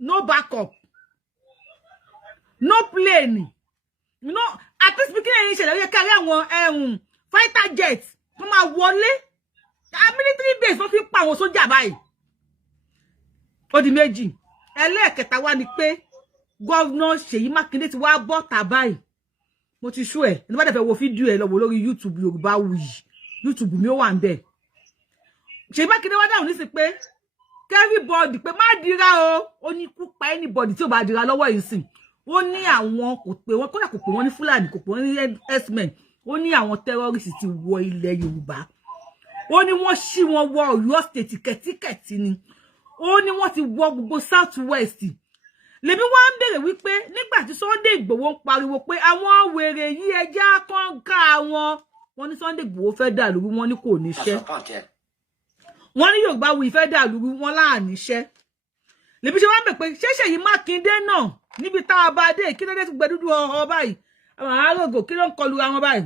No backup. No plane. You know, at least speaking in English, they carry àwọn fighter jets. Come máa wọlé. Military base wọ́n fi pa àwọn sójà báyìí. Ó di méjì. Ẹlẹ́ẹ̀kẹta wá ní pé Governor Ṣèyí Mákindé ti wá bọ́ta báyìí. Mo ti show ẹ. Ẹni bá dẹ̀ fẹ́ wo fídíò ẹ lọ wò lórí YouTube Yorùbáwùyí. YouTube mi ó wà ńbẹ̀. Ṣèyí Mákindé wá dáhùn nísìn pé everybody pé má dira o. Ó ní kú pa anybody tí ó bá dira lọ́wọ́ yìí sìn. Ó ní àwọn kò pé wọ́n kódà kò pé wọ́n ní Fúlàní kò pé wọ́n ní herdsmen. Ó ní àwọn terrorists ti wọ ilẹ̀ Yorùbá. Ó ní wọ́n ṣí wọn wọ Ọ̀yọ́ state kẹtíkẹtì ni. Ó ní wọ́n ti wọ gbogbo South West. Lèmi wá ń bèrè wípé nígbà tí Sunday Igboho ń pariwo pé àwọn wèrè yìí ẹja kan ká wọn ní Sunday Igboho fẹ́ dà lóru wọn ní kò níṣẹ́. Wọ́n ní Yorùbáwùyí fẹ́ dà lóru wọn láà níṣẹ́. Lèmi ṣe wá ń bẹ̀ pé ṣẹ̀ṣẹ̀ yìí Mákindé náà níbi tá a bá dé kí ló dé tó gbẹ dúdú ọ̀họ̀ báyìí. Àwọn arógò kí ló ń kọlu àwọn báyìí.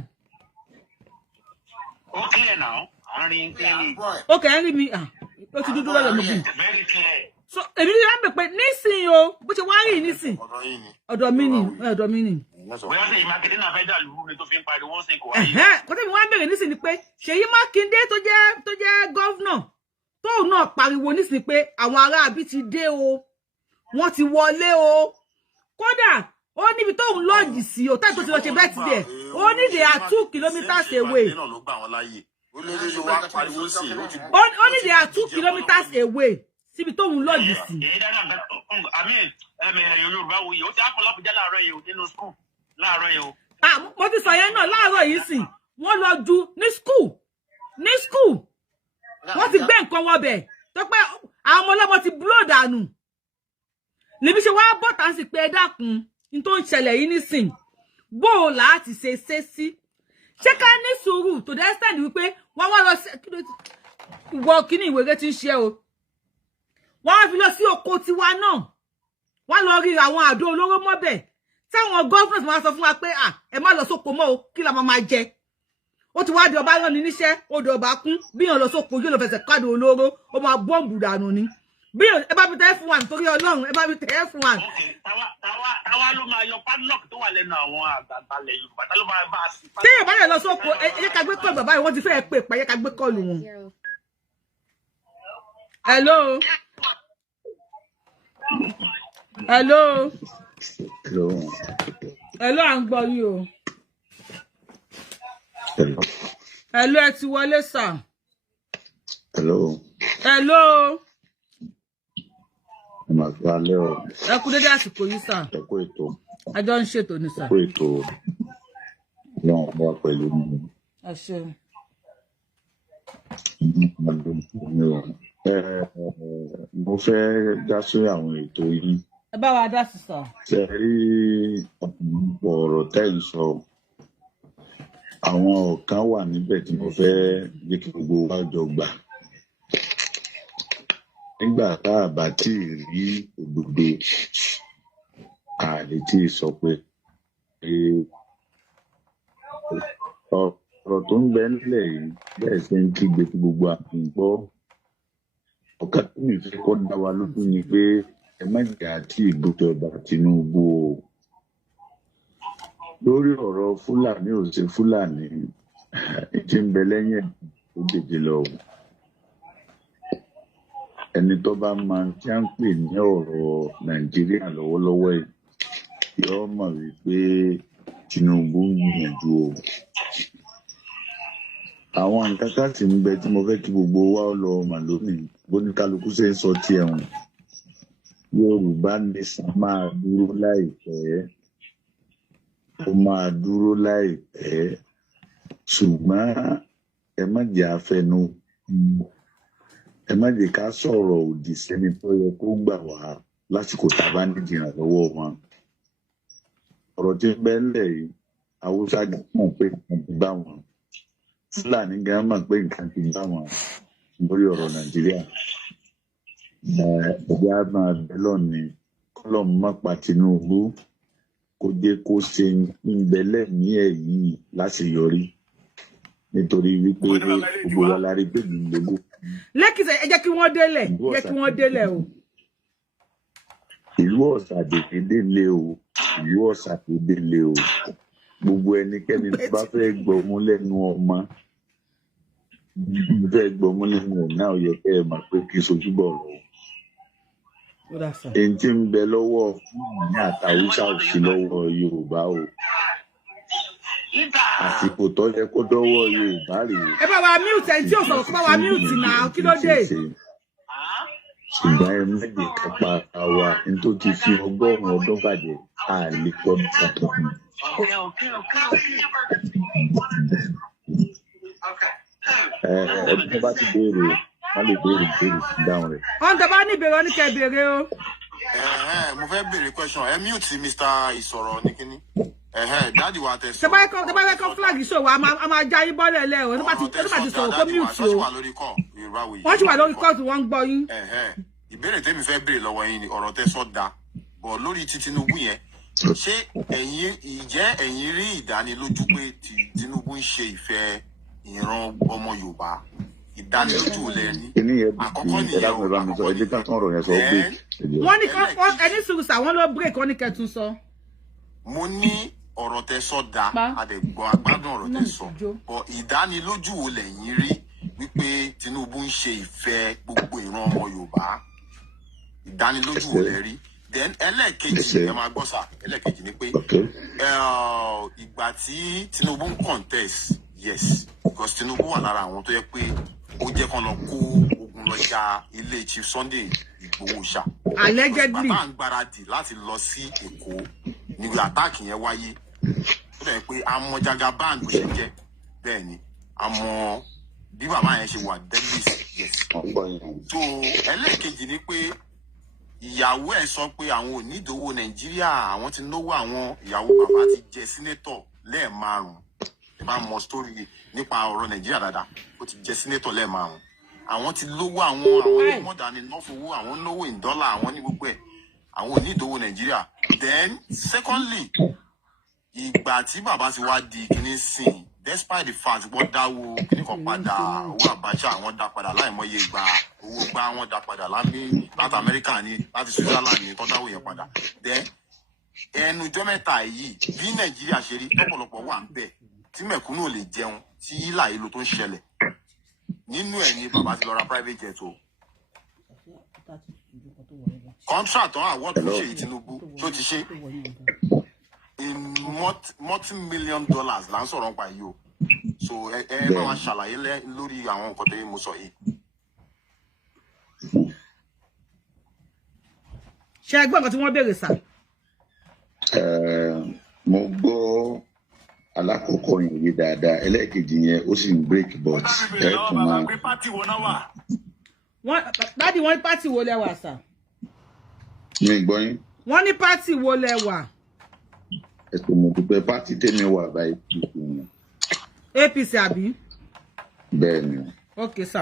Okay now. Okay, ẹ̀rí mi ó ti dúdú lọ́dọ̀ mi. Very clear. So èmi ní lámbẹ̀ pé nísìn o bó ṣe wá rí nísìn. Ọ̀dọ̀ mi ni. Bóyá Ṣèyí Mákindé náà fẹ́ dà lúrú ni tó fi ń pariwo sí kò wáyé. Kò tẹ́mi wá ń bèrè nísìn ni pé Ṣèyí Mákindé tó jẹ́ gọ́vnà tóun náà pariwo nísìn pé àwọn ará àbí ti dé o. Wọ́n ti wọlé o. Kódà ó níbi tóun lọ́ọ̀jì sí o táì tó ti lọ ṣe birthday. Ó ní they are 2 kilometers away. Only they are 2 kilometers away. Síbi tóun lọ́ọ̀jì sí. Yorùbáwùyí ó ti àpọ̀lọpọ̀ jẹ́ láàárọ̀ yìí nínú school láàárọ̀ yìí o. Mo ti sọ yẹn náà láàárọ̀ yìí sì wọ́n lọ ju ní school. Wọ́n ti gbé nǹkan wọ bẹ̀ tó pé àwọn ọmọ ọlọ́mọ ti blow dànù. Lèmi ṣe wá bọ́ta sí pé ẹ dákun ní tó ń ṣẹlẹ̀ yìí nísìn bó o láti ṣe sí. Ṣé ká ní sùúrù to the extent wípé wọ́n wá lọ wọ kíní ìwéré tí ń ṣe o. Wọ́n wá fi lọ sí oko tiwa náà. Wọ́n lọ rí àwọn àdó olóró mọ́bẹ̀. Táwọn governors máa sọ fún wa pé ẹ má lọ sóko mọ́ o kí la máa jẹ. Ó ti wá di ọba rán ni níṣẹ́ odò ọba kún bí yàn lọ sóko yóò lọ fẹsẹ̀ kádò olóró ó máa bọ́ǹbù dànù ni. Bí ẹ bá mi tẹ́ fún wa nítorí Ọlọ́run ẹ bá mi tẹ́ fún wa. Táwa ló máa yọ padlock tó wà lẹ́nu àwọn àgbàgbàlẹ̀ Yorùbá tá ló máa bá a sí. Tí ẹ bá yẹ lọ sóko ẹ jẹ́ ká gbé kọ́ọ̀lù bàbá yìí wọ́n ti fẹ́ pè pa ẹ jẹ́ ká gbé kọ́ọ̀lù wọn. Hello. Hello, à ń gbọ́ yín o. Hello, ẹ ti wọlé sà. Hello. Ẹ kú dédé àsìkò yìí sà. Ẹ kú ètò. A jọ ń ṣètò ní sà. Ẹ kú ètò. Náà wá pẹ̀lú mi. Ẹ ṣé. Mo fẹ́ dá sí àwọn ètò yìí. Ẹ bá wa dá sí sà. Ṣé rí ọ̀rọ̀ tẹ́ ń sọ? Àwọn kan wà níbẹ̀ tí mo fẹ́ jẹ́ kí gbogbo wa jọ gbà. Nígbà tá a bá tí ì rí òdodo, a lè tí ì sọ pé ọ̀rọ̀ tó ń bẹ nílẹ̀ yìí bẹ́ẹ̀ ṣe ń kígbe tí gbogbo àmì gbọ́. Ọ̀kan tó ní ìfẹ́ kọ́ dá wa lójú ni pé ẹ má jẹ́ àti ìbújọba Tinubu o. Lórí ọ̀rọ̀ Fúlàní ò ṣe Fúlàní tí ń bẹ lẹ́yìn ó gbèjì lọ. ẹni tó bá máa ń tí à ń pè ní ọ̀rọ̀ Nàìjíríà lọ́wọ́lọ́wọ́ yìí yóò mọ̀ wípé Tinubu ń gbìyànjú o. Àwọn nǹkan ká sì ń bẹ tí mo fẹ́ kí gbogbo wa lọ mà lónìí bóníkálukú ṣe ń sọ tiẹ̀ hùn. Yorùbá nation máa dúró láìpẹ́, ó máa dúró láìpẹ́, ṣùgbọ́n ẹ má jẹ́ àfẹnu, ẹ má jẹ́ ká sọ̀rọ̀ òdì sẹ́ni tó yẹ kó gbà wá lásìkò tá a bá nídìí ìrànlọ́wọ́ wọn. Ọ̀rọ̀ tí ń bẹ ńlẹ̀ yìí Haúsá gan mọ̀ pé nǹkan ti bá wọn, Fúlàní gan mọ̀ pé nǹkan ti bá wọn lórí ọ̀rọ̀ Nàìjíríà. Ẹ̀jẹ̀ á máa bẹ lọ́ọ̀ni kọ́lọ̀ mọ́ pa Tinubu kó jẹ́ kó ṣe ń bẹ lẹ́mìí ẹ̀ yìí láṣeyọrí nítorí wípé gbogbo wa la rí pé gbogbo. Lẹ́kìtì ẹ jẹ́ kí wọ́n délẹ̀, jẹ́ kí wọ́n délẹ̀ o. Ìlú Ọ̀ṣà dèdè lé o, ìlú Ọ̀ṣà dèdè lé o. Gbogbo ẹnikẹ́ni tó bá fẹ́ gbọ́mú lẹ́nu ọmọ, fẹ́ gbọ́mú lẹ́nu ọ̀nà ó yẹ kẹ́ ẹ mọ̀ pé kí sojú bọ̀ lọ. Èyí tí ń bẹ lọ́wọ́ ní àtàwùsá ò sí lọ́wọ́ Yorùbá o. Àsìkò tó yẹ kó dọ́wọ́ Yorùbá rèé. Ẹ bá wa mute ẹni tí ò sọ̀rọ̀ kó bá wa mute náà, kí ló dé? Ṣùgbọ́n ẹ méje kápá àwa ní tó ti fi 100 ọdún bàjẹ́ a lè kọ́ kankan. Ẹni tó bá ti béèrè wọ́n lè béèrè sí dáhùn rẹ̀. Wọ́n tó bá ní ìbéèrè wọn ní kẹ́ béèrè o. Mo fẹ́ béèrè question ẹ mute Mr. Ìsọ̀rọ̀ ní kíní. Dáàdì wa tẹ sọ. Tẹ bá yẹ kọ́ flag show wa a máa já yín bọ́lẹ̀ lẹ́ o. Nígbà tí sọ̀rọ̀ kó mute o. Wọ́n ti wà lórí kọ́ọ̀tù wọ́n ń gbọ́ yín. Ìbéèrè tẹ́mi fẹ́ béèrè lọ́wọ́ yín ni ọ̀rọ̀ tẹ́ sọ da bọ̀ lórí ti Tinubu yẹn ṣé ẹ̀yin rí ìdánilójú pé Tinubu ń ṣe ìfẹ́ ìran ọmọ Yorùbá ìdánilójú lẹ ní àkọ́kọ́ nìyẹn o wọ́n ní ẹni sùúrù sàwọn ló break wọ́n ní kẹtùn sọ. Mo ní ọ̀rọ̀ tẹ́ sọ da àdẹ̀gbọ́ agbádùn ọ̀rọ̀ tẹ́ sọ bọ̀ ìdánilójú wo lẹ̀yin rí wípé Tinubu ń ṣe ìfẹ́ gbogbo ìran ọmọ Yorùbá ìdánilójú wo lẹ rí. Then ẹlẹ́ẹ̀kejì ẹ máa gbọ́ sà ẹlẹ́ẹ̀kejì ni pé ìgbà tí Tinubu ń contest yes because Tinubu wà lára àwọn tó yẹ pé ó jẹ́ kán lọ kó ogun lọ ja ilé Chief Sunday Igboho ṣá. Allegedly. Bàbá ń gbáradì láti lọ sí Èkó níbi àtáàkì yẹn wáyé ó dẹ̀ pé àmọ́ Jagaban bó ṣe jẹ́ bẹ́ẹ̀ ni àmọ́ bí bàbá yẹn ṣe wà deadly yes. So ẹlẹ́ẹ̀kejì ni pé ìyàwó ẹ̀ sọ pé àwọn ò ní ìdówó Nàìjíríà àwọn ti náwó àwọn ìyàwó bàbá ti jẹ sínétọ̀ lẹ́ẹ̀márùn-ún ẹ bá mọ sítórì nípa ọ̀rọ̀ Nàìjíríà dáadáa ó ti jẹ sínétọ̀ lẹ́ẹ̀márùn-ún àwọn ti lówó àwọn ní mọ̀dà ní nọ́fowó àwọn náwó in dọ́là àwọn ní gbogbo ẹ̀ àwọn ò ní ìdówó Nàìjíríà. Then secondly ìgbà tí bàbá ti wá di kíní sìn despite the fact wọ́n dáwó kíní kan padà owó Abacha àwọn dá padà láìmọye ìgbà owó gbá wọn dá padà láti Amẹ́ríkà ní láti Switzerland ní tó dáwó yẹn padà. Then ẹnu ọjọ́ mẹ́ta yìí bí Nàìjíríà ṣe rí lọ́pọ̀lọpọ̀ wà ń bẹ̀ tí mẹ̀kúnnù ò lè jẹun tí ìlà ìlú tó ń ṣẹlẹ̀ nínú ẹ̀ ni bàbá ti lọ ra private jet o. Contract on award tó ṣe Tinubu tó ti ṣe in multi-million dollars là ń sọ̀rọ̀ nípa yìí o. So ẹ bá wa ṣàlàyé lórí àwọn nǹkan tó yẹ mo sọ yìí. Ṣé ẹ gbọ́ nǹkan tí wọ́n béèrè sà? Mo gbọ́ alákọ̀ọ́kọ́ yẹn yé dáadáa ẹlẹ́ẹ̀kejì yẹn ó sì ń break but ẹ tún máa. Dádì wọ́n ní pátì wo lẹ wà sà? Mi gbọ́ yín. Wọ́n ní pátì wo lẹ wà? Ẹ̀sùn mo dúpẹ́ pátì tèmi wà báyìí. APC àbí? Bẹ́ẹ̀ni. Ok sà.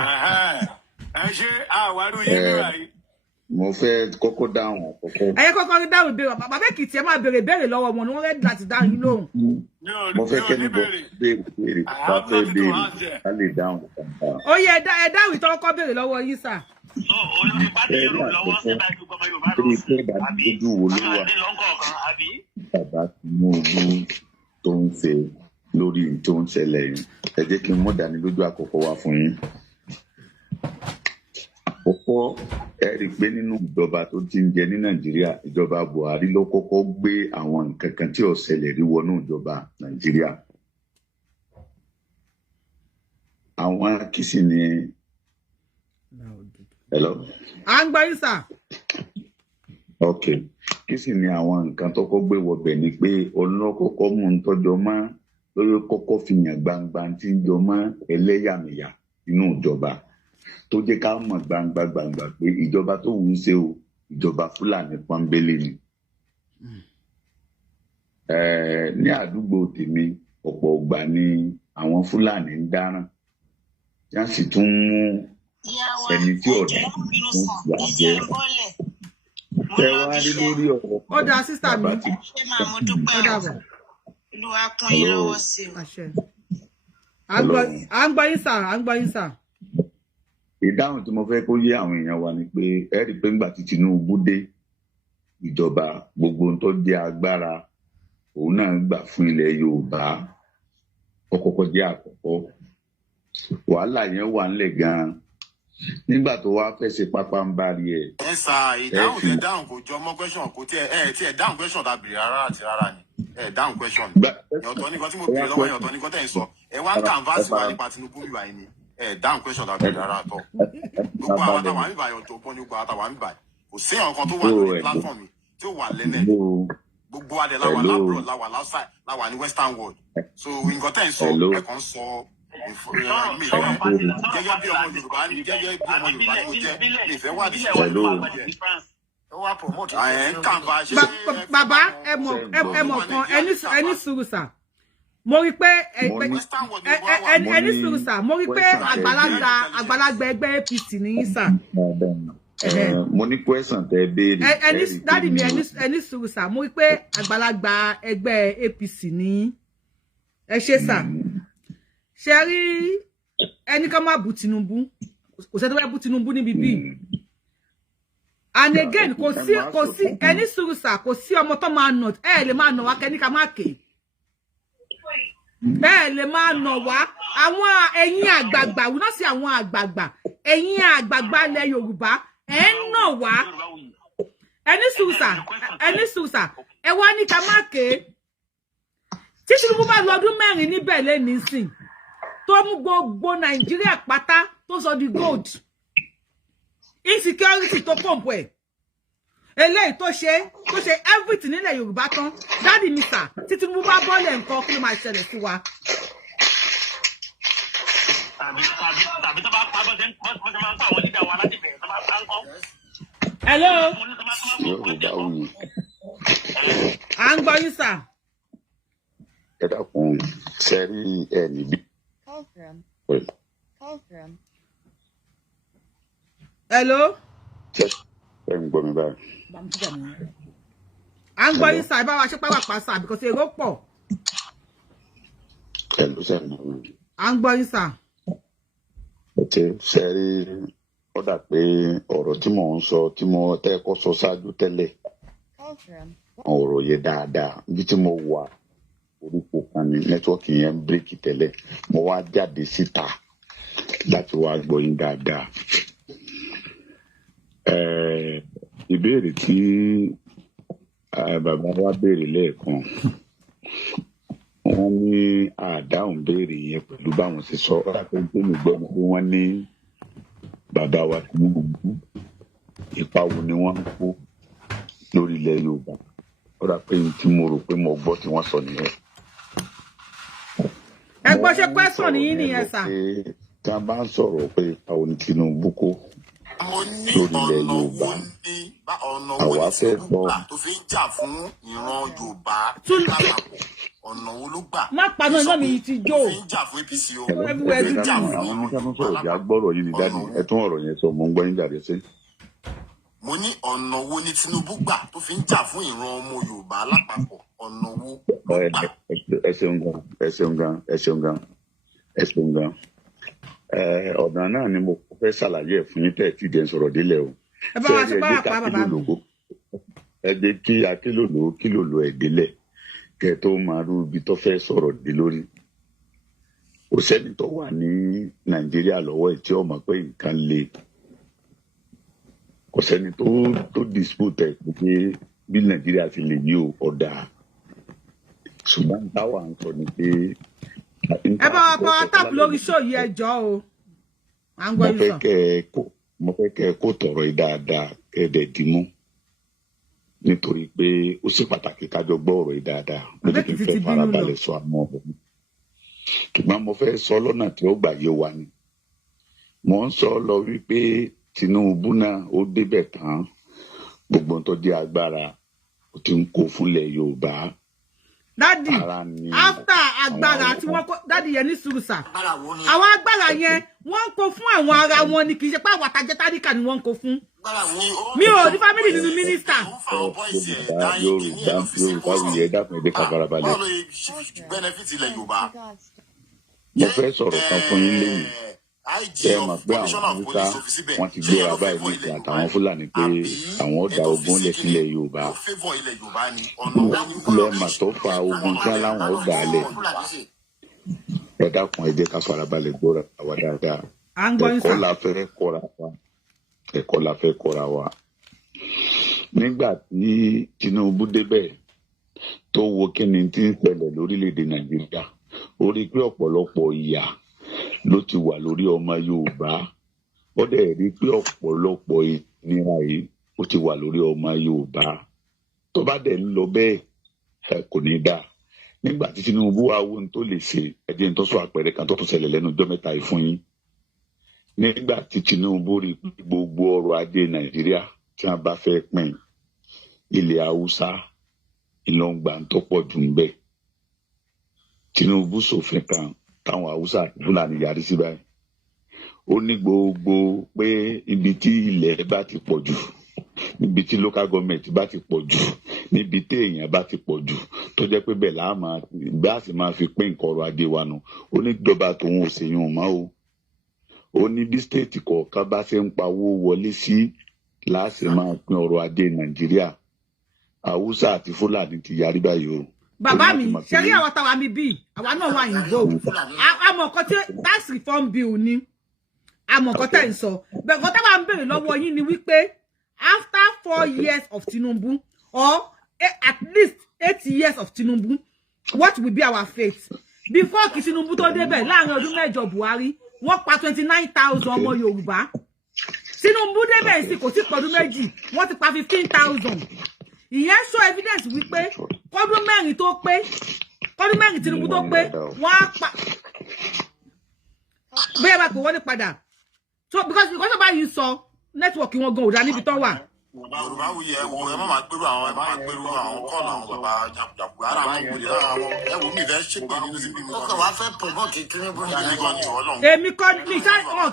Ẹ ṣe àwárò yín ní báyìí. Mo fẹ́ kọ́kọ́ dáhùn àkọ́kọ́. Ẹ kọ́kọ́ dáhùn ìbéèrè bàbá Èkìtì ẹ máa béèrè lọ́wọ́ wọn ni wọ́n rẹ́dí láti dáhùn yín lóhùn. Mo fẹ́ kẹ́ni bọ́ béèrè bá fẹ́ béèrè ká lè dáhùn kankan. Ó yẹ ẹ dáhùn ìtọ́ kọ́kọ́ béèrè lọ́wọ́ yín sà. Ojú wo ló wà bàbá Tinubu tó ń ṣe lórí tó ń ṣẹlẹ̀ yìí ẹ jẹ́ kí n mú ìdánilójú àkọ́kọ́ wá fún yín. Àkọ́kọ́ àkọ́kọ́ ẹ rí i pé nínú ìjọba tó ti ń jẹ ní Nàìjíríà ìjọba Buhari ló kọ́kọ́ gbé àwọn nǹkan kan tí ó ṣẹlẹ̀ rí wọnú ìjọba Nàìjíríà. Àwọn kìsì ni hello. À ń gbọ́ yín sà. Ok, kìsì ni àwọn nǹkan tó kọ́ gbé wọbẹ̀ ni pé ọlọ́kọ́kọ́ mú un tọ́jọ́ mọ́ lórí kọ́kọ́ fi hàn gbangba tí ń jọ mọ́ ẹlẹ́yàmẹ̀yà nínú ìjọba tó jẹ́ ká mọ̀ gbangba pé ìjọba tó wù ú ṣe o ìjọba Fúlàní pọ́nbélé ni. Ní àdúgbò tèmi ọ̀pọ̀ ọgbà ni àwọn Fúlàní ń dáràn yá sì tún mú ẹni tí ọ̀dà fún ìgbà jẹ́. Ẹ wá rí lórí ọ̀rọ̀ ó dá sísá mi. Ó dàbọ̀. Olúwa kún yín lọ́wọ́ sí i. À ń gbọ́ yín sà, à ń gbọ́ yín sà. Ìdáhùn tí mo fẹ́ kó yé àwọn èèyàn wa ni pé ẹ rí i pé ńgbà tí Tinubu dé ìjọba gbogbo ohun tó jẹ́ agbára òun náà gbà fún ilẹ̀ Yorùbá kọ́kọ́ jẹ́ àkọ́kọ́. Wàhálà yẹn wà ńlẹ̀ gan-an nígbà tó wá fẹ́ ṣe pápá ń bá rí ẹ̀. Ẹ sà ìdáhùn tẹ dáhùn kò jọ mọ́ question kò tí ẹ dáhùn question tàbí rárá àti rárá ni ẹ dáhùn question. Ọ̀tọ̀ nìkan tí mo béèrè lọ́wọ́ yẹn ọ̀tọ̀ nìkan tẹ̀ ń sọ ẹ wá ń canvas wa nípa Tinubu wíwá yìí ni ẹ dáhùn question tàbí rárá àtọ̀. Gbogbo àwọn àtàwọn àmì ìbàyọ̀ tó bọ́ ní gbogbo àtàwọn àmì ìbàyọ̀ kò sí ọ̀kan tó wà lórí platform mi tí ó wà lẹ́lẹ̀ gbogbo adẹ láwa lábúrò láwa outside láwa ní western world so nǹkan tẹ̀ ń sọ ẹ̀kan ń sọ gẹ́gẹ́ bí ọmọ Yorùbá ni gẹ́gẹ́ bí ọmọ Yorùbá ni mo jẹ́ mi ìfẹ́ wà ní bàbá ẹ mọ̀ kan ẹni sùúrù sà mo rí pé ẹni sùúrù sà mo rí pé àgbàlagbà ẹgbẹ́ APC nìyí sà. Mo ní question tẹ béèrè. Dádì mi ẹni sùúrù sà mo rí pé àgbàlagbà ẹgbẹ́ APC ní ẹ ṣe sà. Ṣé rí ẹni ká má bú Tinubu kò sẹ́ tó fẹ́ bú Tinubu níbi bíi. And again kò sí ẹni sùúrù sà kò sí ọmọ tó máa nà ẹ lè máa nà wá kẹ́ni ká má ké. Bẹ́ẹ̀ lè máa nà wá àwọn ẹ̀yin àgbààgbà wí náà sí àwọn àgbààgbà ẹ̀yin àgbààgbà ilẹ̀ Yorùbá ẹ̀ ń nà wá ẹni sùúrù sà ẹ wá ní ká má ké. Tí Tinubu bá lọ́dún mẹ́rin níbẹ̀ lẹ́ni sìn tó mú gbogbo Nàìjíríà pátá tó sọ di gold insecurity tó pọ̀mpù ẹ̀ eléyìí tó ṣe everything nílẹ̀ Yorùbá tán dáàdì mi sà tí Tinubu bá bọ́lẹ̀ nǹkan kí ló máa ṣẹlẹ̀ sí wa. tàbí tó bá pa bọ́sẹ̀ máa ń pa àwọn lídà wa láti bẹ̀rẹ̀ tó bá pa ń kọ́. Hello. Yorùbáwùyí. À ń gbọ́ yín sà. Ẹ dákun sẹ́rí ẹ̀ níbí. Hello. Ẹ ń gbọ́ mi báyìí. À ń gbọ́ yín sà ẹ bá wa ṣe pẹ́ wà pa sà because èrò pọ̀. Ẹ ló sẹ́yìn. À ń gbọ́ yín sà. Sẹ́rí ó dà pé ọ̀rọ̀ tí mò ń sọ tí mo tẹ́kọ̀ sọ ṣáájú tẹ́lẹ̀ ọ̀rọ̀ yẹ dáadáa bí tí mo wà orúkọ kan ní nẹ́tíwọ́ọ̀kì yẹn ń bírèkì tẹ́lẹ̀ mo wá jáde síta láti wá gbọ́ yín dáadáa. Ìbéèrè tí bàbá wa béèrè lẹ́ẹ̀kan wọ́n ní àdáhùn béèrè yẹn pẹ̀lú báwọn ṣe sọ ọ́ àti tó mi gbọ́ pé wọ́n ní bàbá wa Tinubu ipa wo ni wọ́n ń kó lórí ilẹ̀ Yorùbá ó dà pé tí mo rò pé mo gbọ́ tí wọ́n sọ nìyẹn. Ẹ gbọ́ ṣe question yín nìyẹn sà. Tá a bá ń sọ̀rọ̀ pé ipa wo ni Tinubu kó lórí ilẹ̀ Yorùbá àwa fẹ́ gbọ́. tó fi ń jà fún ìran Yorùbá ọ̀nà wo ló gbà. Má paná iná mi ti jó. tó fi ń jà fún APC o. Àwọn oníkàtún sọ̀rọ̀ ìjà gbọ́rọ̀ yìí ní dájú ẹ tún ọ̀rọ̀ yẹn sọ mò ń gbọ́ yín jáde sí. Mo ní ọ̀nà wo ni Tinubu gbà tó fi ń jà fún ìran ọmọ Yorùbá lápapọ̀ ọ̀nà wo ló gbà. Ẹ ṣeun gan. Ọ̀nà náà ni mo fẹ́ ṣàlàyé ẹ̀ fún yín tẹ̀ tí ìdẹ́ ń sọ̀rọ̀ délẹ̀ o. Ẹ bá wa ṣe bá wà pa bàbá mi. Ẹ jẹ́ kí akílòlò ẹ̀ délẹ̀ kẹ́ tó máa rú ibi tó fẹ́ sọ̀rọ̀ dé lórí. Kò sẹ́ni tó wà ní Nàìjíríà lọ́wọ́ ẹ̀ tí ó mọ̀ pé nǹkan le. kò sẹ́ni tó dispute ẹ̀ pé bí Nàìjíríà ti lè yí ọ̀dà ṣùgbọ́n táwa ń sọ ni pé ẹ bá wa power tap lórí show yìí ẹjọ́ o à ń gbọ́ yín sọ. mo fẹ́ kẹ́ ẹ kó tọ̀rọ̀ yìí dáadáa kẹ́ ẹ dẹ̀ dìímú nítorí pé ó ṣe pàtàkì kájọ gbọ́ ọ̀rọ̀ yìí dáadáa mo ti fẹ́ farabalẹ̀ sọ àwọn ọ̀rọ̀ mi ṣùgbọ́n mo fẹ́ sọ lọ́nà tí ó gbà yé wa ni mo ń sọ lọ wípé Tinubu náà ó débẹ̀ tán gbogbo tó jẹ́ agbára ó ti ń kó fúnlẹ̀ Yorùbá. Dádì after agbára tí wọ́n kó dádì yẹn ní sùúrùsà àwọn agbára yẹn wọ́n ń kó fún àwọn ara wọn ni kì í ṣe pé àwọn àtàjẹ́ tádìkà ni wọ́n ń kó fún. Mi ò ní fámìlì nínú mínísítà. Yorùbá wuyì ẹ dákun ẹ jẹ́ ká farabalẹ̀. Mo fẹ́ sọ̀rọ̀ kan fún yín lẹ́yìn. Ẹ mọ̀ pé àwọn Haúsá wọ́n ti gbéra báyìí ní ìsìn àtàwọn Fúlàní pé àwọn ọ̀dà ogun lẹ̀ sílẹ̀ Yorùbá. Lẹ́ẹ̀mà tó fa ogun tí wọ́n láwọn ọ̀dà alẹ̀. Ẹ dákun ẹ jẹ́ ká farabalẹ̀ gbọ́ra wa dáadáa. Ẹ̀kọ́ la fẹ́ kọ́ra wa. Ẹ̀kọ́ la fẹ́ kọ́ra wa. Nígbà tí Tinubu débẹ̀ tó wo kí ni tí ń ṣẹlẹ̀ lórílẹ̀‐èdè Nàìjíríà ó rí pé ọ̀pọ̀lọpọ̀ ìyà ló ti wà lórí ọmọ Yorùbá ó dẹ̀ rí pé ọ̀pọ̀lọpọ̀ ìnira yìí ó ti wà lórí ọmọ Yorùbá tó bá dẹ̀ ń lọ bẹ́ẹ̀ kò ní dáa. Nígbà tí Tinubu wá wo ohun tó lè ṣe ẹ̀jẹ̀ ń tọ́sọ àpẹẹrẹ kan tó tún ṣẹlẹ̀ lẹ́nu ọjọ́ mẹ́ta yìí fún yín. Nígbà tí Tinubu rí gbogbo ọrọ̀ ajé Nàìjíríà tí wọ́n bá fẹ́ pín ilẹ̀ Haúsá ìlọ́ngbà tó pọ̀ jù ń bẹ̀. Tinubu ṣòfin kan táwọn Haúsá àti Fúlàní yarí sí báyìí. Ó ní gbogbo pé ibi tí ilẹ̀ bá ti pọ̀ jù níbi tí local government bá ti pọ̀ jù níbi tí èèyàn bá ti pọ̀ jù tó jẹ́ pé bẹ́ẹ̀ láàmà máa fi pín nǹkan ọrọ̀ ajé wa nù. Ó ní ìjọba tòun ò ṣèyún mọ́ o. Ó ní bí stéètì kọ̀ọ̀kan bá ṣe ń pawó wọlé sí láti máa pín ọrọ̀ ajé Nàìjíríà. Haúsá àti Fúlàní ti yarí báyìí o. Bàbá mi ṣe rí àwọn táwa mi bí àwa náà wà involved. Àmọ́ nǹkan tí tax reform bill ni àmọ́ nǹkan tẹ́ ń sọ. Bẹ́ẹ̀ nǹkan táwa ń béèrè lọ́wọ́ yín ni wípé after 4 years of Tinubu or at least 8 years of Tinubu, what will be our fate? Before kí Tinubu tó débẹ̀ láàrin ọdún mẹ́jọ Buhari wọ́n pa 29,000 ọmọ Yorùbá. Tinubu débẹ̀ sí kò sí pọ̀dún méjì wọ́n ti pa 15,000. Ìyẹn show evidence wípé kọ́dún mẹ́rin Tinubu tó pé wọ́n á pa bẹ́ẹ̀ bá pè wọ́n ní padà. So because of how you saw network wọn gan ò dá níbi tó wà. Yorùbáwùyí ẹ wo ẹ má máa gbèrú àwọn kọ́ọ̀nù àwọn bàbá jàpùjàpù ara àwọn ìwòye lára àwọn ẹ wò mí fẹ́ ṣègbè nínú sí bí mi. Ó kàn wá fẹ́ promote Tinubu ní èmi kọ́ mi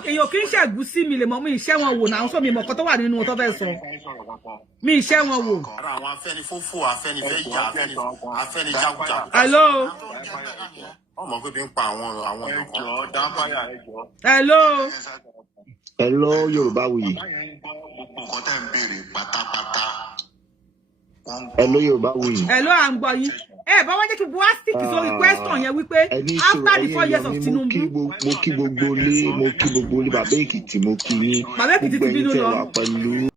èèyàn kì í ṣẹ̀gùn sí mi lè mọ̀ mi ìṣẹ́ wọn wò náà sọ mi mọ̀ kan tó wà nínú wọn tó fẹ́ sọ mi ìṣẹ́ wọn wò. Ara àwọn afẹ́nifófó afẹ́nifẹ́ ìjà afẹ́nijàpùjàpù. Hello. Ọmọ pé bí ń pa àwọn èèyàn kan. Hello. Hello Yorùbáwùyí. Nǹkan tẹ́ ń béèrè pátápátá. Hello Yorùbáwùyí. Hello à ń gbọ́ yín. Bá wá jẹ́ kí bu stick sórí question yẹn wípé after the 4 years of Tinubu. Mo kí gbogbo ilé bàbá Èkìtì mo kí yín. Bàbá Èkìtì ti bínú lọ.